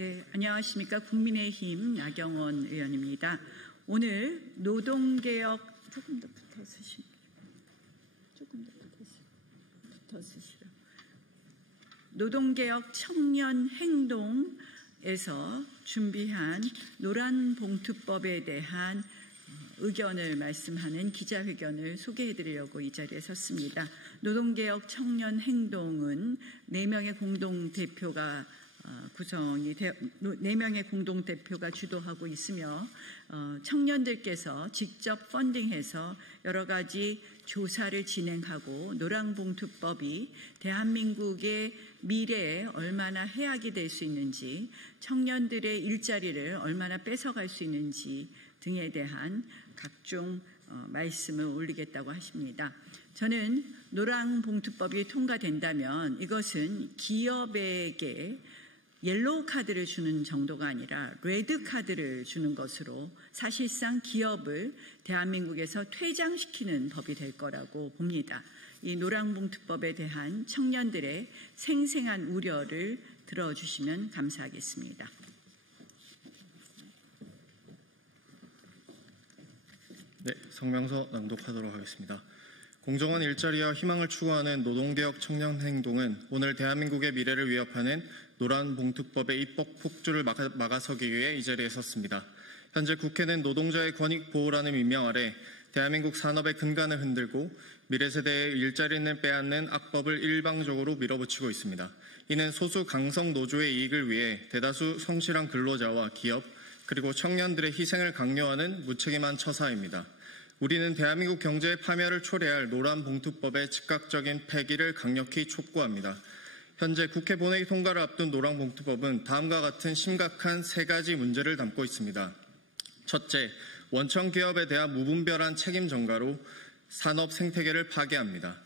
네, 안녕하십니까. 국민의힘 나경원 의원입니다. 오늘 노동개혁 조금 더 붙어 쓰시라. 노동개혁 청년 행동에서 준비한 노란봉투법에 대한 의견을 말씀하는 기자회견을 소개해드리려고 이 자리에 섰습니다. 노동개혁 청년 행동은 4명의 공동대표가 구성이 되어 4명의 공동대표가 주도하고 있으며 청년들께서 직접 펀딩해서 여러 가지 조사를 진행하고 노란봉투법이 대한민국의 미래에 얼마나 해악이 될 수 있는지, 청년들의 일자리를 얼마나 뺏어갈 수 있는지 등에 대한 각종 말씀을 올리겠다고 하십니다. 저는 노란봉투법이 통과된다면 이것은 기업에게 옐로우 카드를 주는 정도가 아니라 레드 카드를 주는 것으로 사실상 기업을 대한민국에서 퇴장시키는 법이 될 거라고 봅니다. 이 노란봉투법에 대한 청년들의 생생한 우려를 들어주시면 감사하겠습니다. 네, 성명서 낭독하도록 하겠습니다. 공정한 일자리와 희망을 추구하는 노동개혁 청년행동은 오늘 대한민국의 미래를 위협하는 노란봉투법의 입법 폭주를 막아서기 위해 이 자리에 섰습니다. 현재 국회는 노동자의 권익 보호라는 민명 아래 대한민국 산업의 근간을 흔들고 미래 세대의 일자리를 빼앗는 악법을 일방적으로 밀어붙이고 있습니다. 이는 소수 강성 노조의 이익을 위해 대다수 성실한 근로자와 기업 그리고 청년들의 희생을 강요하는 무책임한 처사입니다. 우리는 대한민국 경제의 파멸을 초래할 노란봉투법의 즉각적인 폐기를 강력히 촉구합니다. 현재 국회 본회의 통과를 앞둔 노란봉투법은 다음과 같은 심각한 3가지 문제를 담고 있습니다. 첫째, 원청 기업에 대한 무분별한 책임 전가로 산업 생태계를 파괴합니다.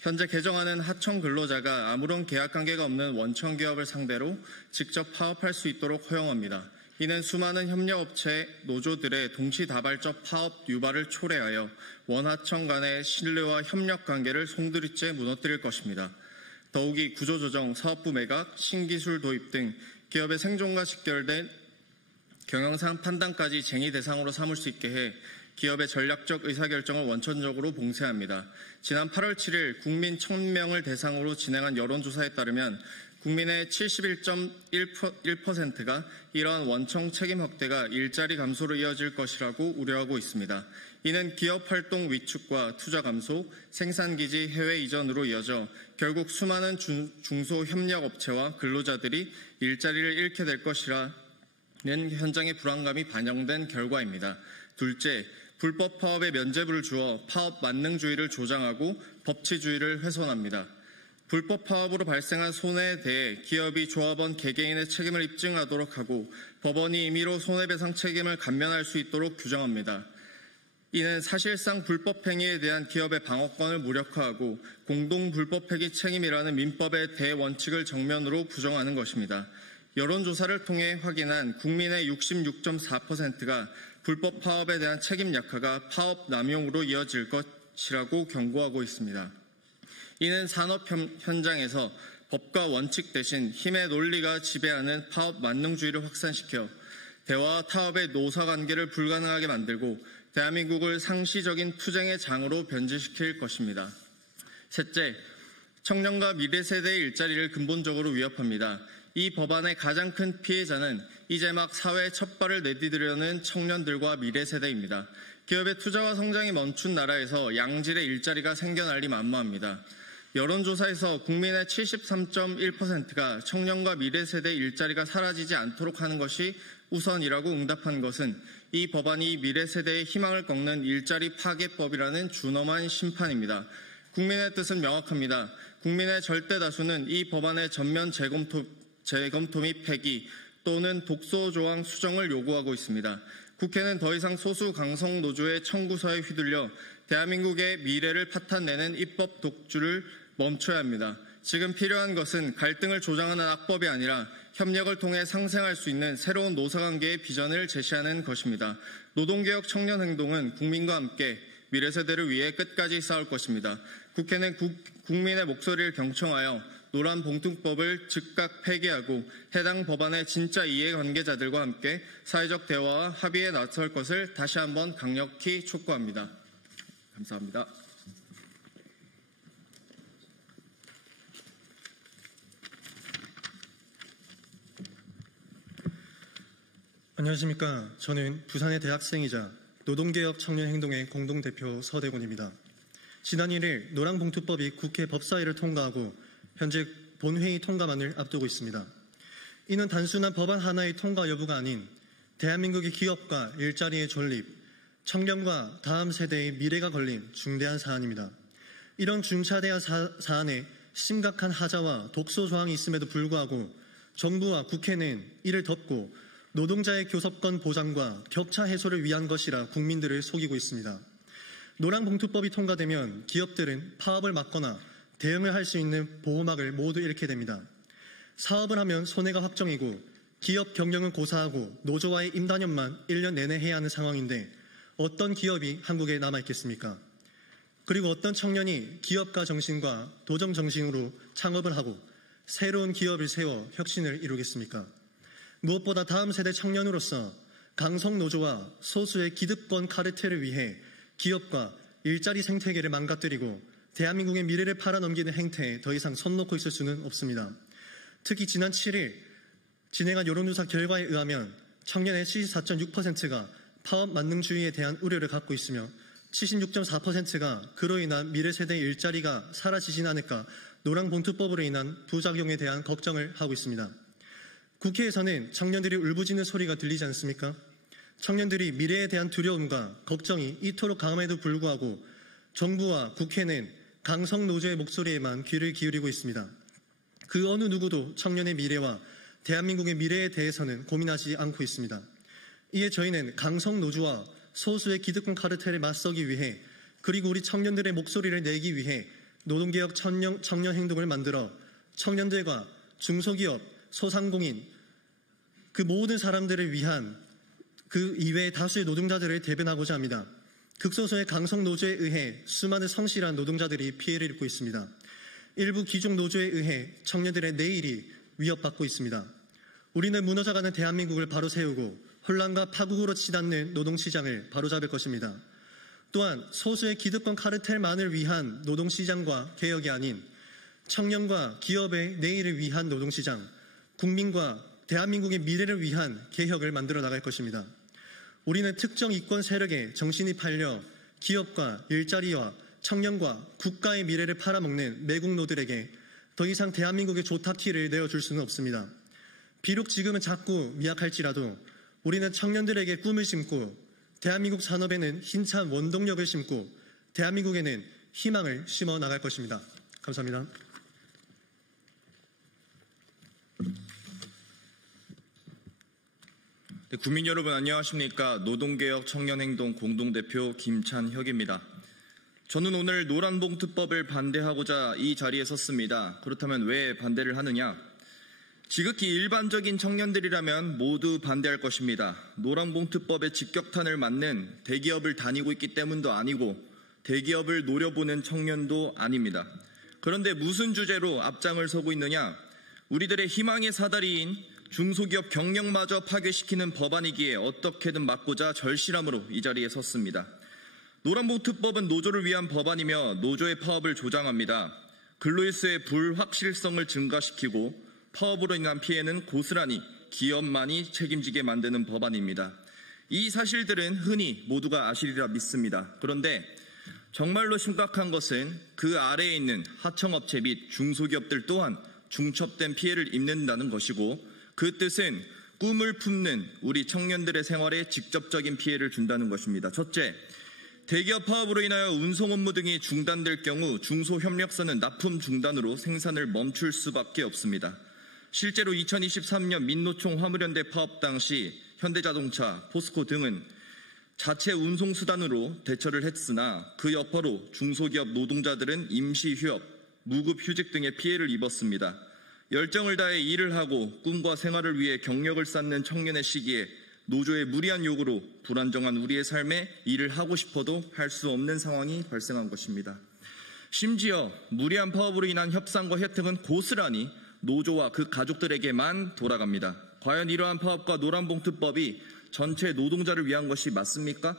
현재 개정안은 하청 근로자가 아무런 계약 관계가 없는 원청 기업을 상대로 직접 파업할 수 있도록 허용합니다. 이는 수많은 협력업체 노조들의 동시다발적 파업 유발을 초래하여 원하청 간의 신뢰와 협력 관계를 송두리째 무너뜨릴 것입니다. 더욱이 구조조정, 사업부 매각, 신기술 도입 등 기업의 생존과 직결된 경영상 판단까지 쟁의 대상으로 삼을 수 있게 해 기업의 전략적 의사결정을 원천적으로 봉쇄합니다. 지난 8월 7일 국민 1000명을 대상으로 진행한 여론조사에 따르면 국민의 71.1%가 이러한 원청 책임 확대가 일자리 감소로 이어질 것이라고 우려하고 있습니다. 이는 기업 활동 위축과 투자 감소, 생산기지 해외 이전으로 이어져 결국 수많은 중소협력업체와 근로자들이 일자리를 잃게 될 것이라는 현장의 불안감이 반영된 결과입니다. 둘째, 불법 파업에 면죄부를 주어 파업 만능주의를 조장하고 법치주의를 훼손합니다. 불법 파업으로 발생한 손해에 대해 기업이 조합원 개개인의 책임을 입증하도록 하고 법원이 임의로 손해배상 책임을 감면할 수 있도록 규정합니다. 이는 사실상 불법 행위에 대한 기업의 방어권을 무력화하고 공동불법행위 책임이라는 민법의 대원칙을 정면으로 부정하는 것입니다. 여론조사를 통해 확인한 국민의 66.4%가 불법 파업에 대한 책임 약화가 파업 남용으로 이어질 것이라고 경고하고 있습니다. 이는 산업 현장에서 법과 원칙 대신 힘의 논리가 지배하는 파업 만능주의를 확산시켜 대화와 타협의 노사관계를 불가능하게 만들고 대한민국을 상시적인 투쟁의 장으로 변질시킬 것입니다. 셋째, 청년과 미래 세대의 일자리를 근본적으로 위협합니다. 이 법안의 가장 큰 피해자는 이제 막 사회에 첫 발을 내디디려는 청년들과 미래 세대입니다. 기업의 투자와 성장이 멈춘 나라에서 양질의 일자리가 생겨날리 만무합니다. 여론조사에서 국민의 73.1%가 청년과 미래 세대의 일자리가 사라지지 않도록 하는 것이 우선이라고 응답한 것은 이 법안이 미래 세대의 희망을 꺾는 일자리 파괴법이라는 준엄한 심판입니다. 국민의 뜻은 명확합니다. 국민의 절대 다수는 이 법안의 전면 재검토 및 폐기 또는 독소 조항 수정을 요구하고 있습니다. 국회는 더 이상 소수 강성 노조의 청구서에 휘둘려 대한민국의 미래를 파탄내는 입법 독주를 멈춰야 합니다. 지금 필요한 것은 갈등을 조장하는 악법이 아니라 협력을 통해 상생할 수 있는 새로운 노사관계의 비전을 제시하는 것입니다. 노동개혁 청년행동은 국민과 함께 미래 세대를 위해 끝까지 싸울 것입니다. 국회는 국민의 목소리를 경청하여 노란봉투법을 즉각 폐기하고 해당 법안의 진짜 이해관계자들과 함께 사회적 대화와 합의에 나설 것을 다시 한번 강력히 촉구합니다. 감사합니다. 안녕하십니까. 저는 부산의 대학생이자 노동개혁 청년행동의 공동대표 서대곤입니다. 지난 1일 노란봉투법이 국회 법사위를 통과하고 현재 본회의 통과만을 앞두고 있습니다. 이는 단순한 법안 하나의 통과 여부가 아닌 대한민국의 기업과 일자리의 존립, 청년과 다음 세대의 미래가 걸린 중대한 사안입니다. 이런 중차대한 사안에 심각한 하자와 독소 조항이 있음에도 불구하고 정부와 국회는 이를 덮고 노동자의 교섭권 보장과 격차 해소를 위한 것이라 국민들을 속이고 있습니다. 노란봉투법이 통과되면 기업들은 파업을 막거나 대응을 할 수 있는 보호막을 모두 잃게 됩니다. 사업을 하면 손해가 확정이고 기업 경영은 고사하고 노조와의 임단협만 1년 내내 해야 하는 상황인데 어떤 기업이 한국에 남아있겠습니까? 그리고 어떤 청년이 기업가 정신과 도정 정신으로 창업을 하고 새로운 기업을 세워 혁신을 이루겠습니까? 무엇보다 다음 세대 청년으로서 강성노조와 소수의 기득권 카르텔을 위해 기업과 일자리 생태계를 망가뜨리고 대한민국의 미래를 팔아넘기는 행태에 더 이상 손 놓고 있을 수는 없습니다. 특히 지난 7일 진행한 여론조사 결과에 의하면 청년의 74.6%가 파업 만능주의에 대한 우려를 갖고 있으며 76.4%가 그로 인한 미래 세대의 일자리가 사라지진 않을까 노란봉투법으로 인한 부작용에 대한 걱정을 하고 있습니다. 국회에서는 청년들이 울부짖는 소리가 들리지 않습니까? 청년들이 미래에 대한 두려움과 걱정이 이토록 강함에도 불구하고 정부와 국회는 강성노조의 목소리에만 귀를 기울이고 있습니다. 그 어느 누구도 청년의 미래와 대한민국의 미래에 대해서는 고민하지 않고 있습니다. 이에 저희는 강성노조와 소수의 기득권 카르텔에 맞서기 위해 그리고 우리 청년들의 목소리를 내기 위해 노동개혁 청년행동을 만들어 청년들과 중소기업, 소상공인, 그 모든 사람들을 위한 그 이외의 다수의 노동자들을 대변하고자 합니다. 극소수의 강성노조에 의해 수많은 성실한 노동자들이 피해를 입고 있습니다. 일부 기종 노조에 의해 청년들의 내일이 위협받고 있습니다. 우리는 무너져가는 대한민국을 바로 세우고 혼란과 파국으로 치닫는 노동시장을 바로잡을 것입니다. 또한 소수의 기득권 카르텔만을 위한 노동시장과 개혁이 아닌 청년과 기업의 내일을 위한 노동시장, 국민과 대한민국의 미래를 위한 개혁을 만들어 나갈 것입니다. 우리는 특정 이권 세력에 정신이 팔려 기업과 일자리와 청년과 국가의 미래를 팔아먹는 매국노들에게 더 이상 대한민국의 조타키를 내어줄 수는 없습니다. 비록 지금은 작고 미약할지라도 우리는 청년들에게 꿈을 심고 대한민국 산업에는 힘찬 원동력을 심고 대한민국에는 희망을 심어 나갈 것입니다. 감사합니다. 네, 국민 여러분 안녕하십니까. 노동개혁 청년행동 공동대표 김찬혁입니다. 저는 오늘 노란봉투법을 반대하고자 이 자리에 섰습니다. 그렇다면 왜 반대를 하느냐? 지극히 일반적인 청년들이라면 모두 반대할 것입니다. 노란봉투법의 직격탄을 맞는 대기업을 다니고 있기 때문도 아니고 대기업을 노려보는 청년도 아닙니다. 그런데 무슨 주제로 앞장을 서고 있느냐? 우리들의 희망의 사다리인 중소기업 경영마저 파괴시키는 법안이기에 어떻게든 막고자 절실함으로 이 자리에 섰습니다. 노란봉투법은 노조를 위한 법안이며 노조의 파업을 조장합니다. 근로일수의 불확실성을 증가시키고 파업으로 인한 피해는 고스란히 기업만이 책임지게 만드는 법안입니다. 이 사실들은 흔히 모두가 아시리라 믿습니다. 그런데 정말로 심각한 것은 그 아래에 있는 하청업체 및 중소기업들 또한 중첩된 피해를 입는다는 것이고 그 뜻은 꿈을 품는 우리 청년들의 생활에 직접적인 피해를 준다는 것입니다. 첫째, 대기업 파업으로 인하여 운송 업무 등이 중단될 경우 중소협력사는 납품 중단으로 생산을 멈출 수밖에 없습니다. 실제로 2023년 민노총 화물연대 파업 당시 현대자동차, 포스코 등은 자체 운송수단으로 대처를 했으나 그 여파로 중소기업 노동자들은 임시휴업, 무급휴직 등의 피해를 입었습니다. 열정을 다해 일을 하고 꿈과 생활을 위해 경력을 쌓는 청년의 시기에 노조의 무리한 요구로 불안정한 우리의 삶에 일을 하고 싶어도 할 수 없는 상황이 발생한 것입니다. 심지어 무리한 파업으로 인한 협상과 혜택은 고스란히 노조와 그 가족들에게만 돌아갑니다. 과연 이러한 파업과 노란봉투법이 전체 노동자를 위한 것이 맞습니까?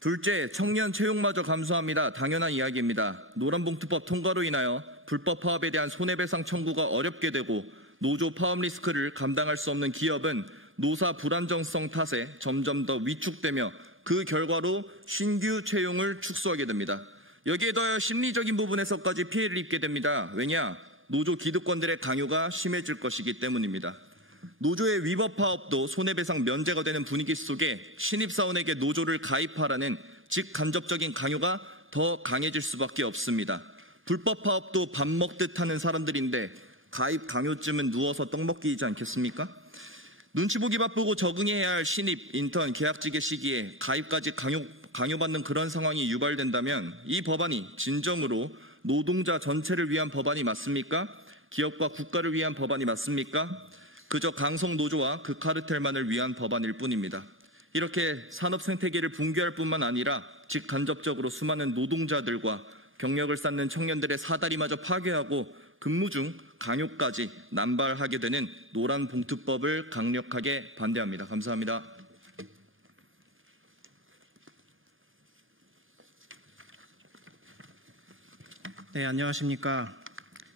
둘째, 청년 채용마저 감소합니다. 당연한 이야기입니다. 노란봉투법 통과로 인하여 불법 파업에 대한 손해배상 청구가 어렵게 되고 노조 파업 리스크를 감당할 수 없는 기업은 노사 불안정성 탓에 점점 더 위축되며 그 결과로 신규 채용을 축소하게 됩니다. 여기에 더하여 심리적인 부분에서까지 피해를 입게 됩니다. 왜냐? 노조 기득권들의 강요가 심해질 것이기 때문입니다. 노조의 위법 파업도 손해배상 면제가 되는 분위기 속에 신입사원에게 노조를 가입하라는 직간접적인 강요가 더 강해질 수밖에 없습니다. 불법 파업도 밥 먹듯 하는 사람들인데 가입 강요쯤은 누워서 떡 먹기이지 않겠습니까? 눈치 보기 바쁘고 적응해야 할 신입, 인턴, 계약직의 시기에 가입까지 강요받는 그런 상황이 유발된다면 이 법안이 진정으로 노동자 전체를 위한 법안이 맞습니까? 기업과 국가를 위한 법안이 맞습니까? 그저 강성 노조와 그 카르텔만을 위한 법안일 뿐입니다. 이렇게 산업 생태계를 붕괴할 뿐만 아니라 직간접적으로 수많은 노동자들과 경력을 쌓는 청년들의 사다리마저 파괴하고 근무 중 강요까지 남발하게 되는 노란봉투법을 강력하게 반대합니다. 감사합니다. 네, 안녕하십니까.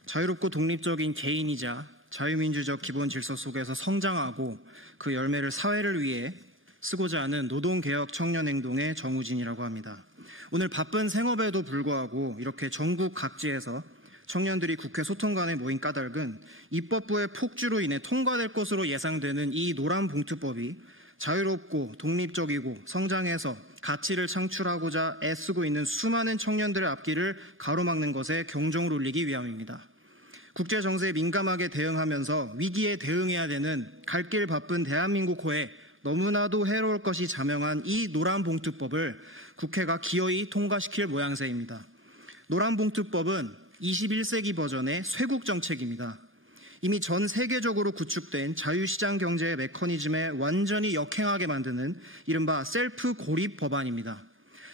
자유롭고 독립적인 개인이자 자유민주적 기본 질서 속에서 성장하고 그 열매를 사회를 위해 쓰고자 하는 노동개혁 청년행동의 정우진이라고 합니다. 오늘 바쁜 생업에도 불구하고 이렇게 전국 각지에서 청년들이 국회 소통관에 모인 까닭은 입법부의 폭주로 인해 통과될 것으로 예상되는 이 노란봉투법이 자유롭고 독립적이고 성장해서 가치를 창출하고자 애쓰고 있는 수많은 청년들의 앞길을 가로막는 것에 경종을 울리기 위함입니다. 국제정세에 민감하게 대응하면서 위기에 대응해야 되는 갈 길 바쁜 대한민국 호에 너무나도 해로울 것이 자명한 이 노란봉투법을 국회가 기어이 통과시킬 모양새입니다. 노란봉투법은 21세기 버전의 쇄국정책입니다. 이미 전 세계적으로 구축된 자유시장 경제의 메커니즘에 완전히 역행하게 만드는 이른바 셀프 고립 법안입니다.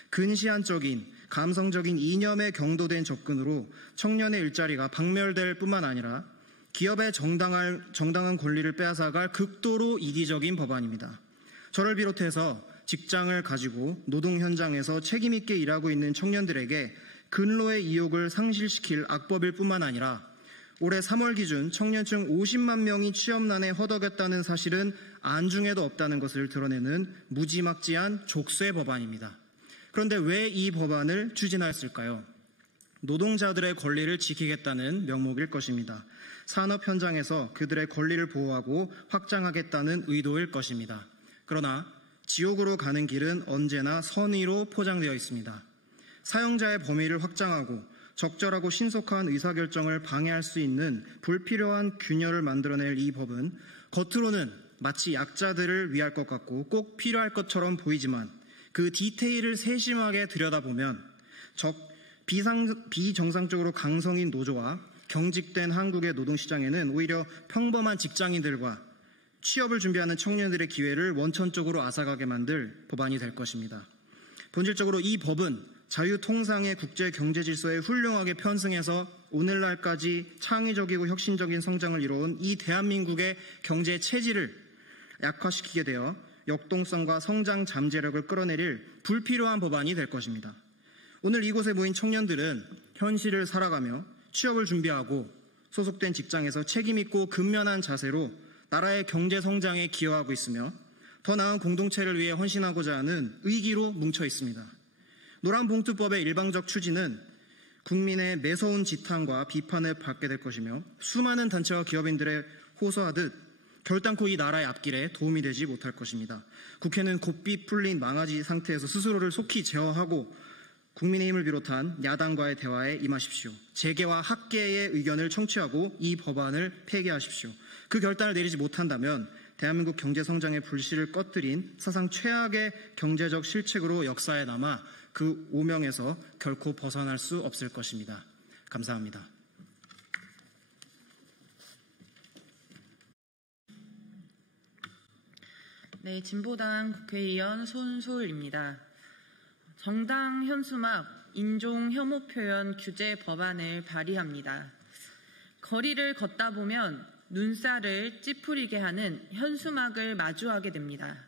근시안적인 감성적인 이념에 경도된 접근으로 청년의 일자리가 박멸될 뿐만 아니라 기업의 정당한 권리를 빼앗아갈 극도로 이기적인 법안입니다. 저를 비롯해서 직장을 가지고 노동 현장에서 책임있게 일하고 있는 청년들에게 근로의意欲을 상실시킬 악법일 뿐만 아니라 올해 3월 기준 청년층 50만 명이 취업난에 허덕였다는 사실은 안중에도 없다는 것을 드러내는 무지막지한 족쇄 법안입니다. 그런데 왜 이 법안을 추진하였을까요? 노동자들의 권리를 지키겠다는 명목일 것입니다. 산업 현장에서 그들의 권리를 보호하고 확장하겠다는 의도일 것입니다. 그러나 지옥으로 가는 길은 언제나 선의로 포장되어 있습니다. 사용자의 범위를 확장하고 적절하고 신속한 의사결정을 방해할 수 있는 불필요한 균열을 만들어낼 이 법은 겉으로는 마치 약자들을 위할 것 같고 꼭 필요할 것처럼 보이지만 그 디테일을 세심하게 들여다보면 비정상적으로 강성인 노조와 경직된 한국의 노동시장에는 오히려 평범한 직장인들과 취업을 준비하는 청년들의 기회를 원천적으로 앗아가게 만들 법안이 될 것입니다. 본질적으로 이 법은 자유통상의 국제경제질서에 훌륭하게 편승해서 오늘날까지 창의적이고 혁신적인 성장을 이뤄온 이 대한민국의 경제 체질을 약화시키게 되어 역동성과 성장 잠재력을 끌어내릴 불필요한 법안이 될 것입니다. 오늘 이곳에 모인 청년들은 현실을 살아가며 취업을 준비하고 소속된 직장에서 책임있고 근면한 자세로 나라의 경제 성장에 기여하고 있으며 더 나은 공동체를 위해 헌신하고자 하는 의기로 뭉쳐 있습니다. 노란봉투법의 일방적 추진은 국민의 매서운 지탄과 비판을 받게 될 것이며 수많은 단체와 기업인들의 호소하듯 결단코 이 나라의 앞길에 도움이 되지 못할 것입니다. 국회는 고삐 풀린 망아지 상태에서 스스로를 속히 제어하고 국민의힘을 비롯한 야당과의 대화에 임하십시오. 재계와 학계의 의견을 청취하고 이 법안을 폐기하십시오. 그 결단을 내리지 못한다면 대한민국 경제성장의 불씨를 꺼뜨린 사상 최악의 경제적 실책으로 역사에 남아 그 오명에서 결코 벗어날 수 없을 것입니다. 감사합니다. 네, 진보당 국회의원 손소울입니다. 정당 현수막 인종 혐오 표현 규제 법안을 발의합니다. 거리를 걷다 보면 눈살을 찌푸리게 하는 현수막을 마주하게 됩니다.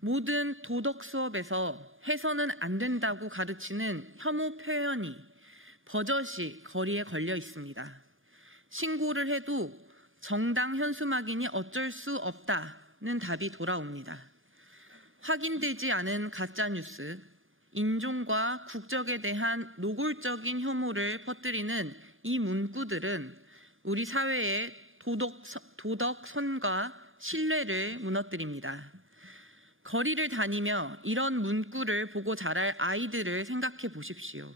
모든 도덕 수업에서 해서는 안 된다고 가르치는 혐오 표현이 버젓이 거리에 걸려 있습니다. 신고를 해도 정당 현수막이니 어쩔 수 없다는 답이 돌아옵니다. 확인되지 않은 가짜뉴스, 인종과 국적에 대한 노골적인 혐오를 퍼뜨리는 이 문구들은 우리 사회의 도덕선과 신뢰를 무너뜨립니다. 거리를 다니며 이런 문구를 보고 자랄 아이들을 생각해 보십시오.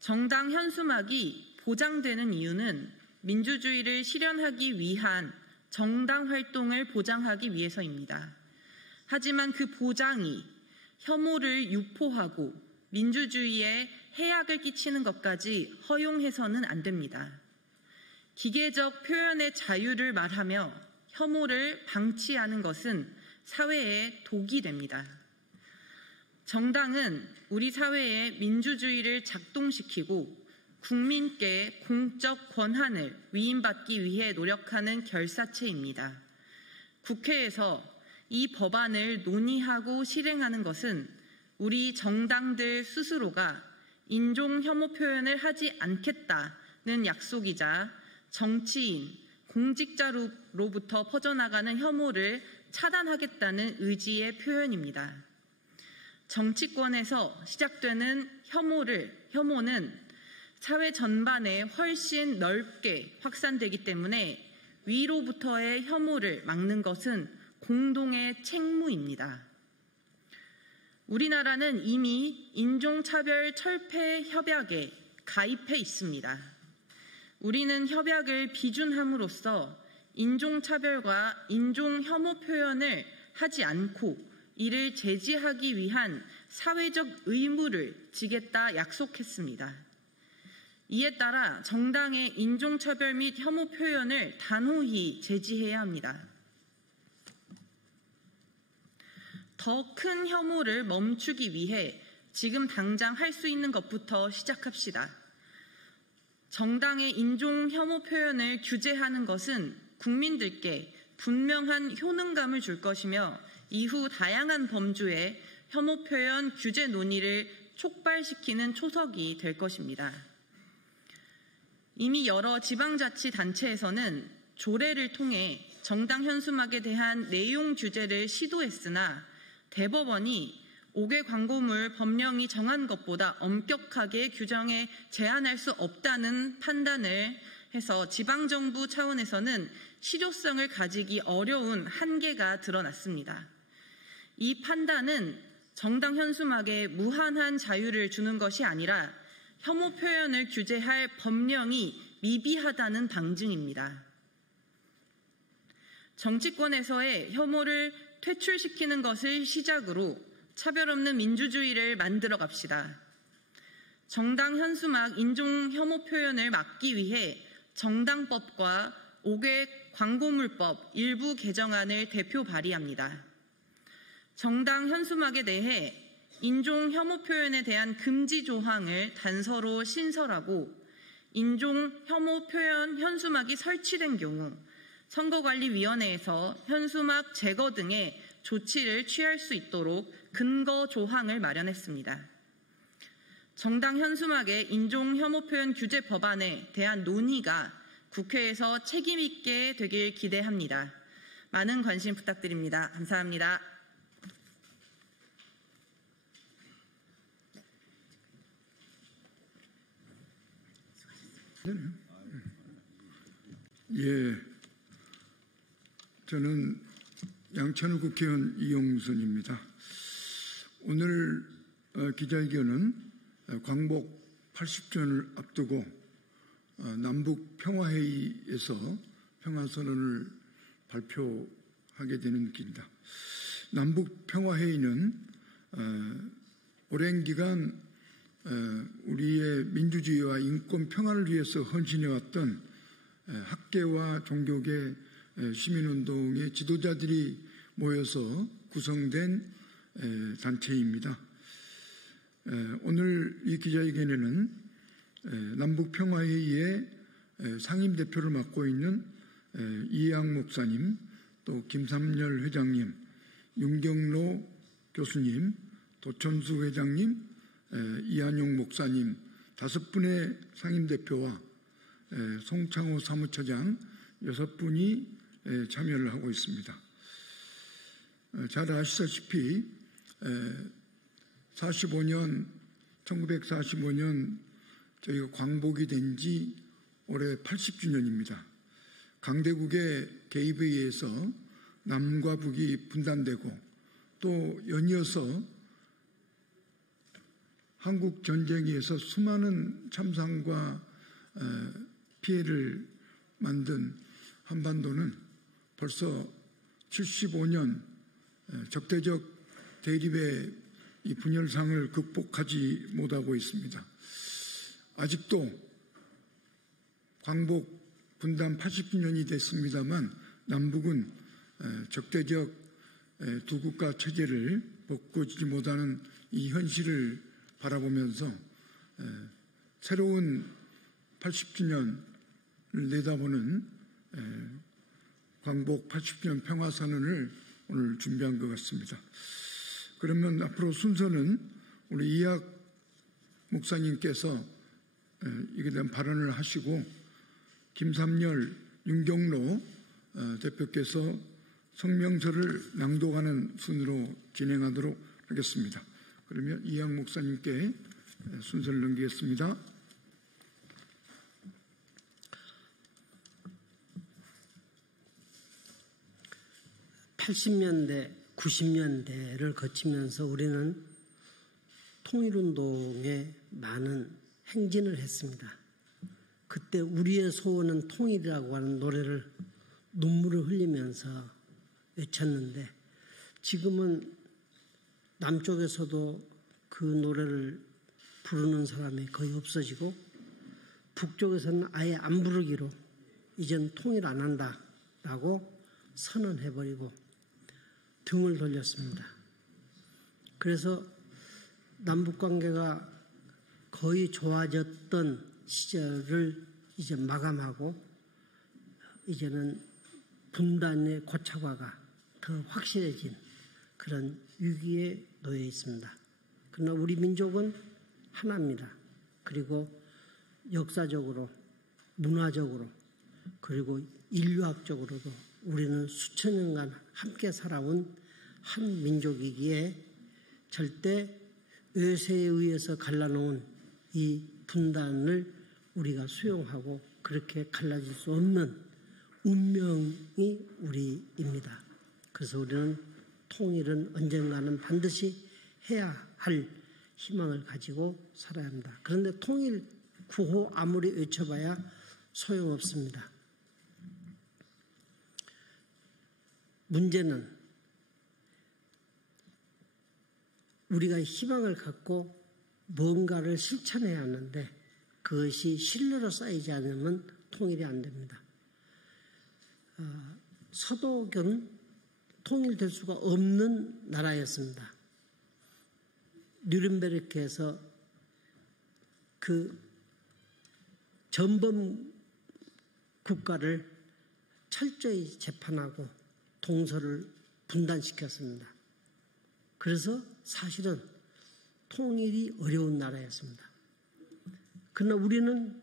정당 현수막이 보장되는 이유는 민주주의를 실현하기 위한 정당 활동을 보장하기 위해서입니다. 하지만 그 보장이 혐오를 유포하고 민주주의에 해악을 끼치는 것까지 허용해서는 안 됩니다. 기계적 표현의 자유를 말하며 혐오를 방치하는 것은 사회에 독이 됩니다. 정당은 우리 사회의 민주주의를 작동시키고 국민께 공적 권한을 위임받기 위해 노력하는 결사체입니다. 국회에서 이 법안을 논의하고 실행하는 것은 우리 정당들 스스로가 인종 혐오 표현을 하지 않겠다는 약속이자 정치인, 공직자로부터 퍼져나가는 혐오를 차단하겠다는 의지의 표현입니다. 정치권에서 시작되는 혐오는 사회 전반에 훨씬 넓게 확산되기 때문에 위로부터의 혐오를 막는 것은 공동의 책무입니다. 우리나라는 이미 인종차별 철폐 협약에 가입해 있습니다. 우리는 협약을 비준함으로써 인종차별과 인종혐오 표현을 하지 않고 이를 제지하기 위한 사회적 의무를 지겠다 약속했습니다. 이에 따라 정당의 인종차별 및 혐오 표현을 단호히 제지해야 합니다. 더 큰 혐오를 멈추기 위해 지금 당장 할 수 있는 것부터 시작합시다. 정당의 인종 혐오 표현을 규제하는 것은 국민들께 분명한 효능감을 줄 것이며 이후 다양한 범주의 혐오 표현 규제 논의를 촉발시키는 초석이 될 것입니다. 이미 여러 지방자치단체에서는 조례를 통해 정당 현수막에 대한 내용 규제를 시도했으나 대법원이 5개 광고물 법령이 정한 것보다 엄격하게 규정에 제한할 수 없다는 판단을 해서 지방정부 차원에서는 실효성을 가지기 어려운 한계가 드러났습니다. 이 판단은 정당 현수막에 무한한 자유를 주는 것이 아니라 혐오 표현을 규제할 법령이 미비하다는 방증입니다. 정치권에서의 혐오를 퇴출시키는 것을 시작으로 차별 없는 민주주의를 만들어 갑시다. 정당 현수막 인종 혐오 표현을 막기 위해 정당법과 5개 광고물법 일부 개정안을 대표 발의합니다. 정당 현수막에 대해 인종 혐오 표현에 대한 금지 조항을 단서로 신설하고 인종 혐오 표현 현수막이 설치된 경우 선거관리위원회에서 현수막 제거 등의 조치를 취할 수 있도록 근거 조항을 마련했습니다. 정당 현수막의 인종 혐오 표현 규제 법안에 대한 논의가 국회에서 책임 있게 되길 기대합니다. 많은 관심 부탁드립니다. 감사합니다. 예, 저는 양천구 국회의원 이용순입니다. 오늘 기자회견은 광복 80주년을 앞두고 남북 평화회의에서 평화선언을 발표하게 되는 길입니다. 남북 평화회의는 오랜 기간 우리의 민주주의와 인권 평화를 위해서 헌신해왔던 학계와 종교계 시민운동의 지도자들이 모여서 구성된 단체입니다. 오늘 이 기자회견에는 남북평화회의의 상임대표를 맡고 있는 이해학 목사님, 또 김삼열 회장님, 윤경로 교수님, 도천수 회장님, 이한용 목사님 5분의 상임대표와 송창호 사무처장 6분이 참여를 하고 있습니다. 잘 아시다시피 1945년 저희가 광복이 된 지 올해 80주년입니다. 강대국의 개입에 의해서 남과 북이 분단되고 또 연이어서 한국 전쟁에 의해서 수많은 참상과 피해를 만든 한반도는 벌써 75년 적대적 대립의 이 분열상을 극복하지 못하고 있습니다. 아직도 광복 분단 80주년이 됐습니다만 남북은 적대적 두 국가 체제를 바꾸지 못하는 이 현실을 바라보면서 새로운 80주년을 내다보는 광복 80주년 평화선언을 오늘 준비한 것 같습니다. 그러면 앞으로 순서는 우리 이해학 목사님께서 이에 대한 발언을 하시고 김삼열, 윤경로 대표께서 성명서를 낭독하는 순으로 진행하도록 하겠습니다. 그러면 이해학 목사님께 순서를 넘기겠습니다. (80년대) 90년대를 거치면서 우리는 통일운동에 많은 행진을 했습니다. 그때 우리의 소원은 통일이라고 하는 노래를 눈물을 흘리면서 외쳤는데 지금은 남쪽에서도 그 노래를 부르는 사람이 거의 없어지고 북쪽에서는 아예 안 부르기로 이젠 통일 안 한다라고 선언해버리고 등을 돌렸습니다. 그래서 남북관계가 거의 좋아졌던 시절을 이제 마감하고 이제는 분단의 고착화가 더 확실해진 그런 위기에 놓여 있습니다. 그러나 우리 민족은 하나입니다. 그리고 역사적으로, 문화적으로, 그리고 인류학적으로도 우리는 수천 년간 함께 살아온 한 민족이기에 절대 외세에 의해서 갈라놓은 이 분단을 우리가 수용하고 그렇게 갈라질 수 없는 운명이 우리입니다. 그래서 우리는 통일은 언젠가는 반드시 해야 할 희망을 가지고 살아야 합니다. 그런데 통일 구호 아무리 외쳐봐야 소용없습니다. 문제는 우리가 희망을 갖고 뭔가를 실천해야 하는데 그것이 신뢰로 쌓이지 않으면 통일이 안 됩니다. 서독은 통일될 수가 없는 나라였습니다. 뉴른베르크에서 그 전범 국가를 철저히 재판하고 동서를 분단시켰습니다. 그래서 사실은 통일이 어려운 나라였습니다. 그러나 우리는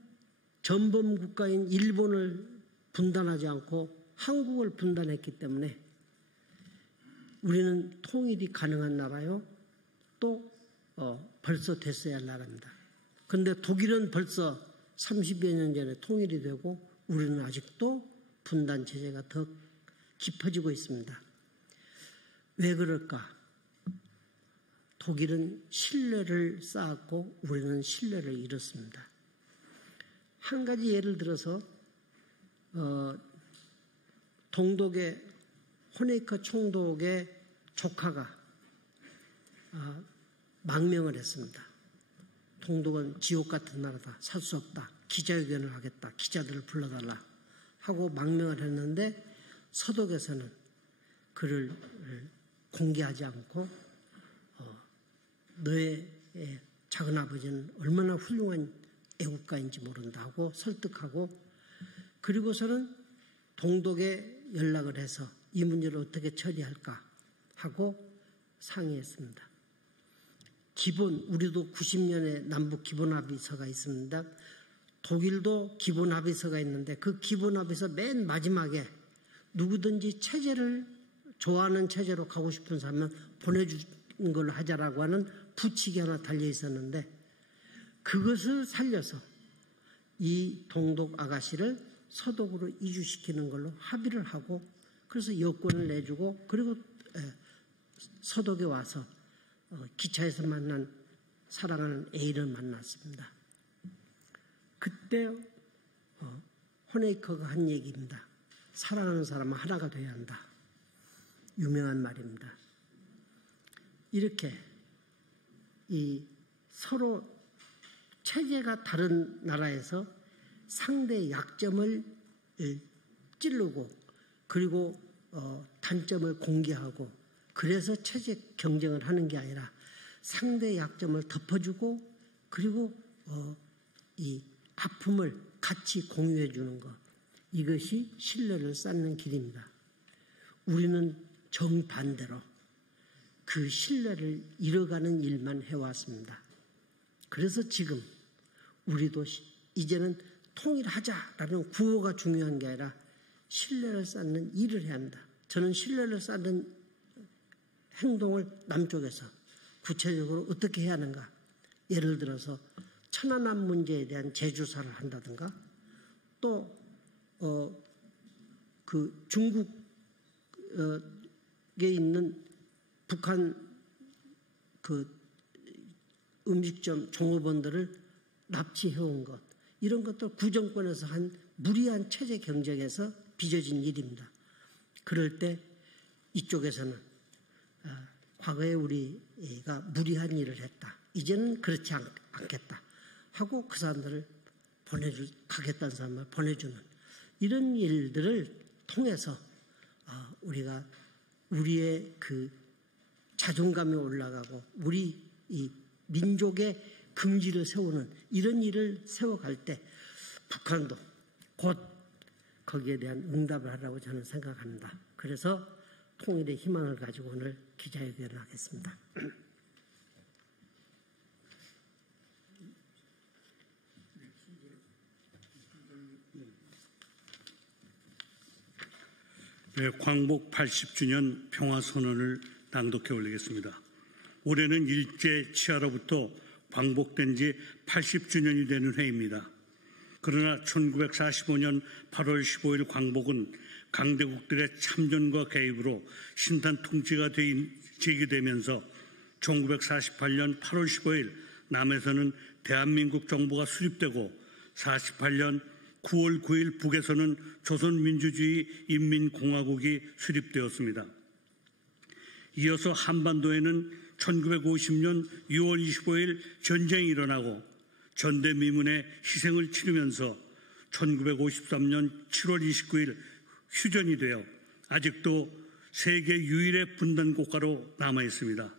전범 국가인 일본을 분단하지 않고 한국을 분단했기 때문에 우리는 통일이 가능한 나라요. 또 벌써 됐어야 할 나라입니다. 그런데 독일은 벌써 30여 년 전에 통일이 되고 우리는 아직도 분단 체제가 더 깊어지고 있습니다. 왜 그럴까? 독일은 신뢰를 쌓았고 우리는 신뢰를 잃었습니다. 한 가지 예를 들어서 동독의 호네이커 총독의 조카가 망명을 했습니다. 동독은 지옥 같은 나라다. 살 수 없다. 기자회견을 하겠다. 기자들을 불러달라 하고 망명을 했는데 서독에서는 그를 공개하지 않고 너의 작은아버지는 얼마나 훌륭한 애국가인지 모른다 하고 설득하고, 그리고서는 동독에 연락을 해서 이 문제를 어떻게 처리할까 하고 상의했습니다. 우리도 90년에 남북 기본합의서가 있습니다. 독일도 기본합의서가 있는데 그 기본합의서 맨 마지막에 누구든지 체제를 좋아하는 체제로 가고 싶은 사람은 보내주는 걸로 하자라고 하는 부칙이 하나 달려 있었는데, 그것을 살려서 이 동독 아가씨를 서독으로 이주시키는 걸로 합의를 하고, 그래서 여권을 내주고, 그리고 서독에 와서 기차에서 만난 사랑하는 애인을 만났습니다. 그때 호네이커가 한 얘기입니다. 사랑하는 사람은 하나가 돼야 한다. 유명한 말입니다. 이렇게 이 서로 체제가 다른 나라에서 상대의 약점을 찌르고, 그리고 단점을 공개하고, 그래서 체제 경쟁을 하는 게 아니라 상대의 약점을 덮어주고, 그리고 이 아픔을 같이 공유해 주는 것, 이것이 신뢰를 쌓는 길입니다. 우리는 정반대로 그 신뢰를 잃어가는 일만 해왔습니다. 그래서 지금 우리도 이제는 통일하자라는 구호가 중요한 게 아니라 신뢰를 쌓는 일을 해야 한다. 저는 신뢰를 쌓는 행동을 남쪽에서 구체적으로 어떻게 해야 하는가, 예를 들어서 천안함 문제에 대한 재조사를 한다든가, 또 그 중국에 있는 북한 그 음식점 종업원들을 납치해온 것, 이런 것도 구정권에서 한 무리한 체제 경쟁에서 빚어진 일입니다. 그럴 때 이쪽에서는 과거에 우리가 무리한 일을 했다, 이제는 그렇지 않겠다 하고 그 사람들을 가겠다는 사람을 보내주는 이런 일들을 통해서 우리가 우리의 그 자존감이 올라가고 우리 이 민족의 긍지를 세우는 이런 일을 세워갈 때 북한도 곧 거기에 대한 응답을 하라고 저는 생각합니다. 그래서 통일의 희망을 가지고 오늘 기자회견을 하겠습니다. 네, 광복 80주년 평화선언을 낭독해 올리겠습니다. 올해는 일제 치하로부터 광복된 지 80주년이 되는 해입니다. 그러나 1945년 8월 15일 광복은 강대국들의 참전과 개입으로 신탄 통치가 제기되면서 1948년 8월 15일 남에서는 대한민국 정부가 수립되고 48년 9월 9일 북에서는 조선민주주의 인민공화국이 수립되었습니다. 이어서 한반도에는 1950년 6월 25일 전쟁이 일어나고 전대미문의 희생을 치르면서 1953년 7월 29일 휴전이 되어 아직도 세계 유일의 분단국가로 남아있습니다.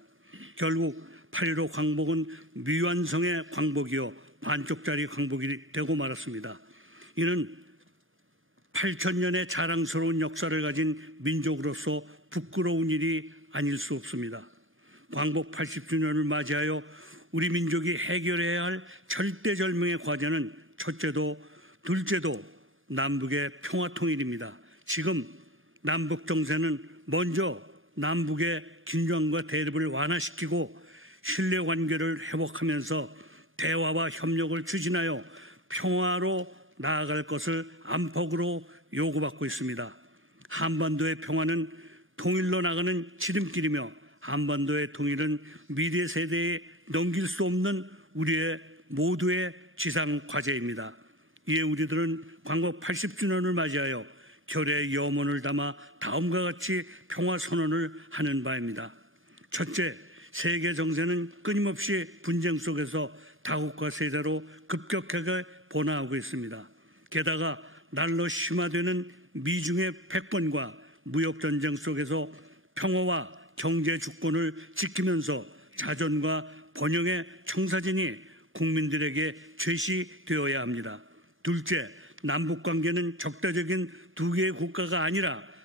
결국 8.15 광복은 미완성의 광복이요 반쪽짜리 광복이 되고 말았습니다. 이는 8,000년의 자랑스러운 역사를 가진 민족으로서 부끄러운 일이 아닐 수 없습니다. 광복 80주년을 맞이하여 우리 민족이 해결해야 할 절대절명의 과제는 첫째도 둘째도 남북의 평화통일입니다. 지금 남북 정세는 먼저 남북의 긴장과 대립을 완화시키고 신뢰관계를 회복하면서 대화와 협력을 추진하여 평화로 나아갈 것을 안팎으로 요구받고 있습니다. 한반도의 평화는 통일로 나가는 지름길이며 한반도의 통일은 미래 세대에 넘길 수 없는 우리의 모두의 지상 과제입니다. 이에 우리들은 광복 80주년을 맞이하여 결의 염원을 담아 다음과 같이 평화선언을 하는 바입니다. 첫째, 세계 정세는 끊임없이 분쟁 속에서 다국화 세대로 급격하게 번화하고 있습니다. 게다가 날로 심화되는 미중의 패권과 무역전쟁 속에서 평화와 경제 주권을 지키면서 자존과 번영의 청사진이 국민들에게 제시되어야 합니다. 둘째, 남북관계는 적대적인 두 개의 국가가 아니라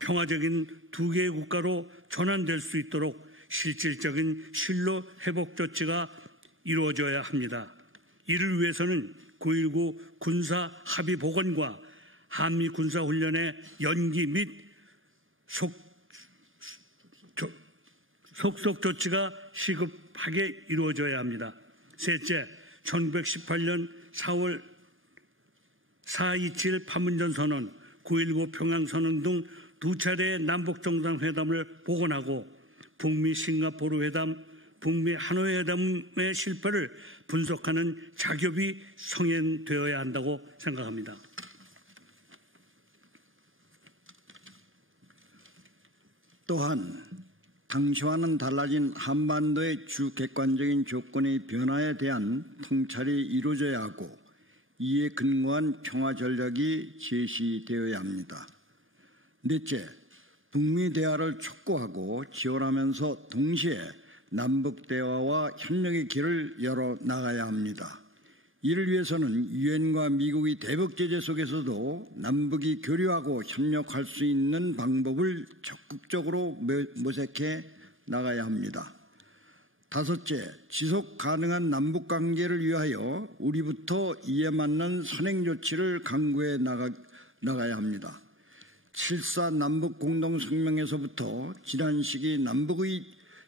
평화적인 두 개의 국가로 전환될 수 있도록 실질적인 신뢰 회복 조치가 이루어져야 합니다. 이를 위해서는 9.19 군사 합의 복원과 한미 군사훈련의 연기 및 속속 조치가 시급하게 이루어져야 합니다. 셋째, 1918년 4월 4.27 판문점 선언, 9.19 평양선언 등 두 차례의 남북정상회담을 복원하고 북미 싱가포르 회담, 북미 하노이 회담의 실패를 분석하는 작업이 성행되어야 한다고 생각합니다. 또한 당시와는 달라진 한반도의 주 객관적인 조건의 변화에 대한 통찰이 이루어져야 하고 이에 근거한 평화 전략이 제시되어야 합니다. 넷째, 북미 대화를 촉구하고 지원하면서 동시에 남북 대화와 협력의 길을 열어 나가야 합니다. 이를 위해서는 유엔과 미국의 대북 제재 속에서도 남북이 교류하고 협력할 수 있는 방법을 적극적으로 모색해 나가야 합니다. 다섯째, 지속 가능한 남북 관계를 위하여 우리부터 이에 맞는 선행 조치를 강구해 나가야 합니다. 7.4 남북 공동성명에서부터 지난 시기 남북의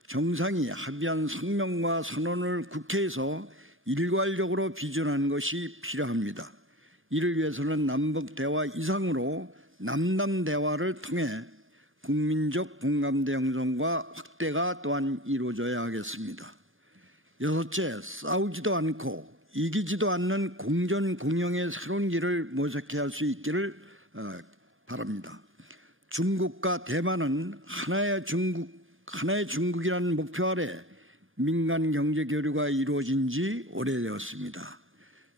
정상이 합의한 성명과 선언을 국회에서 일괄적으로 비준하는 것이 필요합니다. 이를 위해서는 남북 대화 이상으로 남남 대화를 통해 국민적 공감대 형성과 확대가 또한 이루어져야 하겠습니다. 여섯째, 싸우지도 않고 이기지도 않는 공전 공영의 새로운 길을 모색해야 할 수 있기를 바랍니다. 중국과 대만은 하나의 중국이라는 목표 아래 민간 경제 교류가 이루어진 지 오래되었습니다.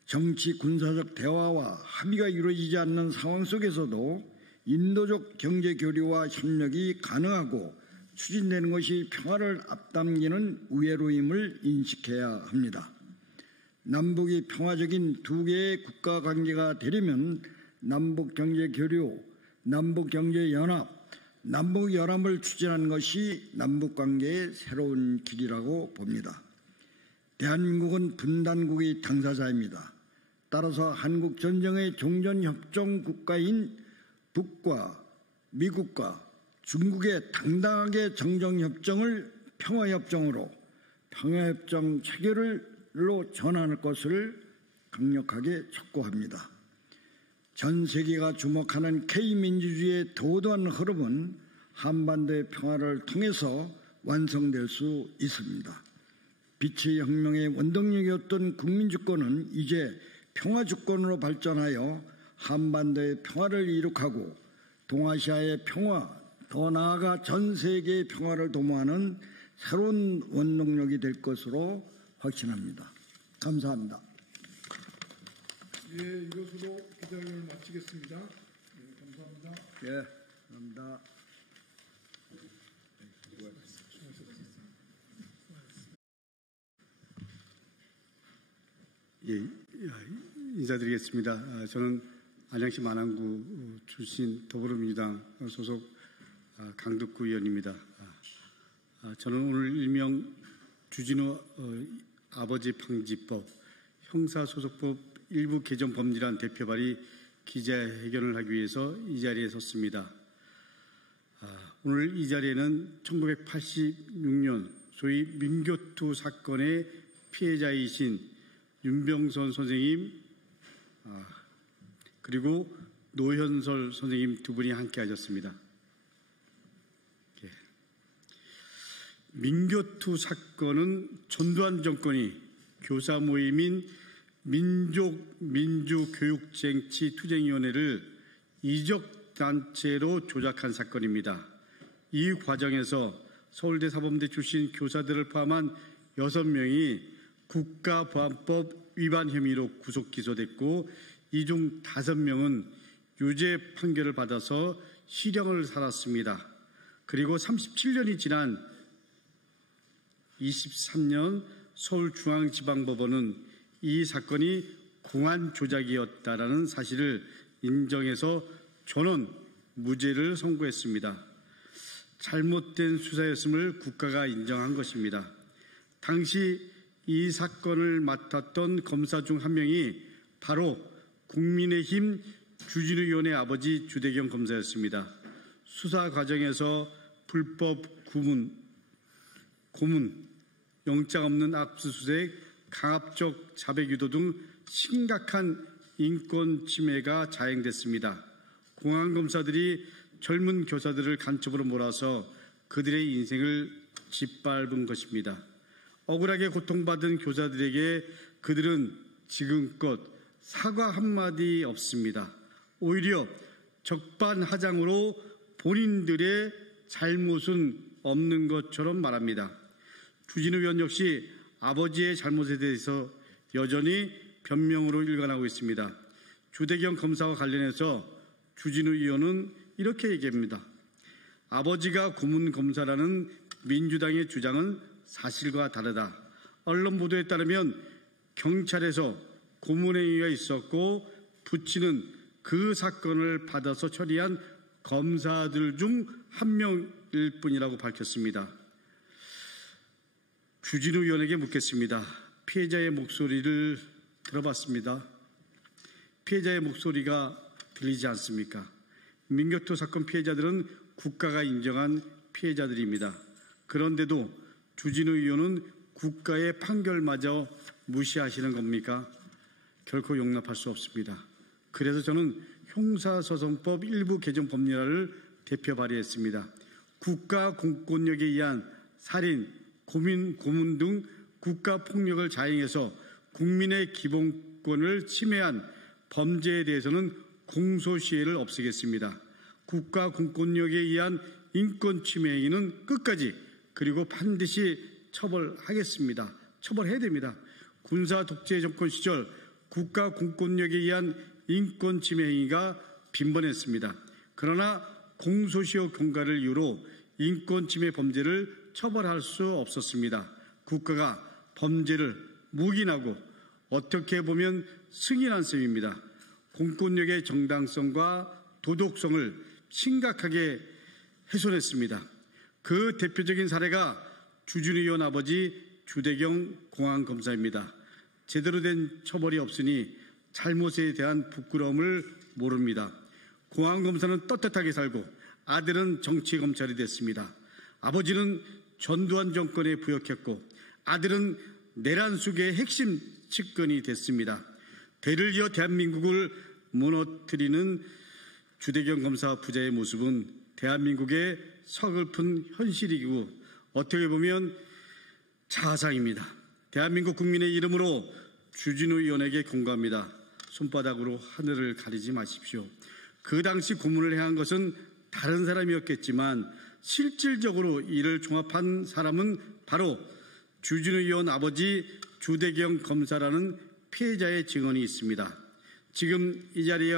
정치 군사적 대화와 합의가 이루어지지 않는 상황 속에서도 인도적 경제 교류와 협력이 가능하고 추진되는 것이 평화를 앞당기는 우회로임을 인식해야 합니다. 남북이 평화적인 두 개의 국가 관계가 되려면 남북 경제 교류, 남북 경제 연합, 남북 연합을 추진하는 것이 남북 관계의 새로운 길이라고 봅니다. 대한민국은 분단국의 당사자입니다. 따라서 한국 전쟁의 종전 협정 국가인 북과 미국과 중국의 당당하게 정정협정을 평화협정으로 평화협정 체결로 전환할 것을 강력하게 촉구합니다. 전 세계가 주목하는 K민주주의의 도도한 흐름은 한반도의 평화를 통해서 완성될 수 있습니다. 빛의 혁명의 원동력이었던 국민주권은 이제 평화주권으로 발전하여 한반도의 평화를 이룩하고 동아시아의 평화, 더 나아가 전 세계의 평화를 도모하는 새로운 원동력이 될 것으로 확신합니다. 감사합니다. 예, 이것으로 기자회견을 마치겠습니다. 예, 감사합니다. 예, 감사합니다. 예, 인사드리겠습니다. 저는 안양시 만안구 출신 더불어민주당 소속 강덕구 의원입니다. 저는 오늘 일명 주진우 아버지 방지법 형사소송법 일부 개정 법률안 대표 발의 기자회견을 하기 위해서 이 자리에 섰습니다. 오늘 이 자리에는 1986년 소위 민교투 사건의 피해자이신 윤병선 선생님 그리고 노현설 선생님 두 분이 함께 하셨습니다. 민교투 사건은 전두환 정권이 교사 모임인 민주교육쟁취투쟁위원회를 이적단체로 조작한 사건입니다. 이 과정에서 서울대 사범대 출신 교사들을 포함한 6명이 국가보안법 위반 혐의로 구속 기소됐고 이 중 5명은 유죄 판결을 받아서 실형을 살았습니다. 그리고 37년이 지난 23년 서울중앙지방법원은 이 사건이 공안 조작이었다라는 사실을 인정해서 전원 무죄를 선고했습니다. 잘못된 수사였음을 국가가 인정한 것입니다. 당시 이 사건을 맡았던 검사 중 한 명이 바로 국민의힘 주진우 의원의 아버지 주대경 검사였습니다. 수사 과정에서 불법 고문, 영장 없는 압수수색, 강압적 자백 유도 등 심각한 인권 침해가 자행됐습니다. 공안검사들이 젊은 교사들을 간첩으로 몰아서 그들의 인생을 짓밟은 것입니다. 억울하게 고통받은 교사들에게 그들은 지금껏 사과 한마디 없습니다. 오히려 적반하장으로 본인들의 잘못은 없는 것처럼 말합니다. 주진우 의원 역시 아버지의 잘못에 대해서 여전히 변명으로 일관하고 있습니다. 주대경 검사와 관련해서 주진우 의원은 이렇게 얘기합니다. 아버지가 고문 검사라는 민주당의 주장은 사실과 다르다. 언론 보도에 따르면 경찰에서 고문행위가 있었고 부친은 그 사건을 받아서 처리한 검사들 중 한 명일 뿐이라고 밝혔습니다. 주진우 의원에게 묻겠습니다. 피해자의 목소리를 들어봤습니다. 피해자의 목소리가 들리지 않습니까? 민교토 사건 피해자들은 국가가 인정한 피해자들입니다. 그런데도 주진우 의원은 국가의 판결마저 무시하시는 겁니까? 결코 용납할 수 없습니다. 그래서 저는 형사소송법 일부 개정 법률안을 대표 발의했습니다. 국가 공권력에 의한 살인, 고문 등 국가폭력을 자행해서 국민의 기본권을 침해한 범죄에 대해서는 공소시효를 없애겠습니다. 국가 공권력에 의한 인권 침해 행위는 끝까지 그리고 반드시 처벌하겠습니다. 처벌해야 됩니다. 군사 독재 정권 시절 국가 공권력에 의한 인권 침해 행위가 빈번했습니다. 그러나 공소시효 경과를 이유로 인권 침해 범죄를 처벌할 수 없었습니다. 국가가 범죄를 묵인하고 어떻게 보면 승인한 셈입니다. 공권력의 정당성과 도덕성을 심각하게 훼손했습니다. 그 대표적인 사례가 주진우 의원 아버지 주대경 공안검사입니다. 제대로 된 처벌이 없으니 잘못에 대한 부끄러움을 모릅니다. 공안검사는 떳떳하게 살고 아들은 정치검찰이 됐습니다. 아버지는 전두환 정권에 부역했고 아들은 내란 속의 핵심 측근이 됐습니다. 대를 이어 대한민국을 무너뜨리는 주대경 검사 부자의 모습은 대한민국의 서글픈 현실이고 어떻게 보면 자상입니다. 대한민국 국민의 이름으로 주진우 의원에게 공고합니다. 손바닥으로 하늘을 가리지 마십시오. 그 당시 고문을 행한 것은 다른 사람이었겠지만 실질적으로 이를 종합한 사람은 바로 주진우 의원 아버지 주대경 검사라는 피해자의 증언이 있습니다. 지금 이 자리에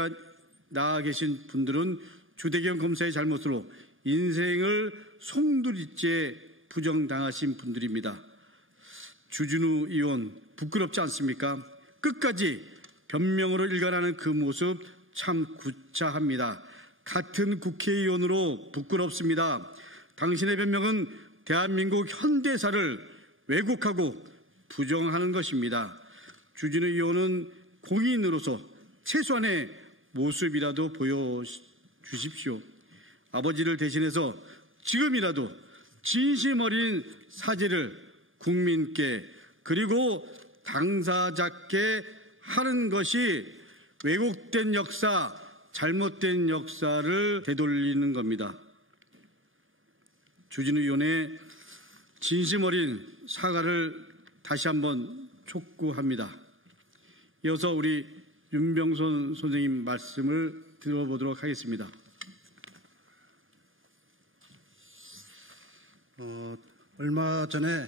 나와 계신 분들은 주대경 검사의 잘못으로 인생을 송두리째 부정당하신 분들입니다. 주진우 의원 부끄럽지 않습니까? 끝까지 변명으로 일관하는 그 모습 참 구차합니다. 같은 국회의원으로 부끄럽습니다. 당신의 변명은 대한민국 현대사를 왜곡하고 부정하는 것입니다. 주진우 의원은 공인으로서 최소한의 모습이라도 보여주십시오. 아버지를 대신해서 지금이라도 진심 어린 사죄를 국민께 그리고 당사자께 하는 것이 왜곡된 역사, 잘못된 역사를 되돌리는 겁니다. 주진우 의원의 진심 어린 사과를 다시 한번 촉구합니다. 이어서 우리 윤병선 선생님 말씀을 들어보도록 하겠습니다. 얼마 전에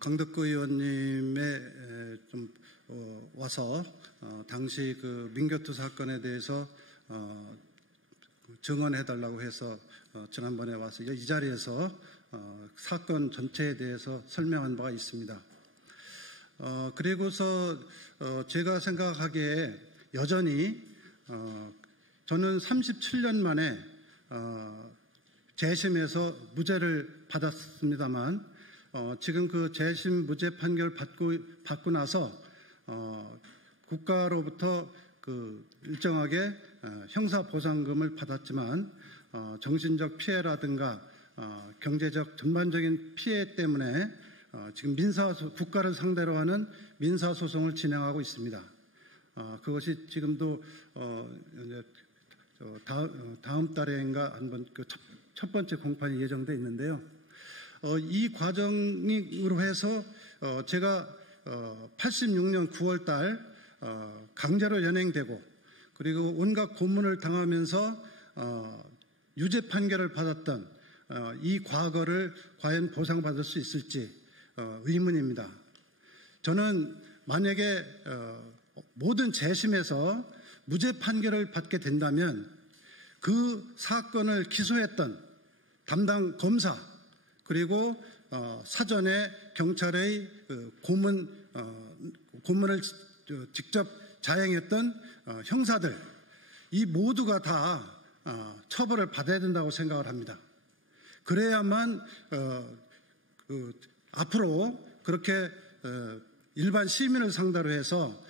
강덕구 의원님의 와서 당시 그 민교투 사건에 대해서 증언해달라고 해서 지난번에 와서 이 자리에서 사건 전체에 대해서 설명한 바가 있습니다. 그리고서 제가 생각하기에 여전히 저는 37년 만에 재심에서 무죄를 받았습니다만 지금 그 재심 무죄 판결 받고 나서 국가로부터 그 일정하게 형사 보상금을 받았지만 정신적 피해라든가 경제적 전반적인 피해 때문에 지금 국가를 상대로 하는 민사 소송을 진행하고 있습니다. 그것이 지금도 다음 달에인가 한번 그 첫 번째 공판이 예정돼 있는데요. 이 과정으로 해서 제가 86년 9월 달 강제로 연행되고 그리고 온갖 고문을 당하면서 유죄 판결을 받았던 이 과거를 과연 보상받을 수 있을지 의문입니다. 저는 만약에 모든 재심에서 무죄 판결을 받게 된다면 그 사건을 기소했던 담당 검사 그리고 사전에 경찰의 고문을 직접 자행했던 형사들 이 모두가 다 처벌을 받아야 된다고 생각을 합니다. 그래야만 앞으로 그렇게 일반 시민을 상대로 해서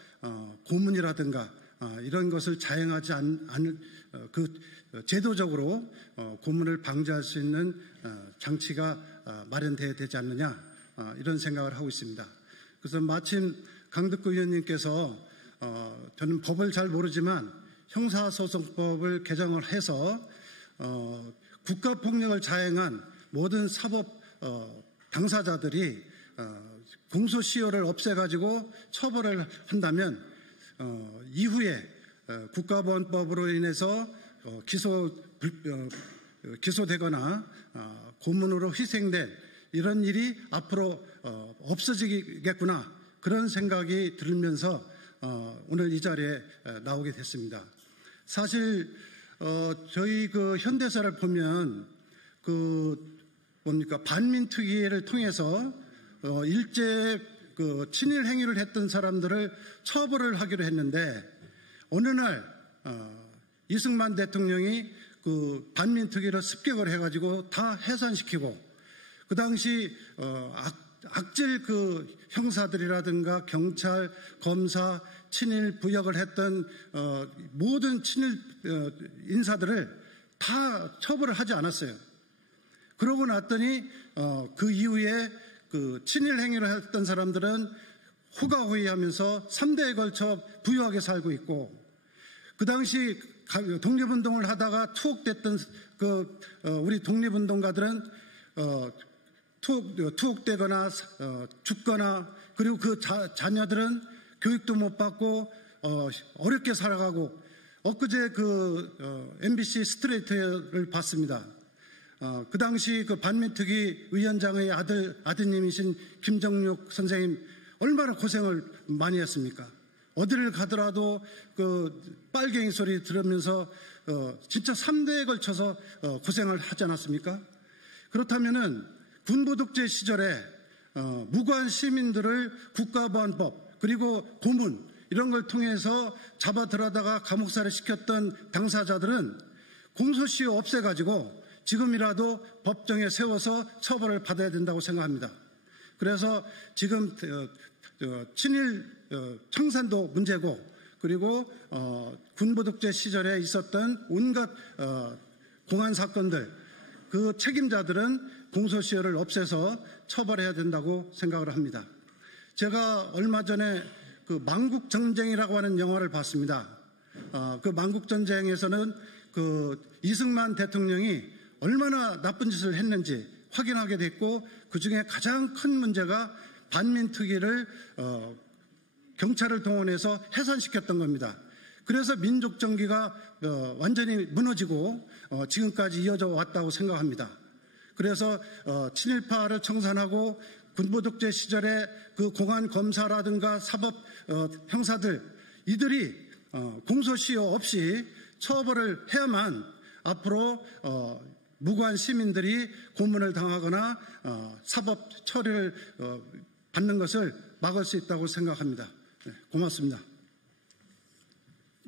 고문이라든가 이런 것을 자행하지 않을 제도적으로 고문을 방지할 수 있는 장치가 마련돼야 되지 않느냐 이런 생각을 하고 있습니다. 그래서 마침 강덕구 의원님께서 저는 법을 잘 모르지만 형사소송법을 개정을 해서 국가폭력을 자행한 모든 사법 당사자들이 공소시효를 없애가지고 처벌을 한다면 이후에 국가보안법으로 인해서 기소되거나 고문으로 희생된 이런 일이 앞으로 없어지겠구나 그런 생각이 들면서 오늘 이 자리에 나오게 됐습니다. 사실 저희 그 현대사를 보면 반민특위를 통해서 일제 친일 행위를 했던 사람들을 처벌을 하기로 했는데 어느 날 이승만 대통령이 그 반민특위를 습격을 해가지고 다 해산시키고 그 당시 악질 그 형사들이라든가 경찰, 검사, 친일 부역을 했던 모든 친일 인사들을 다 처벌을 하지 않았어요. 그러고 났더니 그 이후에 그 친일 행위를 했던 사람들은 호가호위하면서 3대에 걸쳐 부유하게 살고 있고 그 당시 독립운동을 하다가 투옥됐던 우리 독립운동가들은 투옥되거나 죽거나 그리고 그 자녀들은 교육도 못 받고 어렵게 살아가고 엊그제 MBC 스트레이트를 봤습니다. 그 당시 그 반민특위 위원장의 아드님이신 김정육 선생님 얼마나 고생을 많이 했습니까? 어디를 가더라도 그 빨갱이 소리 들으면서 진짜 3대에 걸쳐서 고생을 하지 않았습니까? 그렇다면은 군부독재 시절에 무고한 시민들을 국가보안법 그리고 고문 이런 걸 통해서 잡아 들어다가 감옥살이 시켰던 당사자들은 공소시효 없애가지고 지금이라도 법정에 세워서 처벌을 받아야 된다고 생각합니다. 그래서 지금 친일 청산도 문제고 그리고 군부독재 시절에 있었던 온갖 공안 사건들 그 책임자들은 공소시효를 없애서 처벌해야 된다고 생각을 합니다. 제가 얼마 전에 그 망국전쟁이라고 하는 영화를 봤습니다. 그 망국전쟁에서는 그 이승만 대통령이 얼마나 나쁜 짓을 했는지 확인하게 됐고 그 중에 가장 큰 문제가 반민특위를 경찰을 동원해서 해산시켰던 겁니다. 그래서 민족정기가 완전히 무너지고 지금까지 이어져 왔다고 생각합니다. 그래서 친일파를 청산하고 군부독재 시절에 그 공안 검사라든가 사법 형사들 이들이 공소시효 없이 처벌을 해야만 앞으로 무고한 시민들이 고문을 당하거나 사법 처리를 받는 것을 막을 수 있다고 생각합니다. 네, 고맙습니다.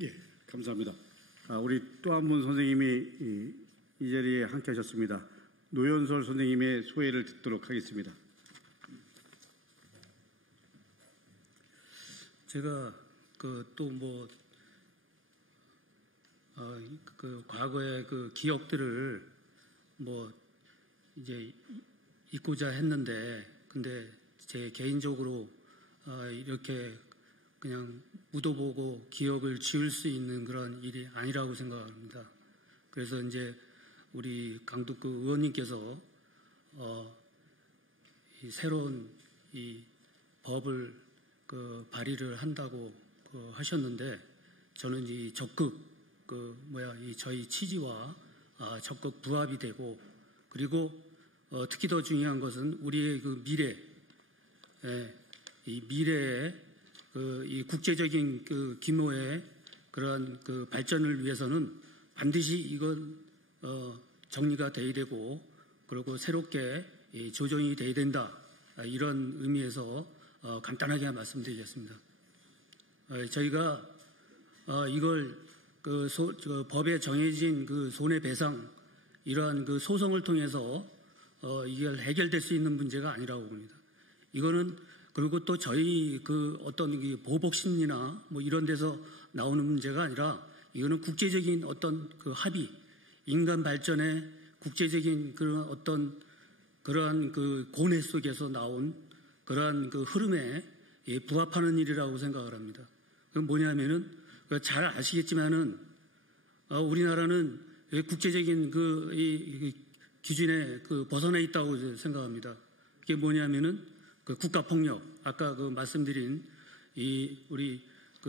예, 감사합니다. 우리 또 한 분 선생님이 이 자리에 함께 하셨습니다. 노현솔 선생님의 소회를 듣도록 하겠습니다. 제가 과거의 그 기억들을 이제 잊고자 했는데, 근데 제 개인적으로 이렇게 그냥 묻어보고 기억을 지울 수 있는 그런 일이 아니라고 생각합니다. 그래서 이제 우리 강덕구 의원님께서 이 새로운 이 법을 발의를 한다고 하셨는데, 저는 이 적극 이 저희 취지와 적극 부합이 되고, 그리고 특히 더 중요한 것은 우리의 그 미래, 이 미래의 이 국제적인 그 규모의 그러한 그 발전을 위해서는 반드시 이건 정리가 돼야 되고, 그리고 새롭게 조정이 돼야 된다, 이런 의미에서 간단하게 말씀드리겠습니다. 저희가 이걸 법에 정해진 그 손해배상, 이러한 그 소송을 통해서 이걸 해결될 수 있는 문제가 아니라고 봅니다. 이거는, 그리고 또 저희 그 어떤 보복 심리나 이런 데서 나오는 문제가 아니라, 이거는 국제적인 어떤 그 합의, 인간 발전의 국제적인 그런 어떤 그러한 그 고뇌 속에서 나온 그러한 그 흐름에 부합하는 일이라고 생각을 합니다. 그건 뭐냐면은, 잘 아시겠지만은 우리나라는 국제적인 이 기준에 벗어나 있다고 생각합니다. 그게 뭐냐면은 그 국가폭력, 아까 말씀드린 우리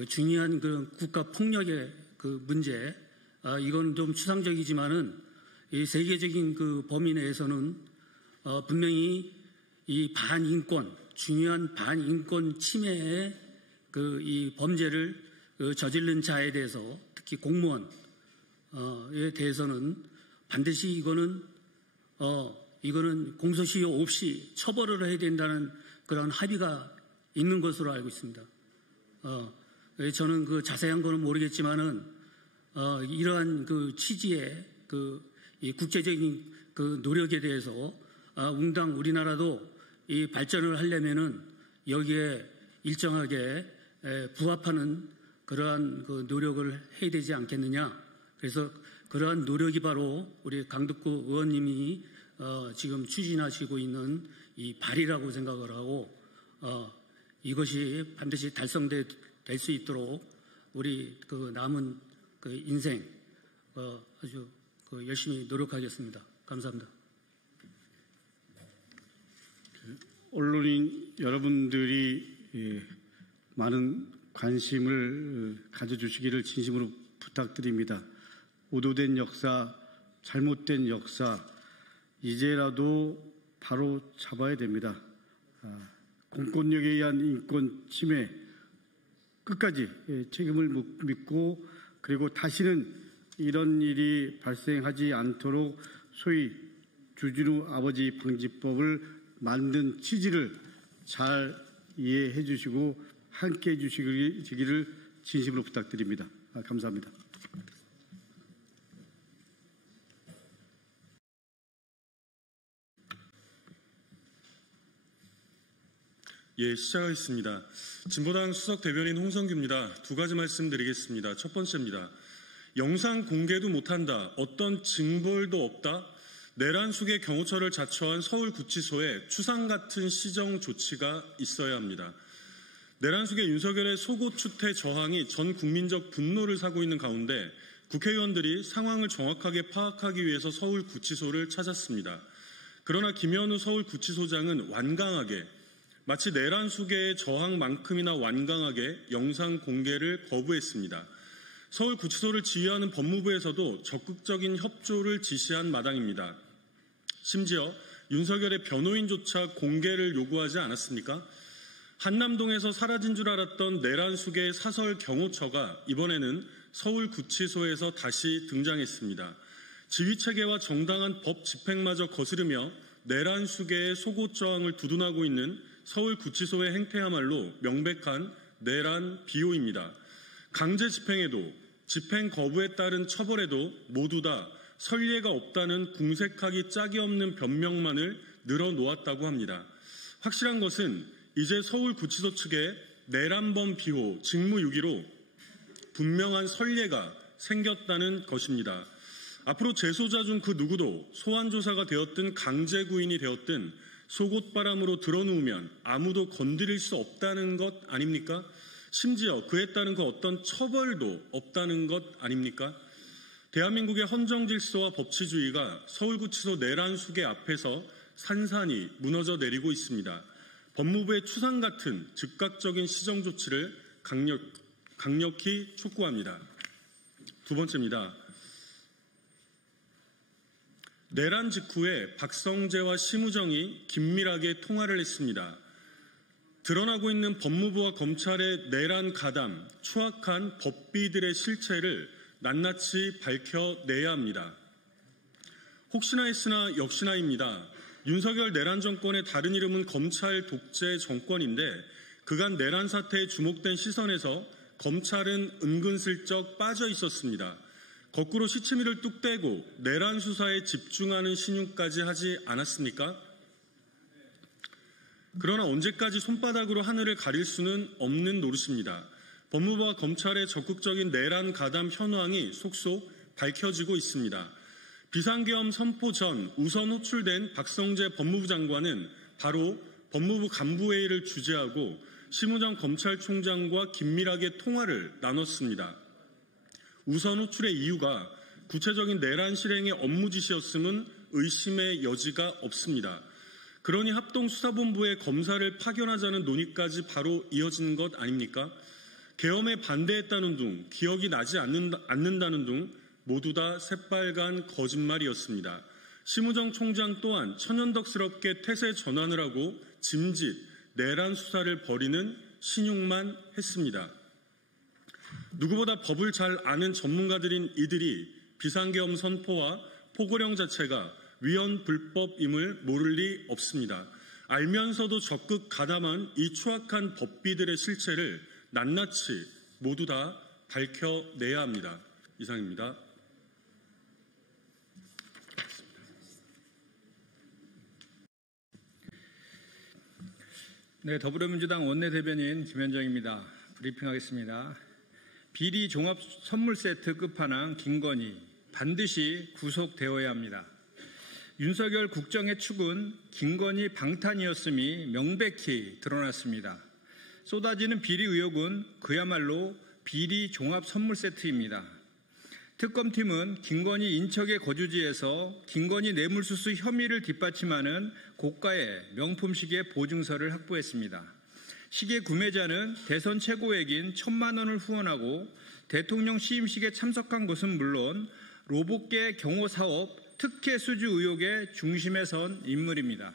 중요한 그 국가폭력의 그 문제, 이건 좀 추상적이지만은 이 세계적인 그 범위 내에서는 분명히 이 반인권, 중요한 반인권 침해의 이 범죄를 저지른 자에 대해서, 특히 공무원에 대해서는 반드시 이거는 공소시효 없이 처벌을 해야 된다는 그런 합의가 있는 것으로 알고 있습니다. 저는 그 자세한 거는 모르겠지만은 이러한 그 취지의 이 국제적인 그 노력에 대해서 응당 우리나라도 이 발전을 하려면은 여기에 일정하게 부합하는 그러한 그 노력을 해야 되지 않겠느냐. 그래서 그러한 노력이 바로 우리 강덕구 의원님이 지금 추진하시고 있는 이 발의라고 생각을 하고, 이것이 반드시 달성될 수 있도록 우리 그 남은 그 인생 아주 열심히 노력하겠습니다. 감사합니다. 언론인 여러분들이 많은 관심을 가져주시기를 진심으로 부탁드립니다. 오도된 역사, 잘못된 역사, 이제라도 바로 잡아야 됩니다. 공권력에 의한 인권 침해 끝까지 책임을 묻고, 그리고 다시는 이런 일이 발생하지 않도록 소위 주진우 아버지 방지법을 만든 취지를 잘 이해해 주시고 함께 해 주시기를 진심으로 부탁드립니다. 감사합니다. 예, 시작하겠습니다. 진보당 수석 대변인 홍성규입니다. 두 가지 말씀드리겠습니다. 첫 번째입니다. 영상 공개도 못한다. 어떤 징벌도 없다. 내란숙의 경호처를 자처한 서울구치소에 추상 같은 시정 조치가 있어야 합니다. 내란숙의 윤석열의 속옷 추태 저항이 전 국민적 분노를 사고 있는 가운데 국회의원들이 상황을 정확하게 파악하기 위해서 서울구치소를 찾았습니다. 그러나 김현우 서울구치소장은 완강하게, 마치 내란숙의 저항만큼이나 완강하게 영상 공개를 거부했습니다. 서울구치소를 지휘하는 법무부에서도 적극적인 협조를 지시한 마당입니다. 심지어 윤석열의 변호인조차 공개를 요구하지 않았습니까? 한남동에서 사라진 줄 알았던 내란숙의 사설 경호처가 이번에는 서울구치소에서 다시 등장했습니다. 지휘체계와 정당한 법 집행마저 거스르며 내란숙의 속옷 저항을 두둔하고 있는 서울구치소의 행태야말로 명백한 내란 비호입니다. 강제 집행에도 집행 거부에 따른 처벌에도 모두 다 선례가 없다는 궁색하기 짝이 없는 변명만을 늘어놓았다고 합니다. 확실한 것은 이제 서울구치소 측에 내란범 비호, 직무유기로 분명한 선례가 생겼다는 것입니다. 앞으로 재소자 중 그 누구도 소환조사가 되었든 강제구인이 되었든 속옷바람으로 드러누우면 아무도 건드릴 수 없다는 것 아닙니까? 심지어 그에 따른 그 어떤 처벌도 없다는 것 아닙니까? 대한민국의 헌정질서와 법치주의가 서울구치소 내란 수계 앞에서 산산이 무너져 내리고 있습니다. 법무부의 추상 같은 즉각적인 시정 조치를 강력히 촉구합니다. 두 번째입니다. 내란 직후에 박성재와 심우정이 긴밀하게 통화를 했습니다. 드러나고 있는 법무부와 검찰의 내란 가담, 추악한 법비들의 실체를 낱낱이 밝혀내야 합니다. 혹시나 했으나 역시나입니다. 윤석열 내란 정권의 다른 이름은 검찰 독재 정권인데 그간 내란 사태에 주목된 시선에서 검찰은 은근슬쩍 빠져 있었습니다. 거꾸로 시치미를 뚝 떼고 내란 수사에 집중하는 신용까지 하지 않았습니까? 그러나 언제까지 손바닥으로 하늘을 가릴 수는 없는 노릇입니다. 법무부와 검찰의 적극적인 내란 가담 현황이 속속 밝혀지고 있습니다. 비상계엄 선포 전 우선 호출된 박성재 법무부 장관은 바로 법무부 간부회의를 주재하고 심우정 검찰총장과 긴밀하게 통화를 나눴습니다. 우선 호출의 이유가 구체적인 내란 실행의 업무 지시였음은 의심의 여지가 없습니다. 그러니 합동수사본부에 검사를 파견하자는 논의까지 바로 이어진 것 아닙니까? 계엄에 반대했다는 둥, 기억이 나지 않는다는 둥 모두 다 새빨간 거짓말이었습니다. 심우정 총장 또한 천연덕스럽게 태세 전환을 하고 짐짓, 내란 수사를 벌이는 신용만 했습니다. 누구보다 법을 잘 아는 전문가들인 이들이 비상계엄 선포와 포고령 자체가 위헌 불법임을 모를 리 없습니다. 알면서도 적극 가담한 이 추악한 법비들의 실체를 낱낱이 모두 다 밝혀내야 합니다. 이상입니다. 네, 더불어민주당 원내대변인 김현정입니다. 브리핑하겠습니다. 비리 종합 선물 세트 끝판왕 김건희 반드시 구속되어야 합니다. 윤석열 국정의 축은 김건희 방탄이었음이 명백히 드러났습니다. 쏟아지는 비리 의혹은 그야말로 비리 종합 선물 세트입니다. 특검팀은 김건희 인척의 거주지에서 김건희 뇌물수수 혐의를 뒷받침하는 고가의 명품 시계 보증서를 확보했습니다. 시계 구매자는 대선 최고액인 1,000만 원을 후원하고 대통령 시임식에 참석한 것은 물론 로봇계 경호 사업 특혜 수주 의혹의 중심에 선 인물입니다.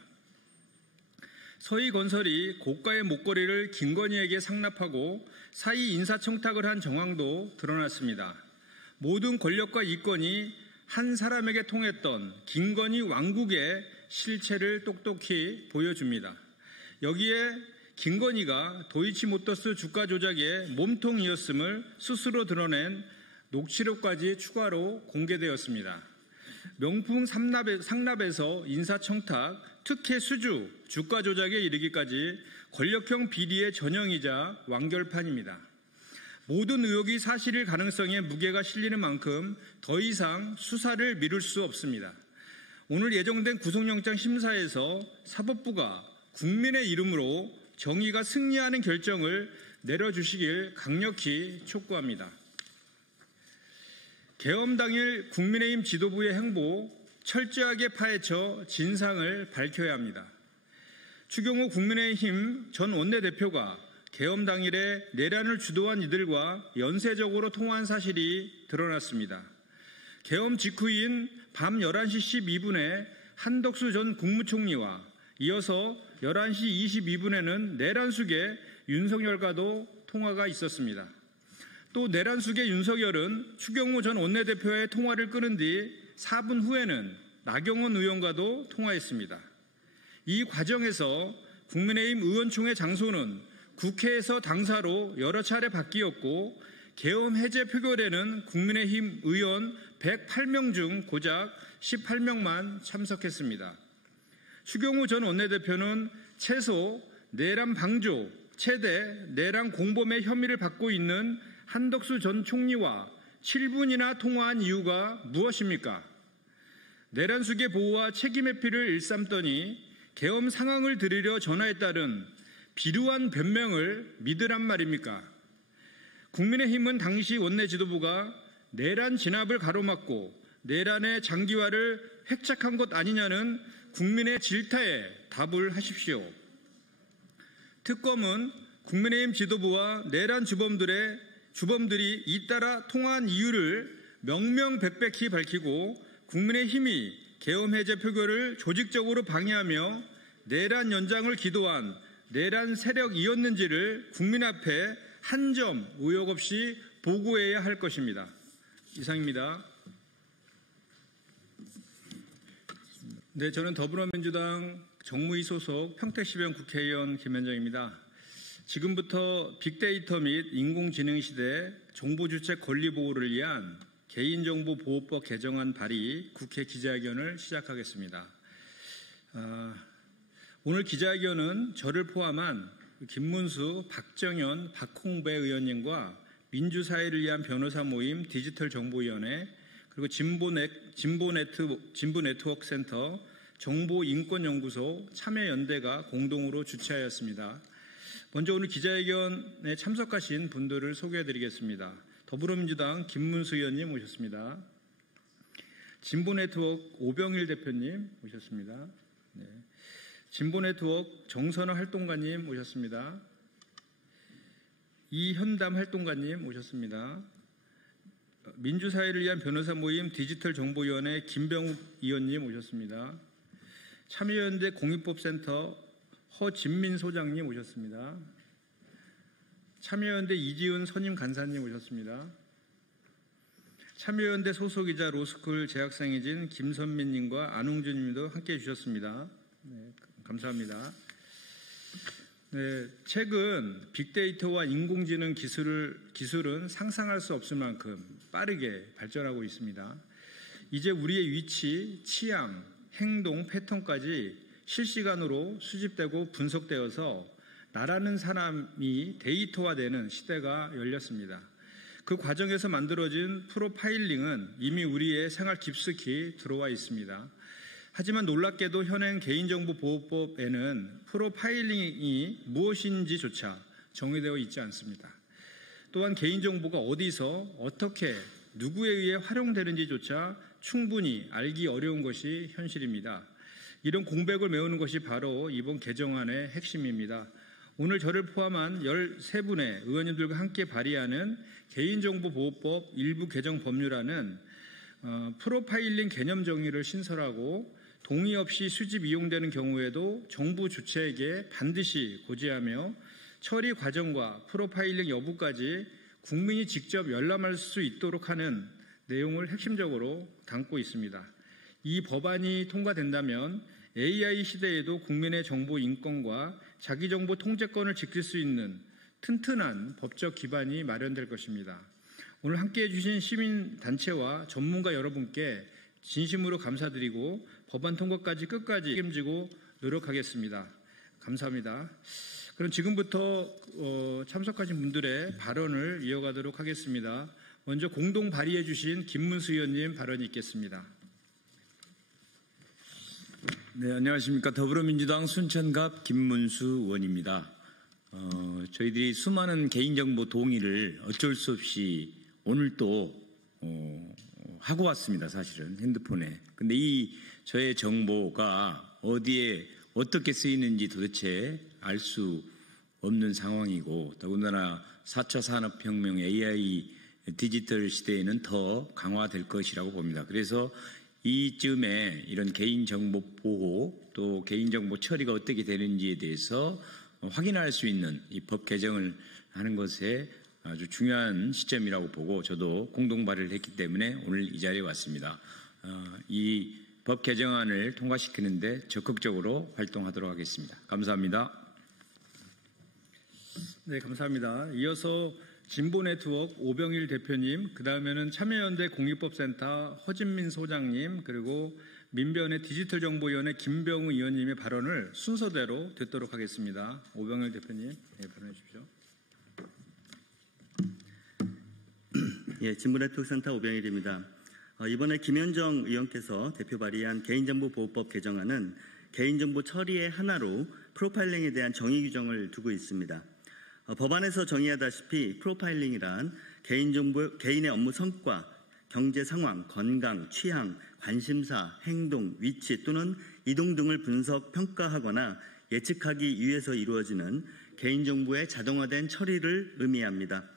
서희건설이 고가의 목걸이를 김건희에게 상납하고 사이 인사청탁을 한 정황도 드러났습니다. 모든 권력과 이권이 한 사람에게 통했던 김건희 왕국의 실체를 똑똑히 보여줍니다. 여기에 김건희가 도이치모터스 주가 조작의 몸통이었음을 스스로 드러낸 녹취록까지 추가로 공개되었습니다. 명품 상납에서 인사청탁, 특혜 수주, 주가 조작에 이르기까지 권력형 비리의 전형이자 완결판입니다. 모든 의혹이 사실일 가능성에 무게가 실리는 만큼 더 이상 수사를 미룰 수 없습니다. 오늘 예정된 구속영장 심사에서 사법부가 국민의 이름으로 정의가 승리하는 결정을 내려주시길 강력히 촉구합니다. 계엄 당일 국민의힘 지도부의 행보 철저하게 파헤쳐 진상을 밝혀야 합니다. 추경호 국민의힘 전 원내대표가 계엄 당일에 내란을 주도한 이들과 연쇄적으로 통화한 사실이 드러났습니다. 계엄 직후인 밤 11시 12분에 한덕수 전 국무총리와 이어서 11시 22분에는 내란숙의 윤석열과도 통화가 있었습니다. 또 내란숙의 윤석열은 추경호 전 원내대표의 통화를 끊은 뒤 4분 후에는 나경원 의원과도 통화했습니다. 이 과정에서 국민의힘 의원총회 장소는 국회에서 당사로 여러 차례 바뀌었고 계엄 해제 표결에는 국민의힘 의원 108명 중 고작 18명만 참석했습니다. 추경호 전 원내대표는 최소 내란 방조, 최대 내란 공범의 혐의를 받고 있는 한덕수 전 총리와 7분이나 통화한 이유가 무엇입니까? 내란 수계 보호와 책임 회피를 일삼더니 계엄 상황을 들으려 전화에 따른 비루한 변명을 믿으란 말입니까? 국민의힘은 당시 원내 지도부가 내란 진압을 가로막고 내란의 장기화를 획책한 것 아니냐는 국민의 질타에 답을 하십시오. 특검은 국민의힘 지도부와 내란 주범들이 잇따라 통화한 이유를 명명백백히 밝히고 국민의힘이 계엄 해제 표결을 조직적으로 방해하며 내란 연장을 기도한 내란 세력이었는지를 국민 앞에 한 점 의혹 없이 보고해야 할 것입니다. 이상입니다. 네, 저는 더불어민주당 정무위 소속 평택시병 국회의원 김현정입니다. 지금부터 빅데이터 및 인공지능 시대 정보주체 권리보호를 위한 개인정보보호법 개정안 발의 국회 기자회견을 시작하겠습니다. 오늘 기자회견은 저를 포함한 김문수, 박정현, 박홍배 의원님과 민주사회를 위한 변호사 모임 디지털정보위원회 그리고 진보네트워크센터 정보인권연구소 참여연대가 공동으로 주최하였습니다. 먼저 오늘 기자회견에 참석하신 분들을 소개해드리겠습니다. 더불어민주당 김문수 의원님 오셨습니다. 진보네트워크 오병일 대표님 오셨습니다. 네. 진보네트워크 정선호 활동가님 오셨습니다. 이현담 활동가님 오셨습니다. 민주사회를 위한 변호사 모임 디지털정보위원회 김병욱 의원님 오셨습니다. 참여연대 공익법센터 허진민 소장님 오셨습니다. 참여연대 이지은 선임 간사님 오셨습니다. 참여연대 소속이자 로스쿨 재학생이신 김선민님과 안웅준님도 함께해 주셨습니다. 네, 감사합니다. 네, 최근 빅데이터와 인공지능 기술은 상상할 수 없을 만큼 빠르게 발전하고 있습니다. 이제 우리의 위치, 취향, 행동, 패턴까지 실시간으로 수집되고 분석되어서 나라는 사람이 데이터화되는 시대가 열렸습니다. 그 과정에서 만들어진 프로파일링은 이미 우리의 생활 깊숙이 들어와 있습니다. 하지만 놀랍게도 현행 개인정보보호법에는 프로파일링이 무엇인지조차 정의되어 있지 않습니다. 또한 개인정보가 어디서 어떻게 누구에 의해 활용되는지조차 충분히 알기 어려운 것이 현실입니다. 이런 공백을 메우는 것이 바로 이번 개정안의 핵심입니다. 오늘 저를 포함한 13분의 의원님들과 함께 발의하는 개인정보보호법 일부 개정 법률안은 프로파일링 개념 정의를 신설하고 동의 없이 수집 이용되는 경우에도 정부 주체에게 반드시 고지하며 처리 과정과 프로파일링 여부까지 국민이 직접 열람할 수 있도록 하는 내용을 핵심적으로 담고 있습니다. 이 법안이 통과된다면 AI 시대에도 국민의 정보 인권과 자기정보 통제권을 지킬 수 있는 튼튼한 법적 기반이 마련될 것입니다. 오늘 함께해 주신 시민단체와 전문가 여러분께 진심으로 감사드리고 법안 통과까지 끝까지 책임지고 노력하겠습니다. 감사합니다. 그럼 지금부터 참석하신 분들의 발언을 이어가도록 하겠습니다. 먼저 공동 발의해 주신 김문수 의원님 발언이 있겠습니다. 네, 안녕하십니까. 더불어민주당 순천갑 김문수 의원입니다. 저희들이 수많은 개인정보 동의를 어쩔 수 없이 오늘 또 하고 왔습니다. 사실은 핸드폰에. 근데 이 저의 정보가 어디에 어떻게 쓰이는지 도대체 알 수 없는 상황이고 더군다나 4차 산업혁명 AI 디지털 시대에는 더 강화될 것이라고 봅니다. 그래서 이쯤에 이런 개인정보 보호 또 개인정보 처리가 어떻게 되는지에 대해서 확인할 수 있는 이 법 개정을 하는 것에 아주 중요한 시점이라고 보고 저도 공동 발의를 했기 때문에 오늘 이 자리에 왔습니다. 이 법 개정안을 통과시키는 데 적극적으로 활동하도록 하겠습니다. 감사합니다. 네, 감사합니다. 이어서 진보네트워크 오병일 대표님, 그 다음에는 참여연대 공익법센터 허진민 소장님, 그리고 민변의 디지털정보위원회 김병우 의원님의 발언을 순서대로 듣도록 하겠습니다. 오병일 대표님, 네, 발언해 주십시오. 예, 진보네트워크센터 오병일입니다. 이번에 김현정 의원께서 대표 발의한 개인정보보호법 개정안은 개인정보 처리의 하나로 프로파일링에 대한 정의 규정을 두고 있습니다. 법안에서 정의하다시피 프로파일링이란 개인의 업무 성과, 경제 상황, 건강, 취향, 관심사, 행동, 위치 또는 이동 등을 분석, 평가하거나 예측하기 위해서 이루어지는 개인정보의 자동화된 처리를 의미합니다.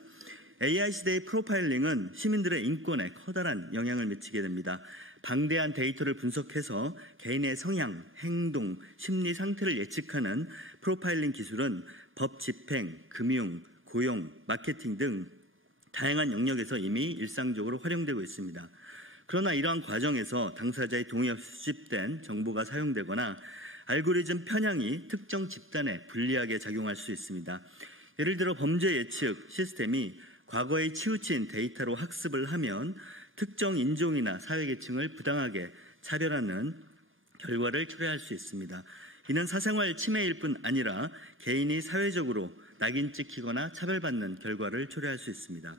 AI 시대의 프로파일링은 시민들의 인권에 커다란 영향을 미치게 됩니다. 방대한 데이터를 분석해서 개인의 성향, 행동, 심리 상태를 예측하는 프로파일링 기술은 법 집행, 금융, 고용, 마케팅 등 다양한 영역에서 이미 일상적으로 활용되고 있습니다. 그러나 이러한 과정에서 당사자의 동의 없이 수집된 정보가 사용되거나 알고리즘 편향이 특정 집단에 불리하게 작용할 수 있습니다. 예를 들어 범죄 예측 시스템이 과거에 치우친 데이터로 학습을 하면 특정 인종이나 사회계층을 부당하게 차별하는 결과를 초래할 수 있습니다. 이는 사생활 침해일 뿐 아니라 개인이 사회적으로 낙인 찍히거나 차별받는 결과를 초래할 수 있습니다.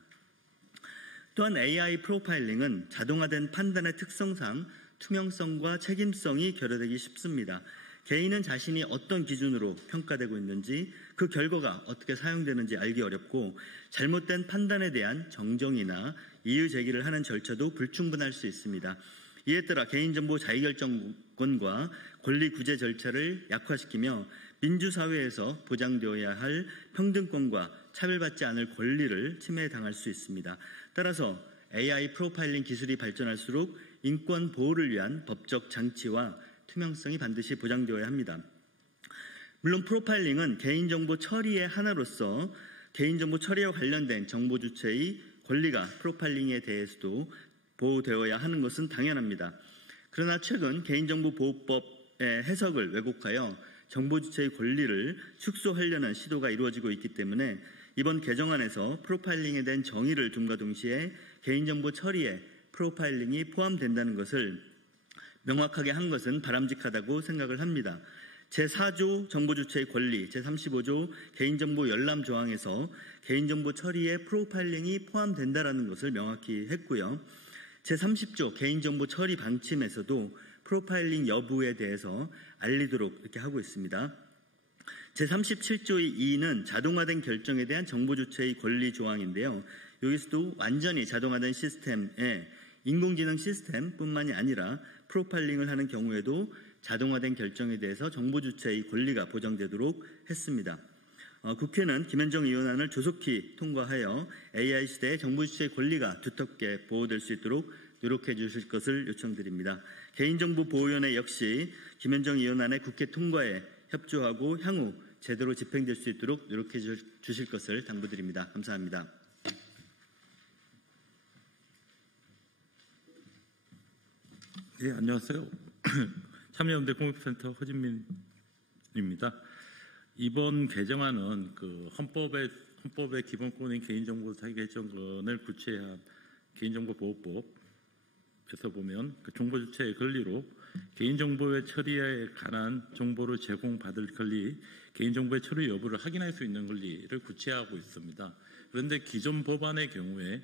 또한 AI 프로파일링은 자동화된 판단의 특성상 투명성과 책임성이 결여되기 쉽습니다. 개인은 자신이 어떤 기준으로 평가되고 있는지, 그 결과가 어떻게 사용되는지 알기 어렵고 잘못된 판단에 대한 정정이나 이의 제기를 하는 절차도 불충분할 수 있습니다. 이에 따라 개인정보 자유결정권과 권리 구제 절차를 약화시키며 민주사회에서 보장되어야 할 평등권과 차별받지 않을 권리를 침해당할 수 있습니다. 따라서 AI 프로파일링 기술이 발전할수록 인권 보호를 위한 법적 장치와 투명성이 반드시 보장되어야 합니다. 물론 프로파일링은 개인정보 처리의 하나로서 개인정보 처리와 관련된 정보 주체의 권리가 프로파일링에 대해서도 보호되어야 하는 것은 당연합니다. 그러나 최근 개인정보보호법의 해석을 왜곡하여 정보 주체의 권리를 축소하려는 시도가 이루어지고 있기 때문에 이번 개정안에서 프로파일링에 대한 정의를 둠과 동시에 개인정보 처리에 프로파일링이 포함된다는 것을 명확하게 한 것은 바람직하다고 생각을 합니다. 제4조 정보주체의 권리, 제35조 개인정보 열람 조항에서 개인정보 처리에 프로파일링이 포함된다는 것을 명확히 했고요. 제30조 개인정보 처리 방침에서도 프로파일링 여부에 대해서 알리도록 이렇게 하고 있습니다. 제37조의 2는 자동화된 결정에 대한 정보주체의 권리 조항인데요. 여기서도 완전히 자동화된 시스템에 인공지능 시스템뿐만이 아니라 프로파일링을 하는 경우에도 자동화된 결정에 대해서 정보 주체의 권리가 보장되도록 했습니다. 국회는 김현정 의원안을 조속히 통과하여 AI 시대의 정보 주체의 권리가 두텁게 보호될 수 있도록 노력해 주실 것을 요청드립니다. 개인정보보호위원회 역시 김현정 의원안의 국회 통과에 협조하고 향후 제대로 집행될 수 있도록 노력해 주실 것을 당부드립니다. 감사합니다. 네, 안녕하세요. 참여연대 공익센터 허진민입니다. 이번 개정안은 헌법의 기본권인 개인정보 자유결정권을 구체화한 개인정보보호법에서 보면 정보 주체의 권리로 개인정보의 처리에 관한 정보를 제공받을 권리, 개인정보의 처리 여부를 확인할 수 있는 권리를 구체화하고 있습니다. 그런데 기존 법안의 경우에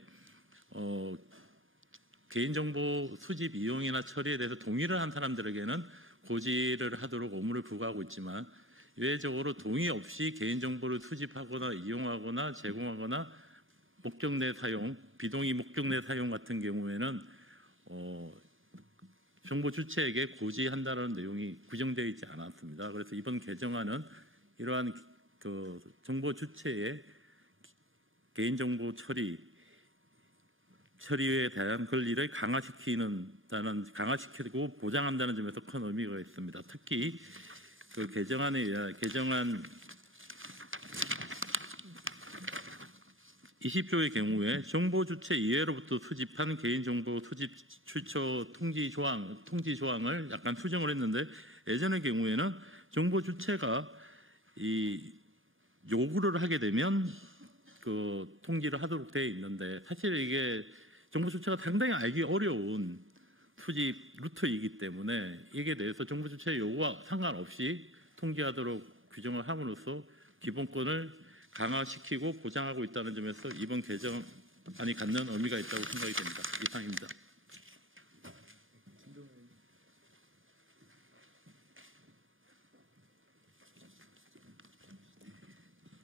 개인정보 수집, 이용이나 처리에 대해서 동의를 한 사람들에게는 고지를 하도록 의무를 부과하고 있지만 외적으로 동의 없이 개인정보를 수집하거나 이용하거나 제공하거나 목적 내 사용, 비동의 목적 내 사용 같은 경우에는 정보 주체에게 고지한다는 내용이 규정되어 있지 않았습니다. 그래서 이번 개정안은 이러한 정보 주체의 개인정보 처리에 대한 권리를 강화시키고 보장한다는 점에서 큰 의미가 있습니다. 특히 그 개정안 20조의 경우에 정보 주체 이외로부터 수집한 개인정보 수집 출처 통지 조항을 약간 수정을 했는데, 예전의 경우에는 정보 주체가 이 요구를 하게 되면 그 통지를 하도록 되어 있는데, 사실 이게 정보 주체가 상당히 알기 어려운 수집 루트이기 때문에 이게 대해서 정보 주체 요구와 상관없이 통지하도록 규정을 함으로써 기본권을 강화시키고 보장하고 있다는 점에서 이번 개정안이 갖는 의미가 있다고 생각이 됩니다. 이상입니다.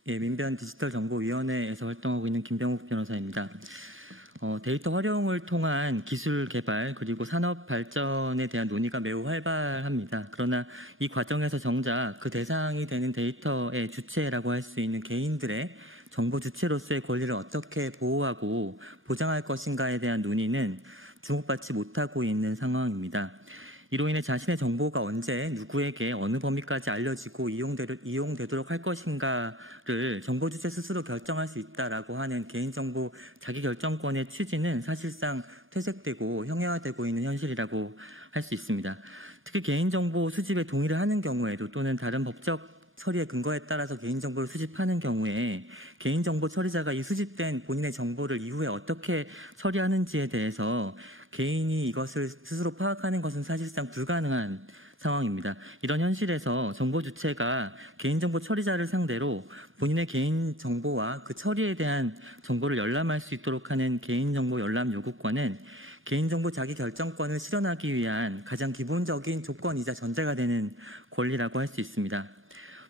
예, 민변 디지털정보위원회에서 활동하고 있는 김병욱 변호사입니다. 데이터 활용을 통한 기술 개발 그리고 산업 발전에 대한 논의가 매우 활발합니다. 그러나 이 과정에서 정작 그 대상이 되는 데이터의 주체라고 할 수 있는 개인들의 정보 주체로서의 권리를 어떻게 보호하고 보장할 것인가에 대한 논의는 주목받지 못하고 있는 상황입니다. 이로 인해 자신의 정보가 언제 누구에게 어느 범위까지 알려지고 이용되도록 할 것인가를 정보 주체 스스로 결정할 수 있다라고 하는 개인정보 자기결정권의 취지는 사실상 퇴색되고 형해화되고 있는 현실이라고 할 수 있습니다. 특히 개인정보 수집에 동의를 하는 경우에도 또는 다른 법적 처리의 근거에 따라서 개인정보를 수집하는 경우에 개인정보 처리자가 이 수집된 본인의 정보를 이후에 어떻게 처리하는지에 대해서 개인이 이것을 스스로 파악하는 것은 사실상 불가능한 상황입니다. 이런 현실에서 정보 주체가 개인정보 처리자를 상대로 본인의 개인정보와 그 처리에 대한 정보를 열람할 수 있도록 하는 개인정보 열람 요구권은 개인정보 자기결정권을 실현하기 위한 가장 기본적인 조건이자 전제가 되는 권리라고 할 수 있습니다.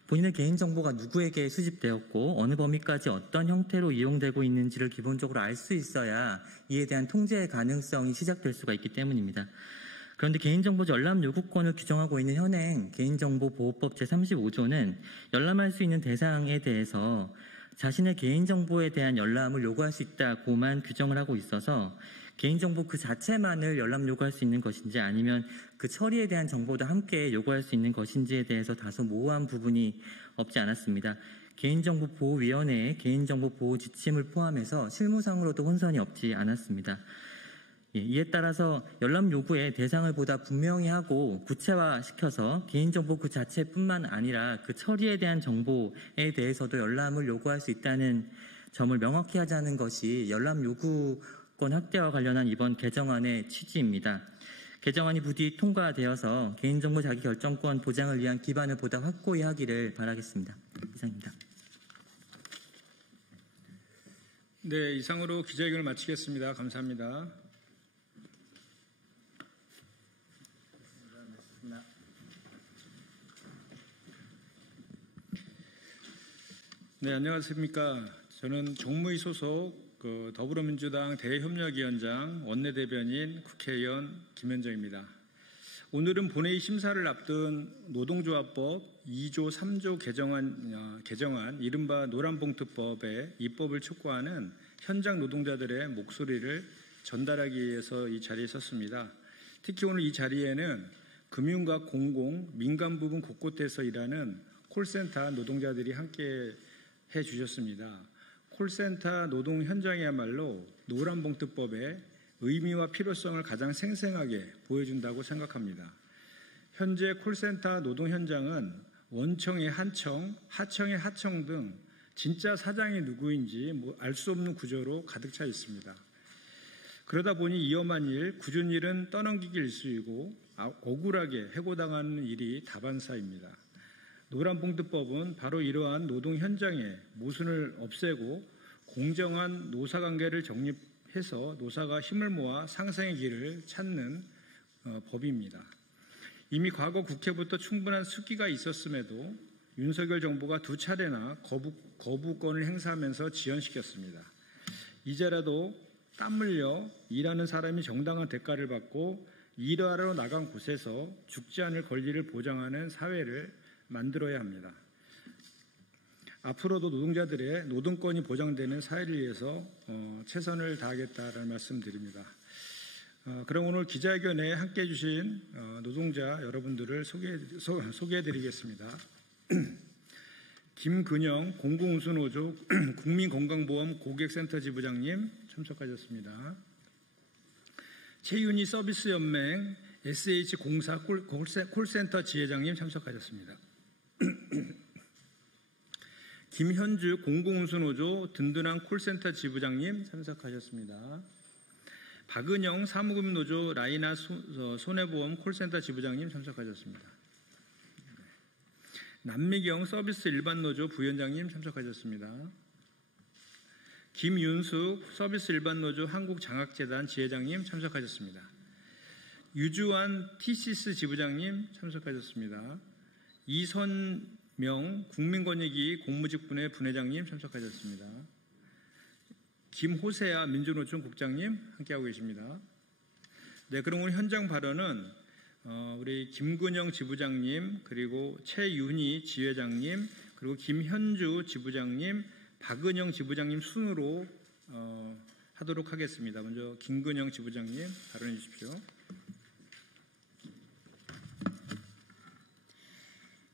본인의 개인정보가 누구에게 수집되었고 어느 범위까지 어떤 형태로 이용되고 있는지를 기본적으로 알 수 있어야 이에 대한 통제의 가능성이 시작될 수가 있기 때문입니다. 그런데 개인정보 열람 요구권을 규정하고 있는 현행 개인정보보호법 제35조는 열람할 수 있는 대상에 대해서 자신의 개인정보에 대한 열람을 요구할 수 있다고만 규정을 하고 있어서 개인정보 그 자체만을 열람 요구할 수 있는 것인지 아니면 그 처리에 대한 정보도 함께 요구할 수 있는 것인지에 대해서 다소 모호한 부분이 없지 않았습니다. 개인정보보호위원회의 개인정보보호 지침을 포함해서 실무상으로도 혼선이 없지 않았습니다. 이에 따라서 열람 요구의 대상을 보다 분명히 하고 구체화시켜서 개인정보 그 자체뿐만 아니라 그 처리에 대한 정보에 대해서도 열람을 요구할 수 있다는 점을 명확히 하자는 것이 열람 요구권 확대와 관련한 이번 개정안의 취지입니다. 개정안이 부디 통과되어서 개인정보 자기결정권 보장을 위한 기반을 보다 확고히 하기를 바라겠습니다. 이상입니다. 네, 이상으로 기자회견을 마치겠습니다. 감사합니다. 네, 안녕하십니까. 저는 정무위 소속 더불어민주당 대협력위원장 원내대변인 국회의원 김현정입니다. 오늘은 본회의 심사를 앞둔 노동조합법 2조 3조 개정안 이른바 노란봉투법의 입법을 촉구하는 현장 노동자들의 목소리를 전달하기 위해서 이 자리에 섰습니다. 특히 오늘 이 자리에는 금융과 공공, 민간 부분 곳곳에서 일하는 콜센터 노동자들이 함께 해주셨습니다. 콜센터 노동 현장이야말로 노란봉투법의 의미와 필요성을 가장 생생하게 보여준다고 생각합니다. 현재 콜센터 노동 현장은 원청의 한청, 하청의 하청 등 진짜 사장이 누구인지 알 수 없는 구조로 가득 차 있습니다. 그러다 보니 위험한 일, 굳은 일은 떠넘기기 일쑤이고 억울하게 해고당하는 일이 다반사입니다. 노란봉투법은 바로 이러한 노동 현장의 모순을 없애고 공정한 노사관계를 정립해서 노사가 힘을 모아 상생의 길을 찾는 법입니다. 이미 과거 국회부터 충분한 숙기가 있었음에도 윤석열 정부가 2차례나 거부권을 행사하면서 지연시켰습니다. 이제라도 땀 흘려 일하는 사람이 정당한 대가를 받고 일하러 나간 곳에서 죽지 않을 권리를 보장하는 사회를 만들어야 합니다. 앞으로도 노동자들의 노동권이 보장되는 사회를 위해서 최선을 다하겠다라는 말씀드립니다. 그럼 오늘 기자회견에 함께해 주신 노동자 여러분들을 소개해 드리겠습니다. 김근영 공공운수노조 국민건강보험 고객센터 지부장님 참석하셨습니다. 최윤희 서비스연맹 SH공사 콜센터 지회장님 참석하셨습니다. 김현주 공공운수노조 든든한 콜센터 지부장님 참석하셨습니다. 박은영 사무금노조 라이나 손해보험 콜센터 지부장님 참석하셨습니다. 남미경 서비스 일반노조 부위원장님 참석하셨습니다. 김윤숙 서비스 일반노조 한국장학재단 지회장님 참석하셨습니다. 유주환 TCS 지부장님 참석하셨습니다. 이선명 국민권익위 공무직분회 분회장님 참석하셨습니다. 김호세아 민주노총 국장님 함께하고 계십니다. 네, 그럼 오늘 현장 발언은 우리 김근영 지부장님, 그리고 최윤희 지회장님, 그리고 김현주 지부장님, 박은영 지부장님 순으로 하도록 하겠습니다. 먼저 김근영 지부장님 발언해 주십시오.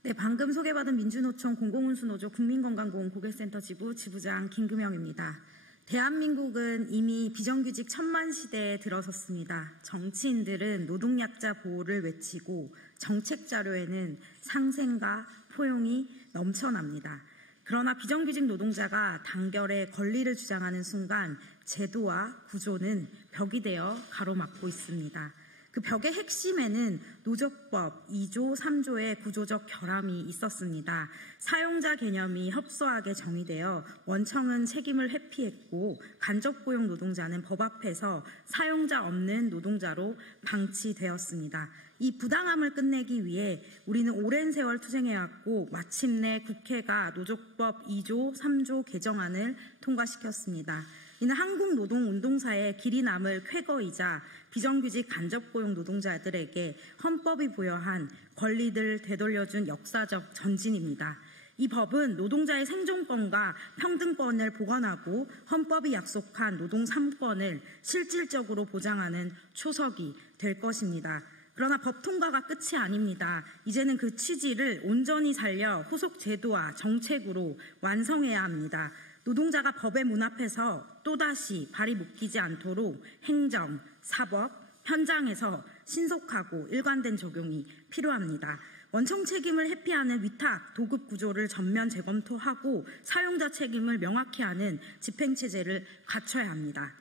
네, 방금 소개받은 민주노총 공공운수노조 국민건강보험 고객센터 지부장 김금영입니다. 대한민국은 이미 비정규직 1000만 시대에 들어섰습니다. 정치인들은 노동약자 보호를 외치고 정책 자료에는 상생과 포용이 넘쳐납니다. 그러나 비정규직 노동자가 단결에 권리를 주장하는 순간 제도와 구조는 벽이 되어 가로막고 있습니다. 그 벽의 핵심에는 노조법 2조, 3조의 구조적 결함이 있었습니다. 사용자 개념이 협소하게 정의되어 원청은 책임을 회피했고 간접고용 노동자는 법 앞에서 사용자 없는 노동자로 방치되었습니다. 이 부당함을 끝내기 위해 우리는 오랜 세월 투쟁해왔고 마침내 국회가 노조법 2조, 3조 개정안을 통과시켰습니다. 이는 한국노동운동사의 길이 남을 쾌거이자 비정규직 간접고용 노동자들에게 헌법이 부여한 권리들을 되돌려준 역사적 전진입니다. 이 법은 노동자의 생존권과 평등권을 보완하고 헌법이 약속한 노동 3권을 실질적으로 보장하는 초석이 될 것입니다. 그러나 법 통과가 끝이 아닙니다. 이제는 그 취지를 온전히 살려 후속 제도와 정책으로 완성해야 합니다. 노동자가 법의 문 앞에서 또다시 발이 묶이지 않도록 행정, 사법, 현장에서 신속하고 일관된 적용이 필요합니다. 원청 책임을 회피하는 위탁, 도급 구조를 전면 재검토하고 사용자 책임을 명확히 하는 집행체제를 갖춰야 합니다.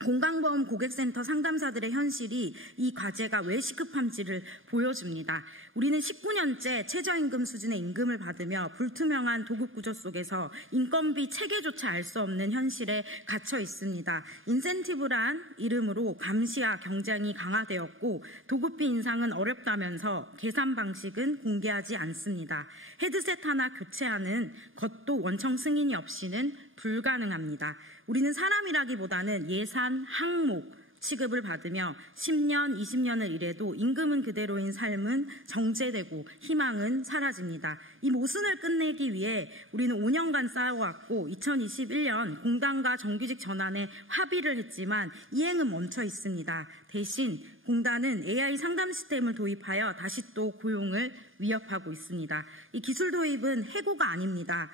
건강보험 고객센터 상담사들의 현실이 이 과제가 왜 시급한지를 보여줍니다. 우리는 19년째 최저임금 수준의 임금을 받으며 불투명한 도급구조 속에서 인건비 체계조차 알 수 없는 현실에 갇혀 있습니다. 인센티브란 이름으로 감시와 경쟁이 강화되었고 도급비 인상은 어렵다면서 계산 방식은 공개하지 않습니다. 헤드셋 하나 교체하는 것도 원청 승인이 없이는 불가능합니다. 우리는 사람이라기보다는 예산, 항목, 취급을 받으며 10년, 20년을 일해도 임금은 그대로인 삶은 정제되고 희망은 사라집니다. 이 모순을 끝내기 위해 우리는 5년간 싸워왔고 2021년 공단과 정규직 전환에 합의를 했지만 이행은 멈춰 있습니다. 대신 공단은 AI 상담 시스템을 도입하여 다시 또 고용을 위협하고 있습니다. 이 기술 도입은 해고가 아닙니다.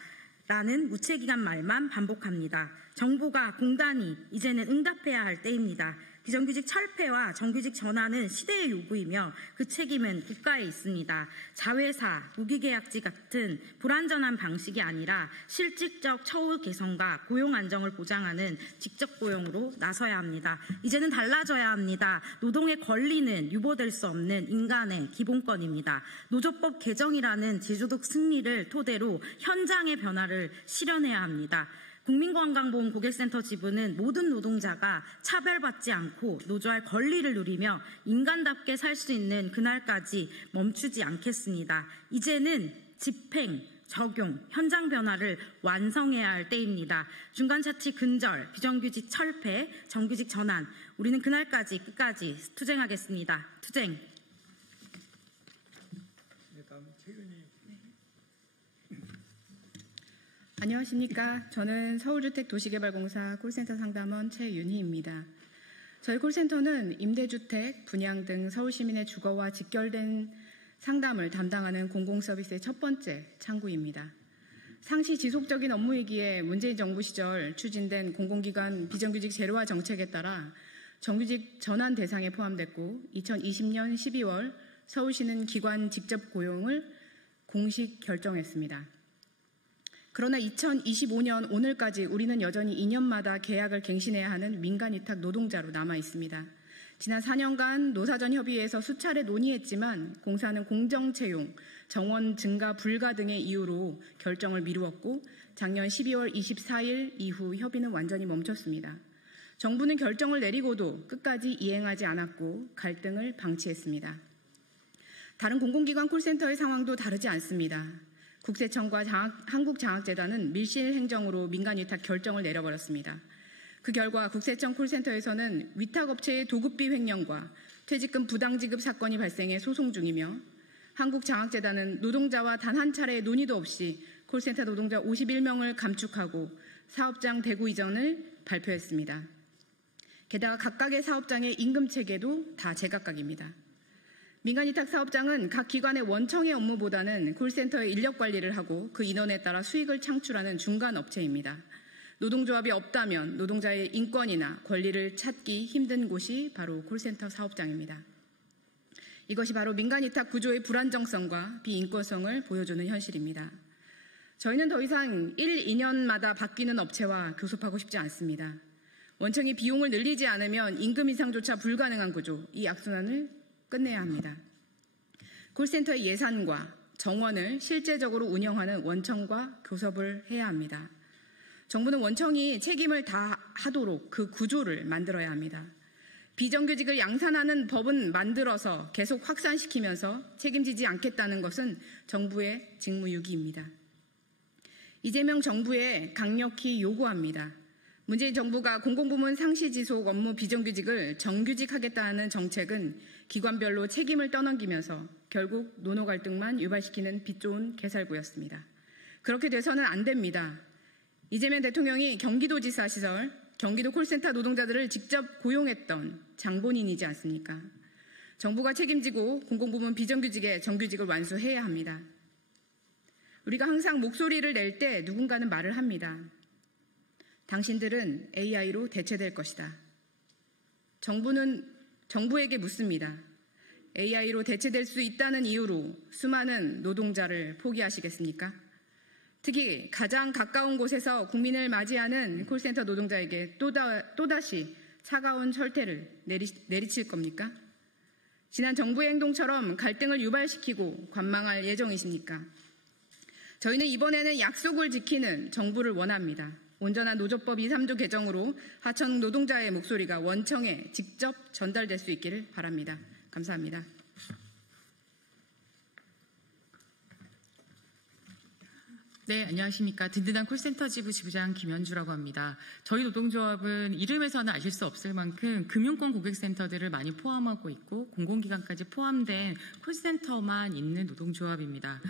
라는 무책임한 말만 반복합니다. 정부가 공단이 이제는 응답해야 할 때입니다. 비정규직 철폐와 정규직 전환은 시대의 요구이며 그 책임은 국가에 있습니다. 자회사, 무기계약직 같은 불완전한 방식이 아니라 실질적 처우 개선과 고용 안정을 보장하는 직접 고용으로 나서야 합니다. 이제는 달라져야 합니다. 노동의 권리는 유보될 수 없는 인간의 기본권입니다. 노조법 개정이라는 제도적 승리를 토대로 현장의 변화를 실현해야 합니다. 국민건강보험 고객센터 지부는 모든 노동자가 차별받지 않고 노조할 권리를 누리며 인간답게 살 수 있는 그날까지 멈추지 않겠습니다. 이제는 집행, 적용, 현장 변화를 완성해야 할 때입니다. 중간자치 근절, 비정규직 철폐, 정규직 전환, 우리는 그날까지 끝까지 투쟁하겠습니다. 투쟁. 안녕하십니까. 저는 서울주택도시개발공사 콜센터 상담원 최윤희입니다. 저희 콜센터는 임대주택, 분양 등 서울시민의 주거와 직결된 상담을 담당하는 공공서비스의 첫 번째 창구입니다. 상시 지속적인 업무이기에 문재인 정부 시절 추진된 공공기관 비정규직 제로화 정책에 따라 정규직 전환 대상에 포함됐고 2020년 12월 서울시는 기관 직접 고용을 공식 결정했습니다. 그러나 2025년 오늘까지 우리는 여전히 2년마다 계약을 갱신해야 하는 민간위탁 노동자로 남아 있습니다. 지난 4년간 노사전 협의회에서 수차례 논의했지만 공사는 공정채용, 정원 증가 불가 등의 이유로 결정을 미루었고 작년 12월 24일 이후 협의는 완전히 멈췄습니다. 정부는 결정을 내리고도 끝까지 이행하지 않았고 갈등을 방치했습니다. 다른 공공기관 콜센터의 상황도 다르지 않습니다. 국세청과 한국장학재단은 밀실행정으로 민간위탁 결정을 내려버렸습니다. 그 결과 국세청 콜센터에서는 위탁업체의 도급비 횡령과 퇴직금 부당지급 사건이 발생해 소송 중이며 한국장학재단은 노동자와 단 한 차례의 논의도 없이 콜센터 노동자 51명을 감축하고 사업장 대구 이전을 발표했습니다. 게다가 각각의 사업장의 임금체계도 다 제각각입니다. 민간위탁 사업장은 각 기관의 원청의 업무보다는 콜센터의 인력 관리를 하고 그 인원에 따라 수익을 창출하는 중간 업체입니다. 노동조합이 없다면 노동자의 인권이나 권리를 찾기 힘든 곳이 바로 콜센터 사업장입니다. 이것이 바로 민간위탁 구조의 불안정성과 비인권성을 보여주는 현실입니다. 저희는 더 이상 1, 2년마다 바뀌는 업체와 교섭하고 싶지 않습니다. 원청이 비용을 늘리지 않으면 임금 인상조차 불가능한 구조, 이 악순환을 끝내야 합니다. 콜센터의 예산과 정원을 실제적으로 운영하는 원청과 교섭을 해야 합니다. 정부는 원청이 책임을 다하도록 그 구조를 만들어야 합니다. 비정규직을 양산하는 법은 만들어서 계속 확산시키면서 책임지지 않겠다는 것은 정부의 직무유기입니다. 이재명 정부에 강력히 요구합니다. 문재인 정부가 공공부문 상시지속 업무 비정규직을 정규직하겠다는 정책은 기관별로 책임을 떠넘기면서 결국 노노 갈등만 유발시키는 빛 좋은 개살구였습니다. 그렇게 돼서는 안 됩니다. 이재명 대통령이 경기도지사 시절 경기도 콜센터 노동자들을 직접 고용했던 장본인이지 않습니까? 정부가 책임지고 공공부문 비정규직의 정규직을 완수해야 합니다. 우리가 항상 목소리를 낼 때 누군가는 말을 합니다. 당신들은 AI로 대체될 것이다. 정부에게 묻습니다. AI로 대체될 수 있다는 이유로 수많은 노동자를 포기하시겠습니까? 특히 가장 가까운 곳에서 국민을 맞이하는 콜센터 노동자에게 또다시 차가운 철퇴를 내리칠 겁니까? 지난 정부의 행동처럼 갈등을 유발시키고 관망할 예정이십니까? 저희는 이번에는 약속을 지키는 정부를 원합니다. 온전한 노조법 2~3조 개정으로 하청 노동자의 목소리가 원청에 직접 전달될 수 있기를 바랍니다. 감사합니다. 네, 안녕하십니까. 든든한 콜센터 지부 지부장 김현주라고 합니다. 저희 노동조합은 이름에서는 아실 수 없을 만큼 금융권 고객센터들을 많이 포함하고 있고 공공기관까지 포함된 콜센터만 있는 노동조합입니다.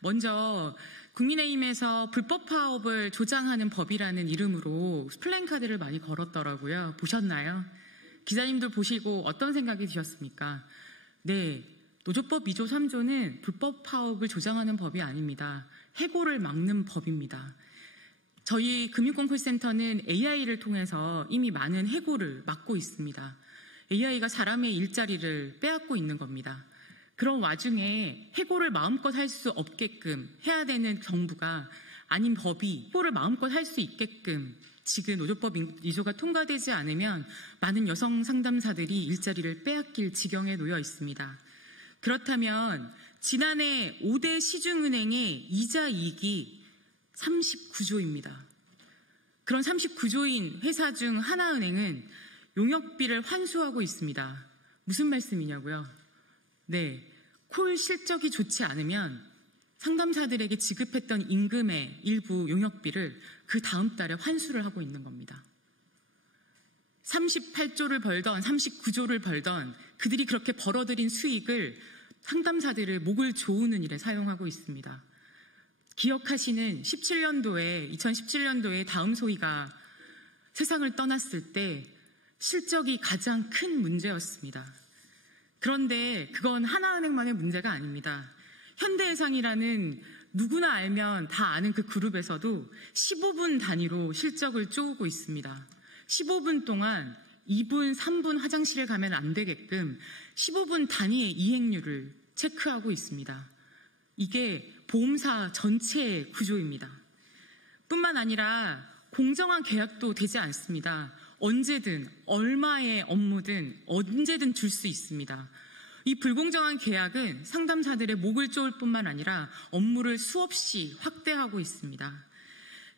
먼저 국민의힘에서 불법 파업을 조장하는 법이라는 이름으로 플랜카드를 많이 걸었더라고요. 보셨나요? 기자님들 보시고 어떤 생각이 드셨습니까? 네, 노조법 2조 3조는 불법 파업을 조장하는 법이 아닙니다. 해고를 막는 법입니다. 저희 금융권 콜센터는 AI를 통해서 이미 많은 해고를 막고 있습니다. AI가 사람의 일자리를 빼앗고 있는 겁니다. 그런 와중에 해고를 마음껏 할 수 없게끔 해야 되는 정부가 아닌 법이 해고를 마음껏 할 수 있게끔 지금 노조법 2조가 통과되지 않으면 많은 여성 상담사들이 일자리를 빼앗길 지경에 놓여 있습니다. 그렇다면 지난해 5대 시중은행의 이자 이익이 39조입니다. 그런 39조인 회사 중 하나은행은 용역비를 환수하고 있습니다. 무슨 말씀이냐고요? 네, 콜 실적이 좋지 않으면 상담사들에게 지급했던 임금의 일부 용역비를 그 다음 달에 환수를 하고 있는 겁니다. 38조를 벌던 39조를 벌던 그들이 그렇게 벌어들인 수익을 상담사들을 목을 조우는 일에 사용하고 있습니다. 기억하시는 2017년도에 다음 소희가 세상을 떠났을 때 실적이 가장 큰 문제였습니다. 그런데 그건 하나은행만의 문제가 아닙니다. 현대해상이라는 누구나 알면 다 아는 그 그룹에서도 15분 단위로 실적을 쪼고 있습니다. 15분 동안 2분, 3분 화장실에 가면 안 되게끔 15분 단위의 이행률을 체크하고 있습니다. 이게 보험사 전체의 구조입니다. 뿐만 아니라 공정한 계약도 되지 않습니다. 언제든 얼마의 업무든 언제든 줄 수 있습니다. 이 불공정한 계약은 상담사들의 목을 쪼을 뿐만 아니라 업무를 수없이 확대하고 있습니다.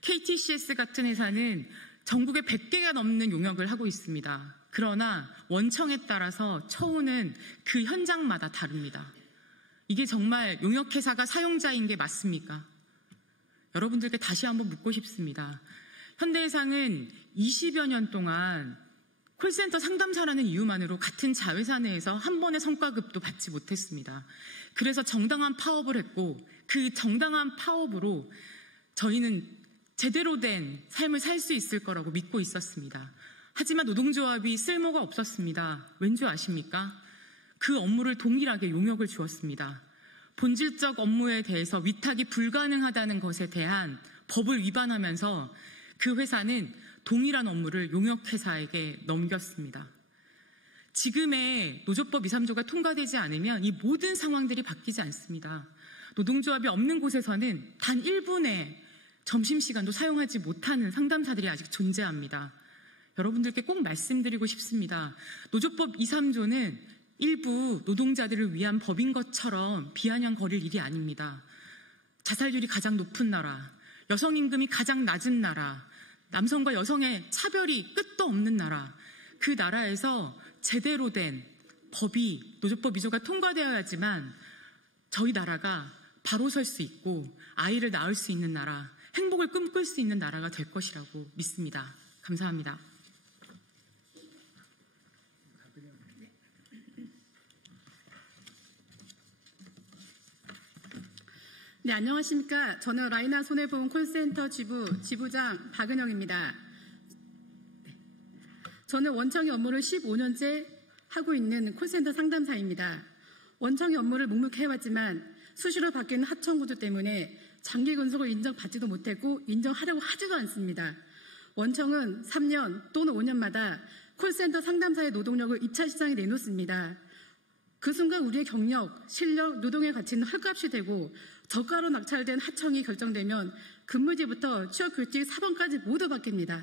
KTCS 같은 회사는 전국에 100개가 넘는 용역을 하고 있습니다. 그러나 원청에 따라서 처우는 그 현장마다 다릅니다. 이게 정말 용역회사가 사용자인 게 맞습니까? 여러분들께 다시 한번 묻고 싶습니다. 현대해상은 20여 년 동안 콜센터 상담사라는 이유만으로 같은 자회사 내에서 한 번의 성과급도 받지 못했습니다. 그래서 정당한 파업을 했고 그 정당한 파업으로 저희는 제대로 된 삶을 살 수 있을 거라고 믿고 있었습니다. 하지만 노동조합이 쓸모가 없었습니다. 왠지 아십니까? 그 업무를 동일하게 용역을 주었습니다. 본질적 업무에 대해서 위탁이 불가능하다는 것에 대한 법을 위반하면서 그 회사는 동일한 업무를 용역회사에게 넘겼습니다. 지금의 노조법 2, 3조가 통과되지 않으면 이 모든 상황들이 바뀌지 않습니다. 노동조합이 없는 곳에서는 단 1분의 점심시간도 사용하지 못하는 상담사들이 아직 존재합니다. 여러분들께 꼭 말씀드리고 싶습니다. 노조법 2, 3조는 일부 노동자들을 위한 법인 것처럼 비아냥거릴 일이 아닙니다. 자살률이 가장 높은 나라, 여성 임금이 가장 낮은 나라, 남성과 여성의 차별이 끝도 없는 나라, 그 나라에서 제대로 된 법이 노조법 2조가 통과되어야지만 저희 나라가 바로 설 수 있고 아이를 낳을 수 있는 나라, 행복을 꿈꿀 수 있는 나라가 될 것이라고 믿습니다. 감사합니다. 네, 안녕하십니까. 저는 라이나 손해보험 콜센터 지부장 박은영입니다. 저는 원청의 업무를 15년째 하고 있는 콜센터 상담사입니다. 원청의 업무를 묵묵히 해왔지만 수시로 바뀌는 하청 구조 때문에 장기 근속을 인정받지도 못했고 인정하려고 하지도 않습니다. 원청은 3년 또는 5년마다 콜센터 상담사의 노동력을 입찰 시장에 내놓습니다. 그 순간 우리의 경력, 실력, 노동의 가치는 헐값이 되고 저가로 낙찰된 하청이 결정되면 근무지부터 취업규칙 사범까지 모두 바뀝니다.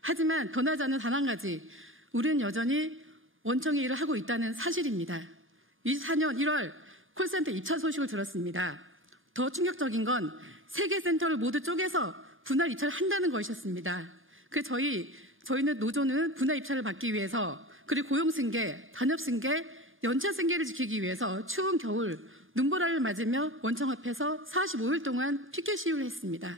하지만 변하지 않는 단 한 가지, 우리는 여전히 원청의 일을 하고 있다는 사실입니다. 24년 1월 콜센터 입찰 소식을 들었습니다. 더 충격적인 건 3개 센터를 모두 쪼개서 분할 입찰을 한다는 것이었습니다. 저희는 노조는 분할 입찰을 받기 위해서, 그리고 고용승계, 단협승계, 연차승계를 지키기 위해서 추운 겨울 눈보라를 맞으며 원청 앞에서 45일 동안 피켓 시위를 했습니다.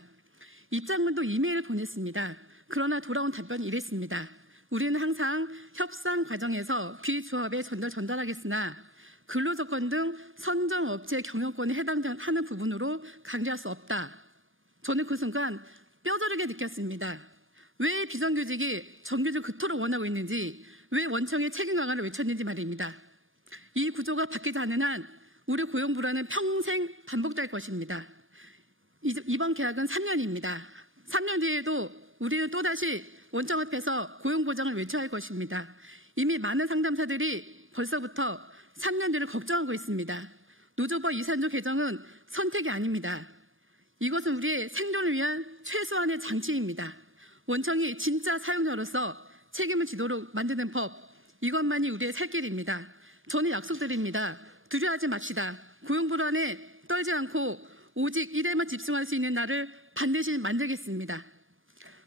입장문도 이메일을 보냈습니다. 그러나 돌아온 답변이 이랬습니다. 우리는 항상 협상 과정에서 비조합에 전달하겠으나 근로조건 등 선정업체 경영권에 해당하는 부분으로 강제할 수 없다. 저는 그 순간 뼈저리게 느꼈습니다. 왜 비정규직이 정규직을 그토록 원하고 있는지, 왜 원청의 책임 강화를 외쳤는지 말입니다. 이 구조가 바뀌지 않는 한 우리 고용 불안은 평생 반복될 것입니다. 이번 계약은 3년입니다. 3년 뒤에도 우리는 또다시 원청 앞에서 고용 보장을 외쳐야 할 것입니다. 이미 많은 상담사들이 벌써부터 3년 뒤를 걱정하고 있습니다. 노조법 2, 3조 개정은 선택이 아닙니다. 이것은 우리의 생존을 위한 최소한의 장치입니다. 원청이 진짜 사용자로서 책임을 지도록 만드는 법, 이것만이 우리의 살 길입니다. 저는 약속드립니다. 두려워하지 맙시다. 고용 불안에 떨지 않고 오직 일에만 집중할 수 있는 날을 반드시 만들겠습니다.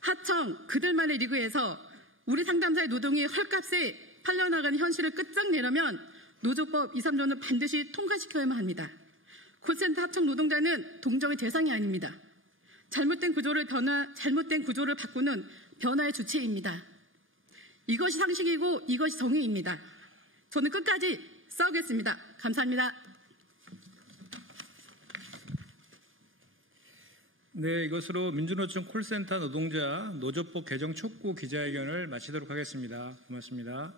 하청, 그들만의 리그에서 우리 상담사의 노동이 헐값에 팔려나가는 현실을 끝장내려면 노조법 2, 3조는 반드시 통과시켜야만 합니다. 콜센터 하청 노동자는 동정의 대상이 아닙니다. 잘못된 구조를 바꾸는 변화의 주체입니다. 이것이 상식이고 이것이 정의입니다. 저는 끝까지 싸우겠습니다. 감사합니다. 네, 이것으로 민주노총 콜센터 노동자 노조법 개정 촉구 기자회견을 마치도록 하겠습니다. 고맙습니다.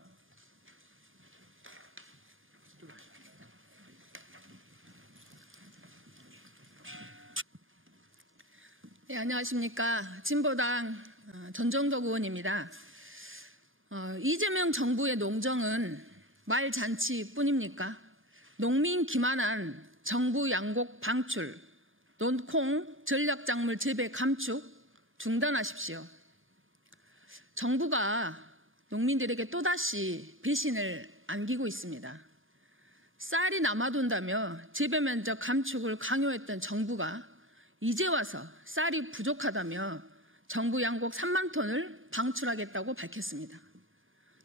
네, 안녕하십니까. 진보당 전정덕 의원입니다. 이재명 정부의 농정은 말잔치뿐입니까? 농민 기만한 정부 양곡 방출, 논콩 전략작물 재배 감축 중단하십시오. 정부가 농민들에게 또다시 배신을 안기고 있습니다. 쌀이 남아돈다며 재배 면적 감축을 강요했던 정부가 이제 와서 쌀이 부족하다며 정부 양곡 3만 톤을 방출하겠다고 밝혔습니다.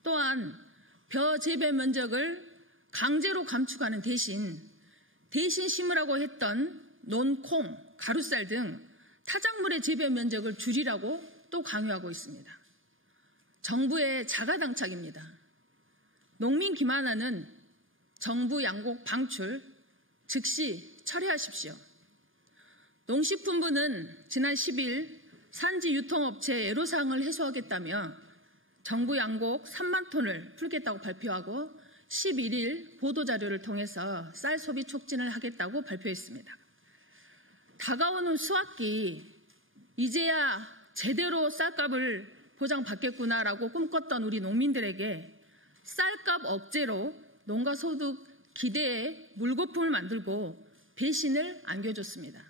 또한 벼 재배 면적을 강제로 감축하는 대신 심으라고 했던 논콩, 가루쌀 등 타작물의 재배 면적을 줄이라고 또 강요하고 있습니다. 정부의 자가당착입니다. 농민 기만하는 정부 양곡 방출 즉시 철회하십시오. 농식품부는 지난 10일 산지 유통업체 애로사항을 해소하겠다며 정부 양곡 3만 톤을 풀겠다고 발표하고 11일 보도자료를 통해서 쌀 소비 촉진을 하겠다고 발표했습니다. 다가오는 수확기 이제야 제대로 쌀값을 보장받겠구나라고 꿈꿨던 우리 농민들에게 쌀값 억제로 농가소득 기대에 물거품을 만들고 배신을 안겨줬습니다.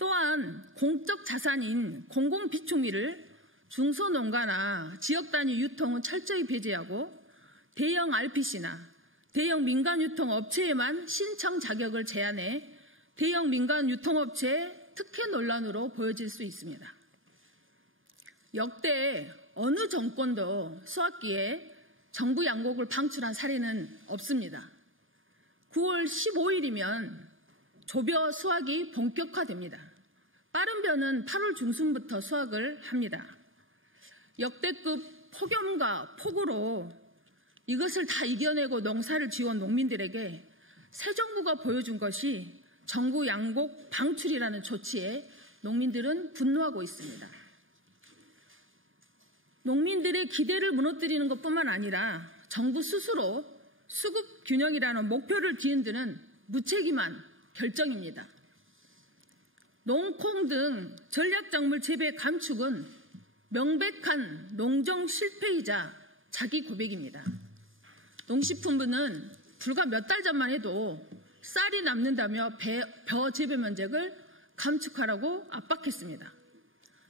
또한 공적 자산인 공공비축미를 중소농가나 지역단위 유통은 철저히 배제하고 대형 RPC나 대형 민간유통업체에만 신청 자격을 제한해 대형 민간유통업체의 특혜 논란으로 보여질 수 있습니다. 역대 어느 정권도 수확기에 정부 양곡을 방출한 사례는 없습니다. 9월 15일이면 조벼 수확이 본격화됩니다. 빠른 벼는 8월 중순부터 수확을 합니다. 역대급 폭염과 폭우로 이것을 다 이겨내고 농사를 지어온 농민들에게 새 정부가 보여준 것이 정부 양곡 방출이라는 조치에 농민들은 분노하고 있습니다. 농민들의 기대를 무너뜨리는 것뿐만 아니라 정부 스스로 수급 균형이라는 목표를 뒤흔드는 무책임한 결정입니다. 농콩 등 전략작물 재배 감축은 명백한 농정 실패이자 자기 고백입니다. 농식품부는 불과 몇 달 전만 해도 쌀이 남는다며 벼 재배 면적을 감축하라고 압박했습니다.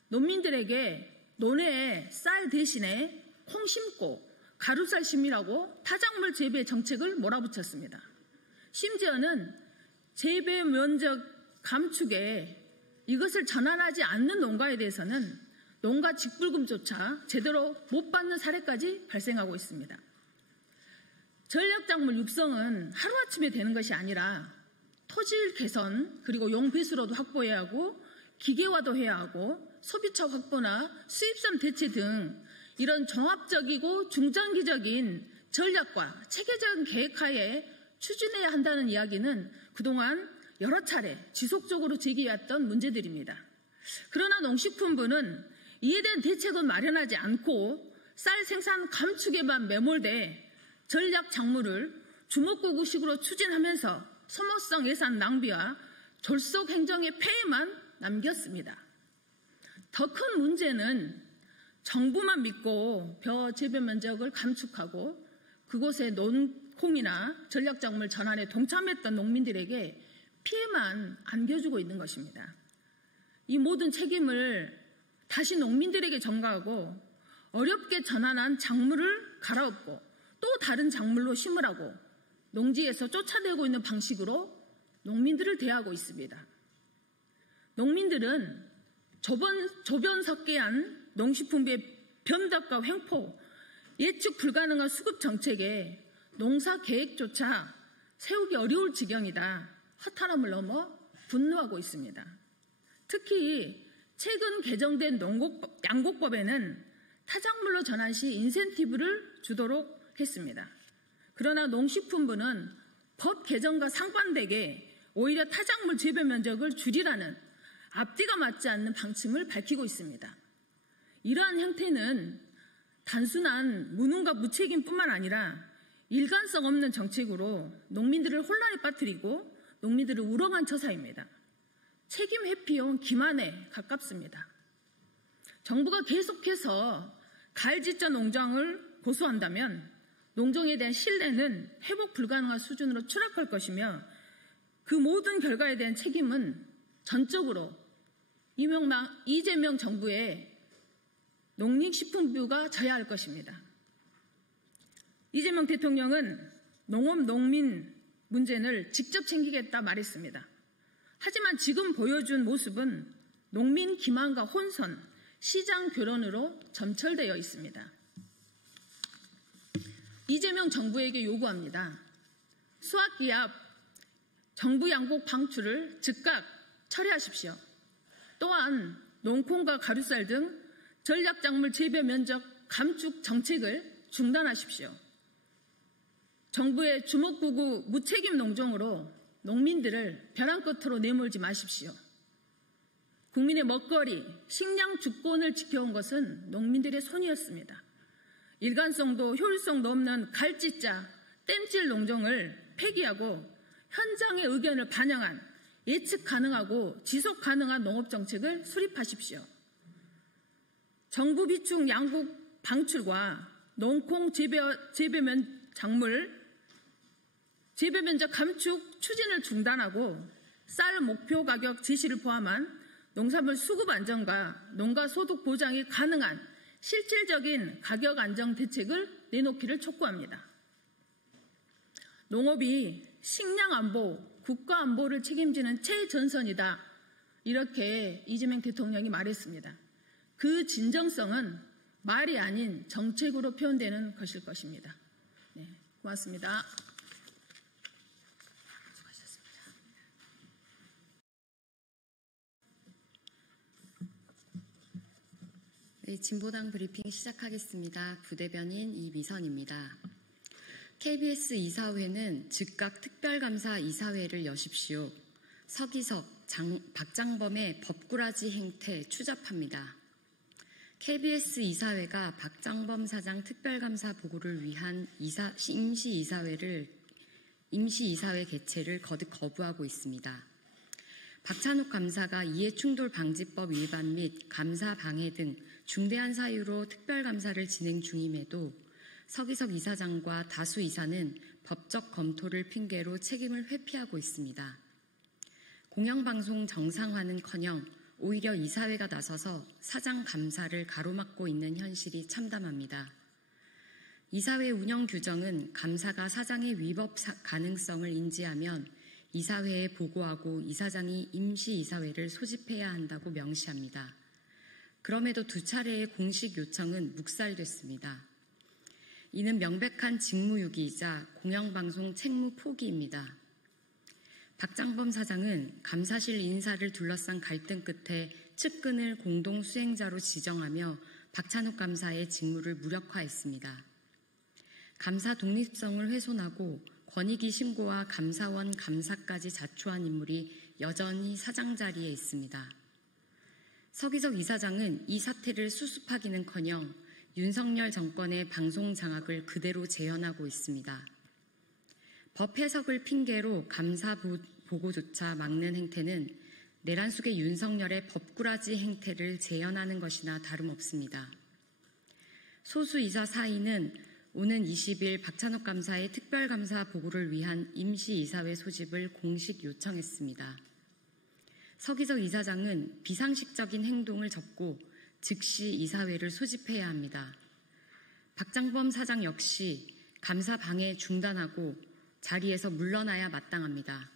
농민들에게 논에 쌀 대신에 콩 심고 가루쌀 심이라고 타작물 재배 정책을 몰아붙였습니다. 심지어는 재배 면적 감축에 이것을 전환하지 않는 농가에 대해서는 농가 직불금조차 제대로 못 받는 사례까지 발생하고 있습니다. 전략작물 육성은 하루아침에 되는 것이 아니라 토질 개선 그리고 용배수로도 확보해야 하고 기계화도 해야 하고 소비처 확보나 수입선 대체 등 이런 종합적이고 중장기적인 전략과 체계적인 계획하에 추진해야 한다는 이야기는 그동안 여러 차례 지속적으로 제기해왔던 문제들입니다. 그러나 농식품부는 이에 대한 대책은 마련하지 않고 쌀 생산 감축에만 매몰돼 전략 작물을 주먹구구식으로 추진하면서 소모성 예산 낭비와 졸속 행정의 폐해만 남겼습니다. 더 큰 문제는 정부만 믿고 벼 재배 면적을 감축하고 그곳에 논콩이나 전략작물 전환에 동참했던 농민들에게 피해만 안겨주고 있는 것입니다. 이 모든 책임을 다시 농민들에게 전가하고 어렵게 전환한 작물을 갈아엎고 또 다른 작물로 심으라고 농지에서 쫓아내고 있는 방식으로 농민들을 대하고 있습니다. 농민들은 조변석계한 농식품부의 변덕과 횡포, 예측 불가능한 수급 정책에 농사 계획조차 세우기 어려울 지경이다. 허탈함을 넘어 분노하고 있습니다. 특히 최근 개정된 양곡법에는 타작물로 전환 시 인센티브를 주도록 했습니다. 그러나 농식품부는 법 개정과 상반되게 오히려 타작물 재배 면적을 줄이라는 앞뒤가 맞지 않는 방침을 밝히고 있습니다. 이러한 형태는 단순한 무능과 무책임뿐만 아니라 일관성 없는 정책으로 농민들을 혼란에 빠뜨리고 농민들을 우롱한 처사입니다. 책임 회피용 기만에 가깝습니다. 정부가 계속해서 가을지자 농장을 고수한다면 농정에 대한 신뢰는 회복 불가능한 수준으로 추락할 것이며 그 모든 결과에 대한 책임은 전적으로 이재명 정부의 농림식품부가 져야 할 것입니다. 이재명 대통령은 농업 농민 문제를 직접 챙기겠다 말했습니다. 하지만 지금 보여준 모습은 농민 기만과 혼선, 시장 교란으로 점철되어 있습니다. 이재명 정부에게 요구합니다. 수확기압 정부 양곡 방출을 즉각 철회하십시오. 또한 농콩과 가루쌀 등 전략작물 재배 면적 감축 정책을 중단하십시오. 정부의 주먹구구 무책임 농정으로 농민들을 벼랑 끝으로 내몰지 마십시오. 국민의 먹거리, 식량 주권을 지켜온 것은 농민들의 손이었습니다. 일관성도 효율성도 없는 갈짓자, 땜질 농정을 폐기하고 현장의 의견을 반영한 예측 가능하고 지속 가능한 농업 정책을 수립하십시오. 정부 비축 양국 방출과 농콩 재배 면적 감축 추진을 중단하고 쌀 목표 가격 지시를 포함한 농산물 수급 안정과 농가 소득 보장이 가능한 실질적인 가격 안정 대책을 내놓기를 촉구합니다. 농업이 식량 안보, 국가 안보를 책임지는 최전선이다. 이렇게 이재명 대통령이 말했습니다. 그 진정성은 말이 아닌 정책으로 표현되는 것일 것입니다. 네, 고맙습니다. 네, 진보당 브리핑 시작하겠습니다. 부대변인 이미선입니다. KBS 이사회는 즉각 특별감사 이사회를 여십시오. 서기석, 박장범의 법꾸라지 행태 추잡합니다. KBS 이사회가 박장범 사장 특별감사 보고를 위한 임시이사회 개최를 거듭 거부하고 있습니다. 박찬욱 감사가 이해충돌방지법 위반 및 감사 방해 등 중대한 사유로 특별감사를 진행 중임에도 서기석 이사장과 다수 이사는 법적 검토를 핑계로 책임을 회피하고 있습니다. 공영방송 정상화는커녕 오히려 이사회가 나서서 사장 감사를 가로막고 있는 현실이 참담합니다. 이사회 운영 규정은 감사가 사장의 위법 가능성을 인지하면 이사회에 보고하고 이사장이 임시이사회를 소집해야 한다고 명시합니다. 그럼에도 두 차례의 공식 요청은 묵살됐습니다. 이는 명백한 직무유기이자 공영방송 책무 포기입니다. 박장범 사장은 감사실 인사를 둘러싼 갈등 끝에 측근을 공동 수행자로 지정하며 박찬욱 감사의 직무를 무력화했습니다. 감사 독립성을 훼손하고 권익위 신고와 감사원 감사까지 자초한 인물이 여전히 사장 자리에 있습니다. 서기석 이사장은 이 사태를 수습하기는커녕 윤석열 정권의 방송 장악을 그대로 재현하고 있습니다. 법 해석을 핑계로 감사 보고조차 막는 행태는 내란 속의 윤석열의 법꾸라지 행태를 재현하는 것이나 다름없습니다. 소수 이사 사이는 오는 20일 박찬욱 감사의 특별감사 보고를 위한 임시이사회 소집을 공식 요청했습니다. 서기석 이사장은 비상식적인 행동을 접고 즉시 이사회를 소집해야 합니다. 박장범 사장 역시 감사 방해 중단하고 자리에서 물러나야 마땅합니다.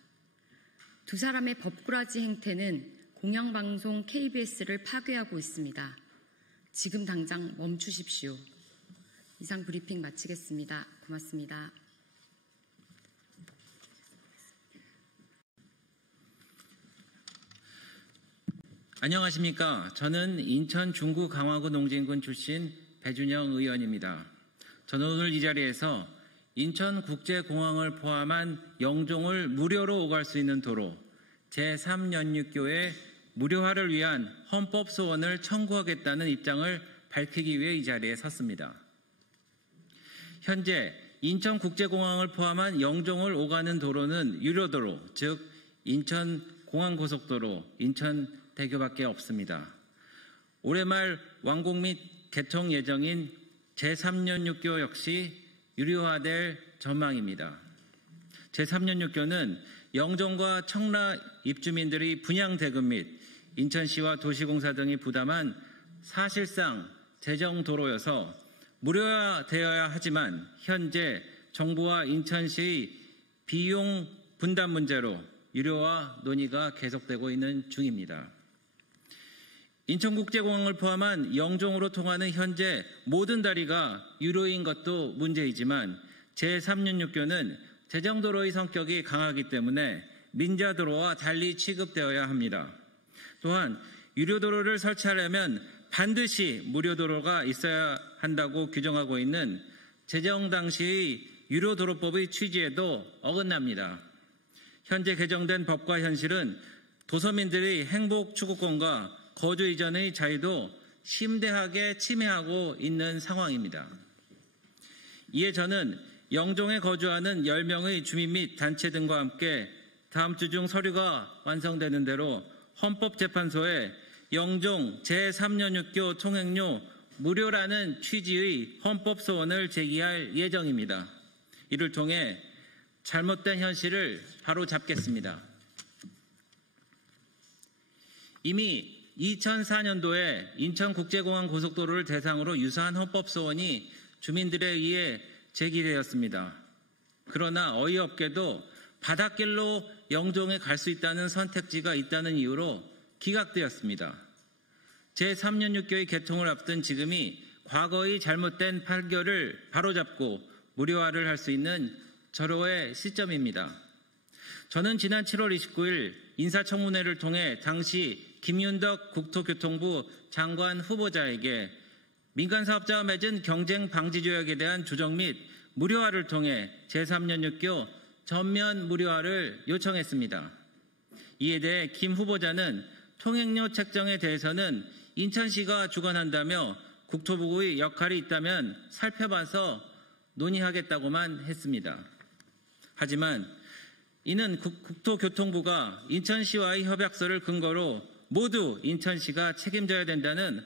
두 사람의 법꾸라지 행태는 공영방송 KBS를 파괴하고 있습니다. 지금 당장 멈추십시오. 이상 브리핑 마치겠습니다. 고맙습니다. 안녕하십니까. 저는 인천 중구 강화구 농진군 출신 배준영 의원입니다. 저는 오늘 이 자리에서 인천국제공항을 포함한 영종을 무료로 오갈 수 있는 도로 제3연육교의 무료화를 위한 헌법 소원을 청구하겠다는 입장을 밝히기 위해 이 자리에 섰습니다. 현재 인천국제공항을 포함한 영종을 오가는 도로는 유료도로, 즉 인천 공항고속도로 인천대교밖에 없습니다. 올해 말 완공 및 개통 예정인 제3연육교 역시 유료화될 전망입니다. 제3연육교는 영종과 청라 입주민들의 분양대금 및 인천시와 도시공사 등이 부담한 사실상 재정도로여서 무료화되어야 하지만 현재 정부와 인천시의 비용 분담 문제로 유료화 논의가 계속되고 있는 중입니다. 인천국제공항을 포함한 영종으로 통하는 현재 모든 다리가 유료인 것도 문제이지만 제3연육교는 재정도로의 성격이 강하기 때문에 민자도로와 달리 취급되어야 합니다. 또한 유료도로를 설치하려면 반드시 무료도로가 있어야 한다고 규정하고 있는 제정 당시의 유료도로법의 취지에도 어긋납니다. 현재 개정된 법과 현실은 도서민들의 행복 추구권과 거주 이전의 자유도 심대하게 침해하고 있는 상황입니다. 이에 저는 영종에 거주하는 10명의 주민 및 단체 등과 함께 다음 주 중 서류가 완성되는 대로 헌법재판소에 영종 제3연육교 통행료 무료라는 취지의 헌법소원을 제기할 예정입니다. 이를 통해 잘못된 현실을 바로잡겠습니다. 이미 2004년도에 인천국제공항 고속도로를 대상으로 유사한 헌법소원이 주민들에 의해 제기되었습니다. 그러나 어이없게도 바닷길로 영종에 갈 수 있다는 선택지가 있다는 이유로 기각되었습니다. 제3연육교의 개통을 앞둔 지금이 과거의 잘못된 판결을 바로잡고 무료화를 할 수 있는 절호의 시점입니다. 저는 지난 7월 29일 인사청문회를 통해 당시 김윤덕 국토교통부 장관 후보자에게 민간사업자와 맺은 경쟁 방지 조약에 대한 조정 및 무료화를 통해 제3연육교 전면 무료화를 요청했습니다. 이에 대해 김 후보자는 통행료 책정에 대해서는 인천시가 주관한다며 국토부의 역할이 있다면 살펴봐서 논의하겠다고만 했습니다. 하지만 이는 국토교통부가 인천시와의 협약서를 근거로 모두 인천시가 책임져야 된다는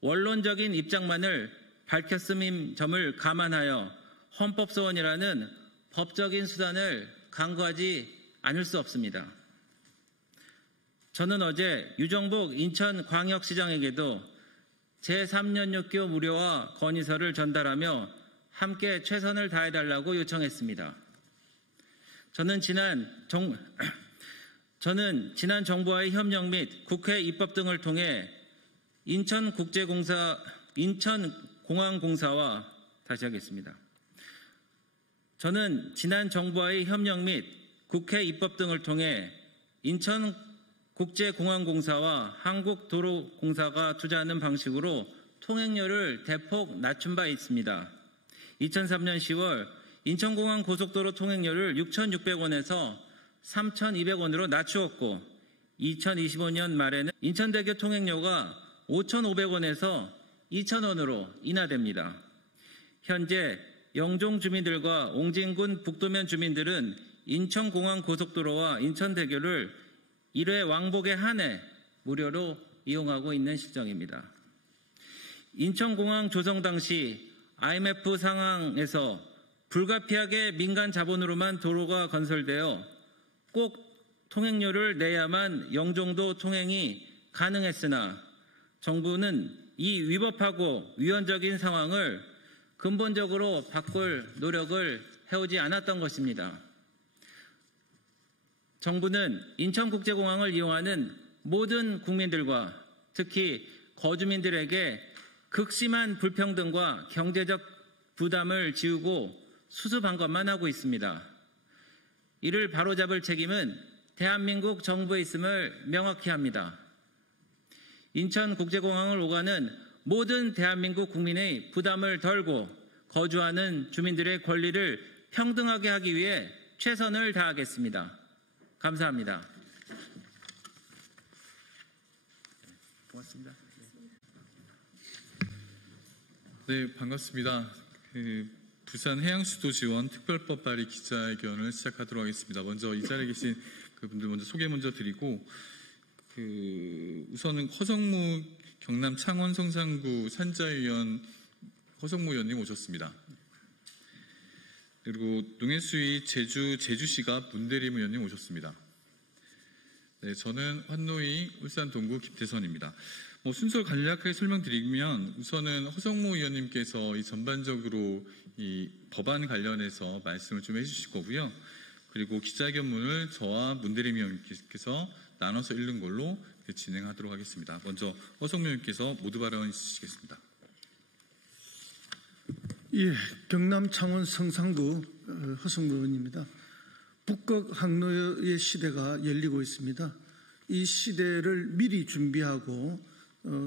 원론적인 입장만을 밝혔음인 점을 감안하여 헌법소원이라는 법적인 수단을 강구하지 않을 수 없습니다. 저는 어제 유정복 인천광역시장에게도 제3연육교 무료화 건의서를 전달하며 함께 최선을 다해달라고 요청했습니다. 저는 지난 정부와의 협력 및 국회 입법 등을 통해 인천공항공사와 다시 하겠습니다. 저는 지난 정부와의 협력 및 국회 입법 등을 통해 인천국제공항공사와 한국도로공사가 투자하는 방식으로 통행료를 대폭 낮춘 바 있습니다. 2003년 10월 인천공항 고속도로 통행료를 6,600원에서 3,200원으로 낮추었고 2025년 말에는 인천대교 통행료가 5,500원에서 2,000원으로 인하됩니다. 현재 영종 주민들과 옹진군 북도면 주민들은 인천공항 고속도로와 인천대교를 1회 왕복에 한해 무료로 이용하고 있는 실정입니다. 인천공항 조성 당시 IMF 상황에서 불가피하게 민간 자본으로만 도로가 건설되어 꼭 통행료를 내야만 영종도 통행이 가능했으나 정부는 이 위법하고 위헌적인 상황을 근본적으로 바꿀 노력을 해오지 않았던 것입니다. 정부는 인천국제공항을 이용하는 모든 국민들과 특히 거주민들에게 극심한 불평등과 경제적 부담을 지우고 수습한 것만 하고 있습니다. 이를 바로잡을 책임은 대한민국 정부에 있음을 명확히 합니다. 인천국제공항을 오가는 모든 대한민국 국민의 부담을 덜고 거주하는 주민들의 권리를 평등하게 하기 위해 최선을 다하겠습니다. 감사합니다. 고맙습니다. 네, 반갑습니다. 부산 해양수도 지원 특별법 발의 기자회견을 시작하도록 하겠습니다. 먼저 이 자리에 계신 그분들 먼저 소개 먼저 드리고, 우선은 허성무 경남 창원 성산구 산자위원 허성무 의원님 오셨습니다. 그리고 농해수위 제주시가 문대림 의원님 오셨습니다. 네, 저는 환노위 울산 동구 김태선입니다. 순서를 간략하게 설명드리면, 우선은 허성무 의원님께서 이 전반적으로 이 법안 관련해서 말씀을 좀 해주실 거고요. 그리고 기자회견문을 저와 문대림 의원님께서 나눠서 읽는 걸로 진행하도록 하겠습니다. 먼저 허성무 의원님께서 모두 발언 있으시겠습니다. 예, 경남 창원 성산구 허성무 의원입니다. 북극 항로의 시대가 열리고 있습니다. 이 시대를 미리 준비하고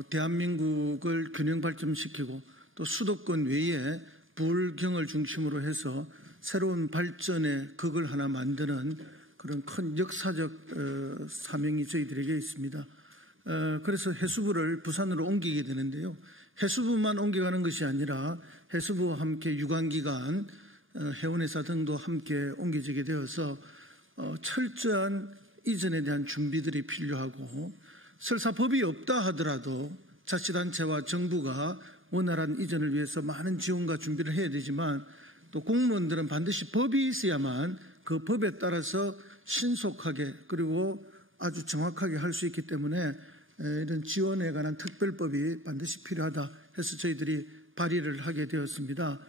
대한민국을 균형 발전시키고 또 수도권 외에 부울경을 중심으로 해서 새로운 발전의 극을 하나 만드는 그런 큰 역사적 사명이 저희들에게 있습니다. 그래서 해수부를 부산으로 옮기게 되는데요. 해수부만 옮겨가는 것이 아니라 해수부와 함께 유관기관, 해운회사 등도 함께 옮겨지게 되어서 철저한 이전에 대한 준비들이 필요하고, 설사 법이 없다 하더라도 자치단체와 정부가 원활한 이전을 위해서 많은 지원과 준비를 해야 되지만, 또 공무원들은 반드시 법이 있어야만 그 법에 따라서 신속하게 그리고 아주 정확하게 할 수 있기 때문에 이런 지원에 관한 특별법이 반드시 필요하다 해서 저희들이 발의를 하게 되었습니다.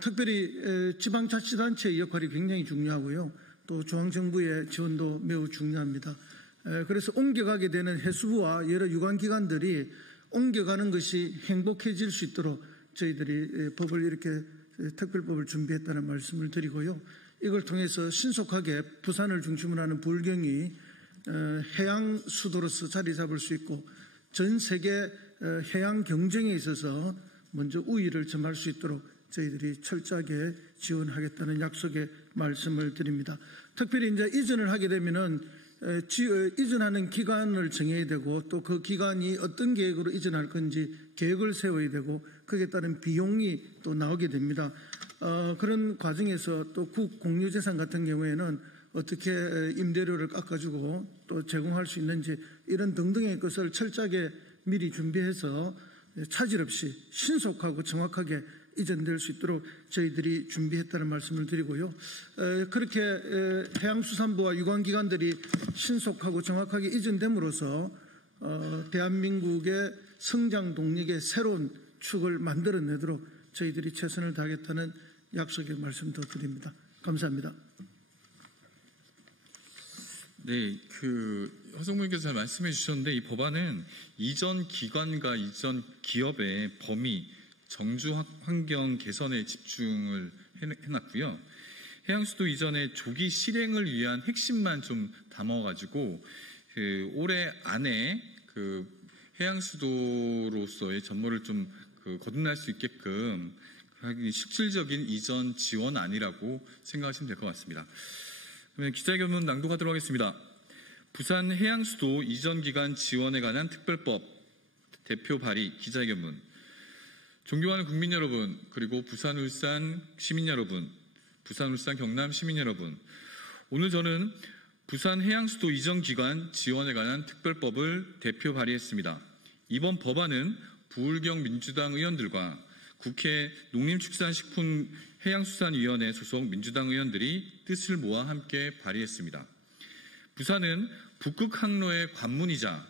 특별히 지방자치단체의 역할이 굉장히 중요하고요. 또 중앙정부의 지원도 매우 중요합니다. 그래서 옮겨가게 되는 해수부와 여러 유관기관들이 옮겨가는 것이 행복해질 수 있도록 저희들이 법을 이렇게 특별법을 준비했다는 말씀을 드리고요. 이걸 통해서 신속하게 부산을 중심으로 하는 부울경이 해양 수도로서 자리 잡을 수 있고 전 세계 해양 경쟁에 있어서 먼저 우위를 점할 수 있도록 저희들이 철저하게 지원하겠다는 약속의 말씀을 드립니다. 특별히 이제 이전을 하게 되면은 이전하는 기간을 정해야 되고 또 그 기간이 어떤 계획으로 이전할 건지 계획을 세워야 되고 거기에 따른 비용이 또 나오게 됩니다. 그런 과정에서 또 국공유재산 같은 경우에는 어떻게 임대료를 깎아주고 또 제공할 수 있는지 이런 등등의 것을 철저하게 미리 준비해서 차질 없이 신속하고 정확하게 이전될 수 있도록 저희들이 준비했다는 말씀을 드리고요. 그렇게 해양수산부와 유관기관들이 신속하고 정확하게 이전됨으로써 대한민국의 성장 동력의 새로운 축을 만들어내도록 저희들이 최선을 다하겠다는 약속의 말씀 더 드립니다. 감사합니다. 네, 허성무 의원께서 잘 말씀해 주셨는데, 이 법안은 이전 기관과 이전 기업의 범위, 정주 환경 개선에 집중을 해놨고요. 해양수도 이전의 조기 실행을 위한 핵심만 좀 담아가지고 올해 안에 해양수도로서의 전모를 좀 거듭날 수 있게끔 실질적인 이전 지원안이라고 생각하시면 될 것 같습니다. 그러면 기자회견문 낭독하도록 하겠습니다. 부산 해양수도 이전 기간 지원에 관한 특별법 대표 발의 기자회견문. 존경하는 국민 여러분, 그리고 부산, 울산 시민 여러분, 부산, 울산, 경남 시민 여러분, 오늘 저는 부산 해양수도 이전 기간 지원에 관한 특별법을 대표 발의했습니다. 이번 법안은 부울경 민주당 의원들과 국회 농림축산식품해양수산위원회 소속 민주당 의원들이 뜻을 모아 함께 발의했습니다. 부산은 북극 항로의 관문이자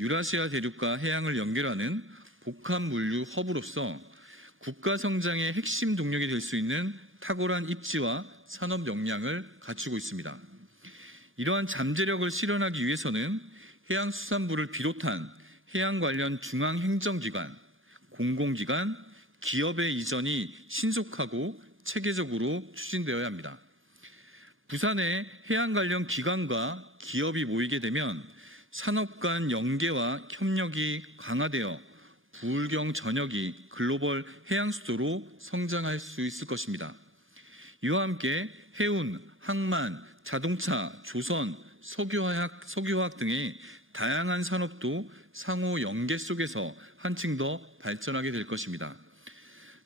유라시아 대륙과 해양을 연결하는 복합물류 허브로서 국가 성장의 핵심 동력이 될 수 있는 탁월한 입지와 산업 역량을 갖추고 있습니다. 이러한 잠재력을 실현하기 위해서는 해양수산부를 비롯한 해양 관련 중앙행정기관, 공공기관, 기업의 이전이 신속하고 체계적으로 추진되어야 합니다. 부산에 해양 관련 기관과 기업이 모이게 되면 산업 간 연계와 협력이 강화되어 부울경 전역이 글로벌 해양수도로 성장할 수 있을 것입니다. 이와 함께 해운, 항만, 자동차, 조선, 석유화학 등의 다양한 산업도 상호 연계 속에서 한층 더 발전하게 될 것입니다.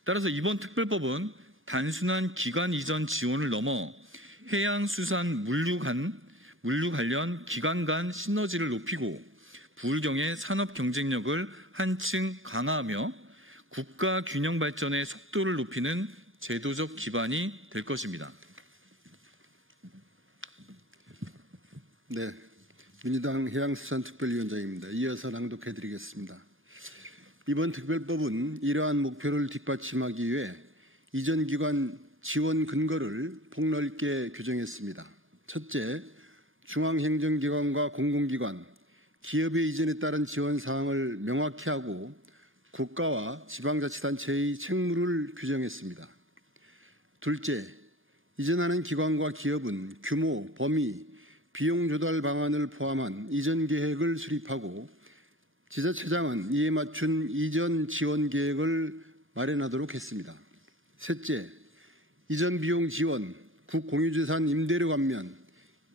따라서 이번 특별법은 단순한 기관 이전 지원을 넘어 해양수산 물류 관련 기관 간 시너지를 높이고 부울경의 산업 경쟁력을 한층 강화하며 국가 균형 발전의 속도를 높이는 제도적 기반이 될 것입니다. 네, 민주당 해양수산특별위원장입니다. 이어서 낭독해드리겠습니다. 이번 특별법은 이러한 목표를 뒷받침하기 위해 이전 기관 지원 근거를 폭넓게 규정했습니다. 첫째, 중앙행정기관과 공공기관, 기업의 이전에 따른 지원 사항을 명확히 하고 국가와 지방자치단체의 책무를 규정했습니다. 둘째, 이전하는 기관과 기업은 규모, 범위, 비용 조달 방안을 포함한 이전 계획을 수립하고 지자체장은 이에 맞춘 이전 지원 계획을 마련하도록 했습니다. 셋째, 이전 비용 지원, 국공유재산 임대료 감면,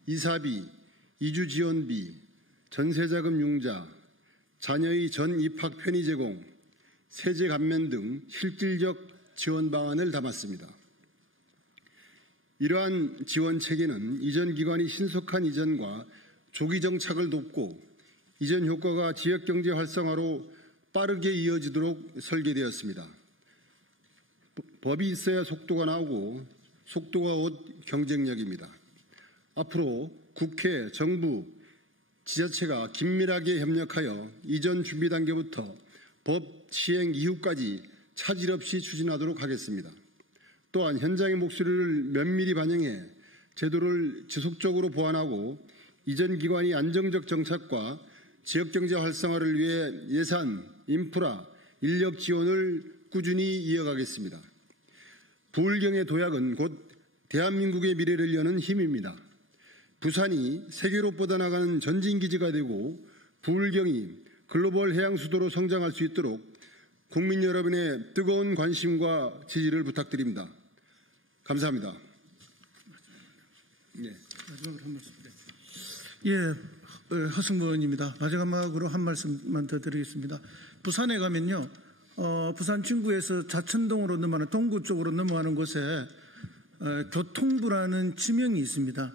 이사비, 이주 지원비, 전세자금 융자, 자녀의 전 입학 편의 제공, 세제 감면 등 실질적 지원 방안을 담았습니다. 이러한 지원 체계는 이전 기관이 신속한 이전과 조기 정착을 돕고 이전 효과가 지역경제 활성화로 빠르게 이어지도록 설계되었습니다. 법이 있어야 속도가 나오고 속도가 곧 경쟁력입니다. 앞으로 국회, 정부, 지자체가 긴밀하게 협력하여 이전 준비 단계부터 법 시행 이후까지 차질 없이 추진하도록 하겠습니다. 또한 현장의 목소리를 면밀히 반영해 제도를 지속적으로 보완하고 이전 기관이 안정적 정착과 지역경제 활성화를 위해 예산, 인프라, 인력 지원을 꾸준히 이어가겠습니다. 부울경의 도약은 곧 대한민국의 미래를 여는 힘입니다. 부산이 세계로 뻗어나가는 전진기지가 되고 부울경이 글로벌 해양수도로 성장할 수 있도록 국민 여러분의 뜨거운 관심과 지지를 부탁드립니다. 감사합니다. 네. 마지막으로 한 말씀. 예, 허승무 의원입니다. 마지막으로 한 말씀만 더 드리겠습니다. 부산에 가면요, 부산 진구에서 자천동으로 넘어가는 동구 쪽으로 넘어가는 곳에 교통부라는 지명이 있습니다.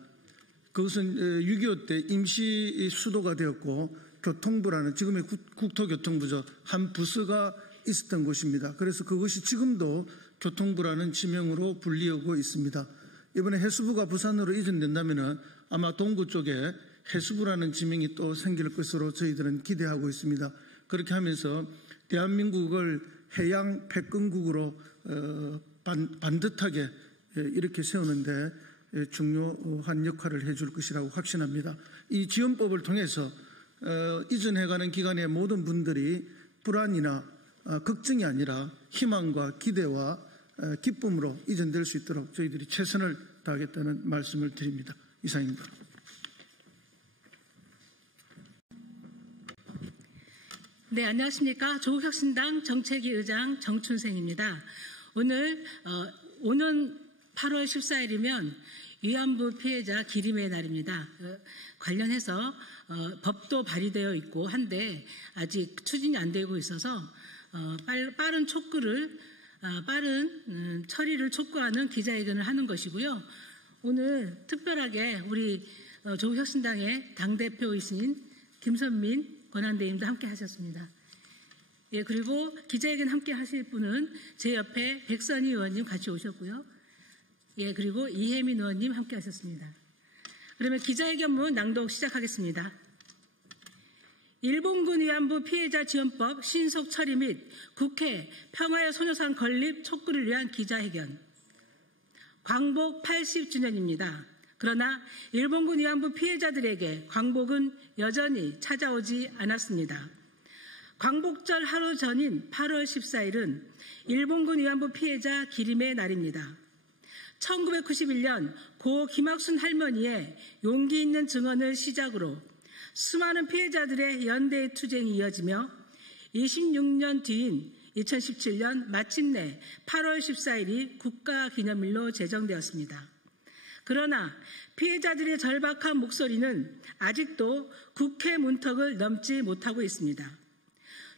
그것은 6.25 때 임시 수도가 되었고 교통부라는 지금의 국토교통부죠. 한 부서가 있었던 곳입니다. 그래서 그것이 지금도 교통부라는 지명으로 불리우고 있습니다. 이번에 해수부가 부산으로 이전된다면 아마 동구 쪽에 해수부라는 지명이 또 생길 것으로 저희들은 기대하고 있습니다. 그렇게 하면서 대한민국을 해양 패권국으로 반듯하게 이렇게 세우는데 중요한 역할을 해줄 것이라고 확신합니다. 이 지원법을 통해서 이전해가는 기간의 모든 분들이 불안이나 걱정이 아니라 희망과 기대와 기쁨으로 이전될 수 있도록 저희들이 최선을 다하겠다는 말씀을 드립니다. 이상입니다. 네, 안녕하십니까. 조국혁신당 정책위 의장 정춘생입니다. 오늘 오는 8월 14일이면 위안부 피해자 기림의 날입니다. 관련해서 법도 발의되어 있고 한데 아직 추진이 안 되고 있어서 빠른 처리를 촉구하는 기자회견을 하는 것이고요. 오늘 특별하게 우리 조국혁신당의 당대표이신 김선민 권한대행도 함께 하셨습니다. 예, 그리고 기자회견 함께 하실 분은 제 옆에 백선희 의원님 같이 오셨고요. 예, 그리고 이혜민 의원님 함께 하셨습니다. 그러면 기자회견문 낭독 시작하겠습니다. 일본군 위안부 피해자 지원법 신속 처리 및 국회 평화의 소녀상 건립 촉구를 위한 기자회견. 광복 80주년입니다. 그러나 일본군 위안부 피해자들에게 광복은 여전히 찾아오지 않았습니다. 광복절 하루 전인 8월 14일은 일본군 위안부 피해자 기림의 날입니다. 1991년 고 김학순 할머니의 용기 있는 증언을 시작으로 수많은 피해자들의 연대의 투쟁이 이어지며 26년 뒤인 2017년 마침내 8월 14일이 국가기념일로 제정되었습니다. 그러나 피해자들의 절박한 목소리는 아직도 국회 문턱을 넘지 못하고 있습니다.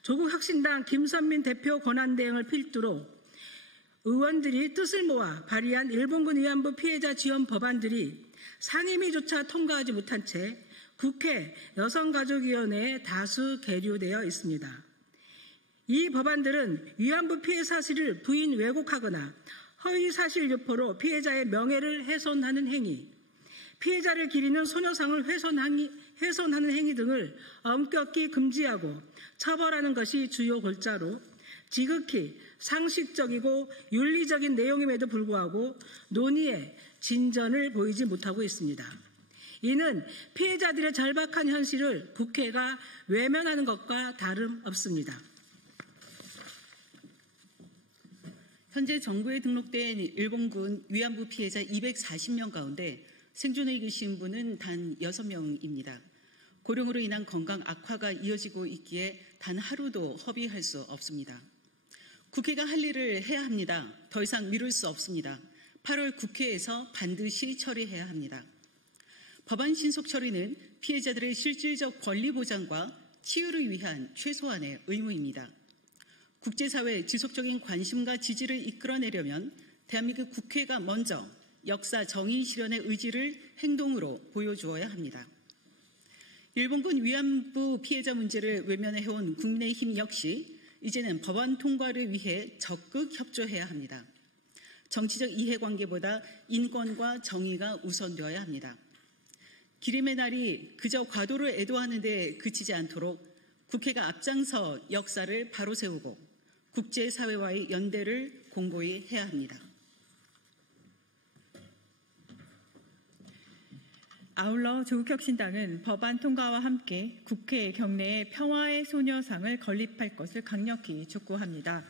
조국혁신당 김선민 대표 권한대행을 필두로 의원들이 뜻을 모아 발의한 일본군 위안부 피해자 지원 법안들이 상임위조차 통과하지 못한 채 국회 여성가족위원회에 다수 계류되어 있습니다. 이 법안들은 위안부 피해 사실을 부인 왜곡하거나 허위 사실 유포로 피해자의 명예를 훼손하는 행위, 피해자를 기리는 소녀상을 훼손하는 행위 등을 엄격히 금지하고 처벌하는 것이 주요 골자로 지극히 상식적이고 윤리적인 내용임에도 불구하고 논의에 진전을 보이지 못하고 있습니다. 이는 피해자들의 절박한 현실을 국회가 외면하는 것과 다름없습니다. 현재 정부에 등록된 일본군 위안부 피해자 240명 가운데 생존해 계신 분은 단 6명입니다. 고령으로 인한 건강 악화가 이어지고 있기에 단 하루도 허비할 수 없습니다. 국회가 할 일을 해야 합니다. 더 이상 미룰 수 없습니다. 8월 국회에서 반드시 처리해야 합니다. 법안 신속 처리는 피해자들의 실질적 권리 보장과 치유를 위한 최소한의 의무입니다. 국제사회의 지속적인 관심과 지지를 이끌어내려면 대한민국 국회가 먼저 역사 정의 실현의 의지를 행동으로 보여주어야 합니다. 일본군 위안부 피해자 문제를 외면해온 국민의힘 역시 이제는 법안 통과를 위해 적극 협조해야 합니다. 정치적 이해관계보다 인권과 정의가 우선되어야 합니다. 기림의 날이 그저 과도를 애도하는 데 그치지 않도록 국회가 앞장서 역사를 바로 세우고 국제사회와의 연대를 공고히 해야 합니다. 아울러 조국혁신당은 법안 통과와 함께 국회 경내에 평화의 소녀상을 건립할 것을 강력히 촉구합니다.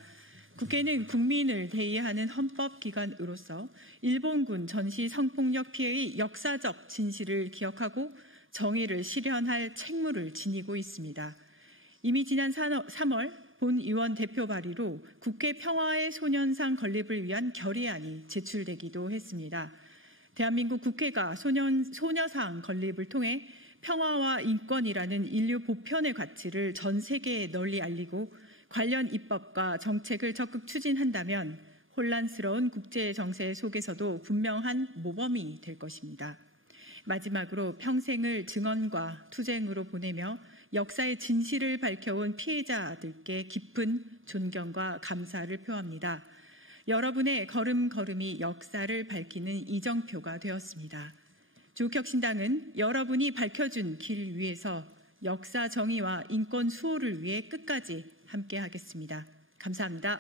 국회는 국민을 대의하는 헌법기관으로서 일본군 전시 성폭력 피해의 역사적 진실을 기억하고 정의를 실현할 책무를 지니고 있습니다. 이미 지난 3월 본 의원 대표 발의로 국회 평화의 소년상 건립을 위한 결의안이 제출되기도 했습니다. 대한민국 국회가 소녀상 건립을 통해 평화와 인권이라는 인류 보편의 가치를 전 세계에 널리 알리고 관련 입법과 정책을 적극 추진한다면 혼란스러운 국제 정세 속에서도 분명한 모범이 될 것입니다. 마지막으로 평생을 증언과 투쟁으로 보내며 역사의 진실을 밝혀온 피해자들께 깊은 존경과 감사를 표합니다. 여러분의 걸음걸음이 역사를 밝히는 이정표가 되었습니다. 조국혁신당은 여러분이 밝혀준 길 위에서 역사 정의와 인권 수호를 위해 끝까지 함께하겠습니다. 감사합니다.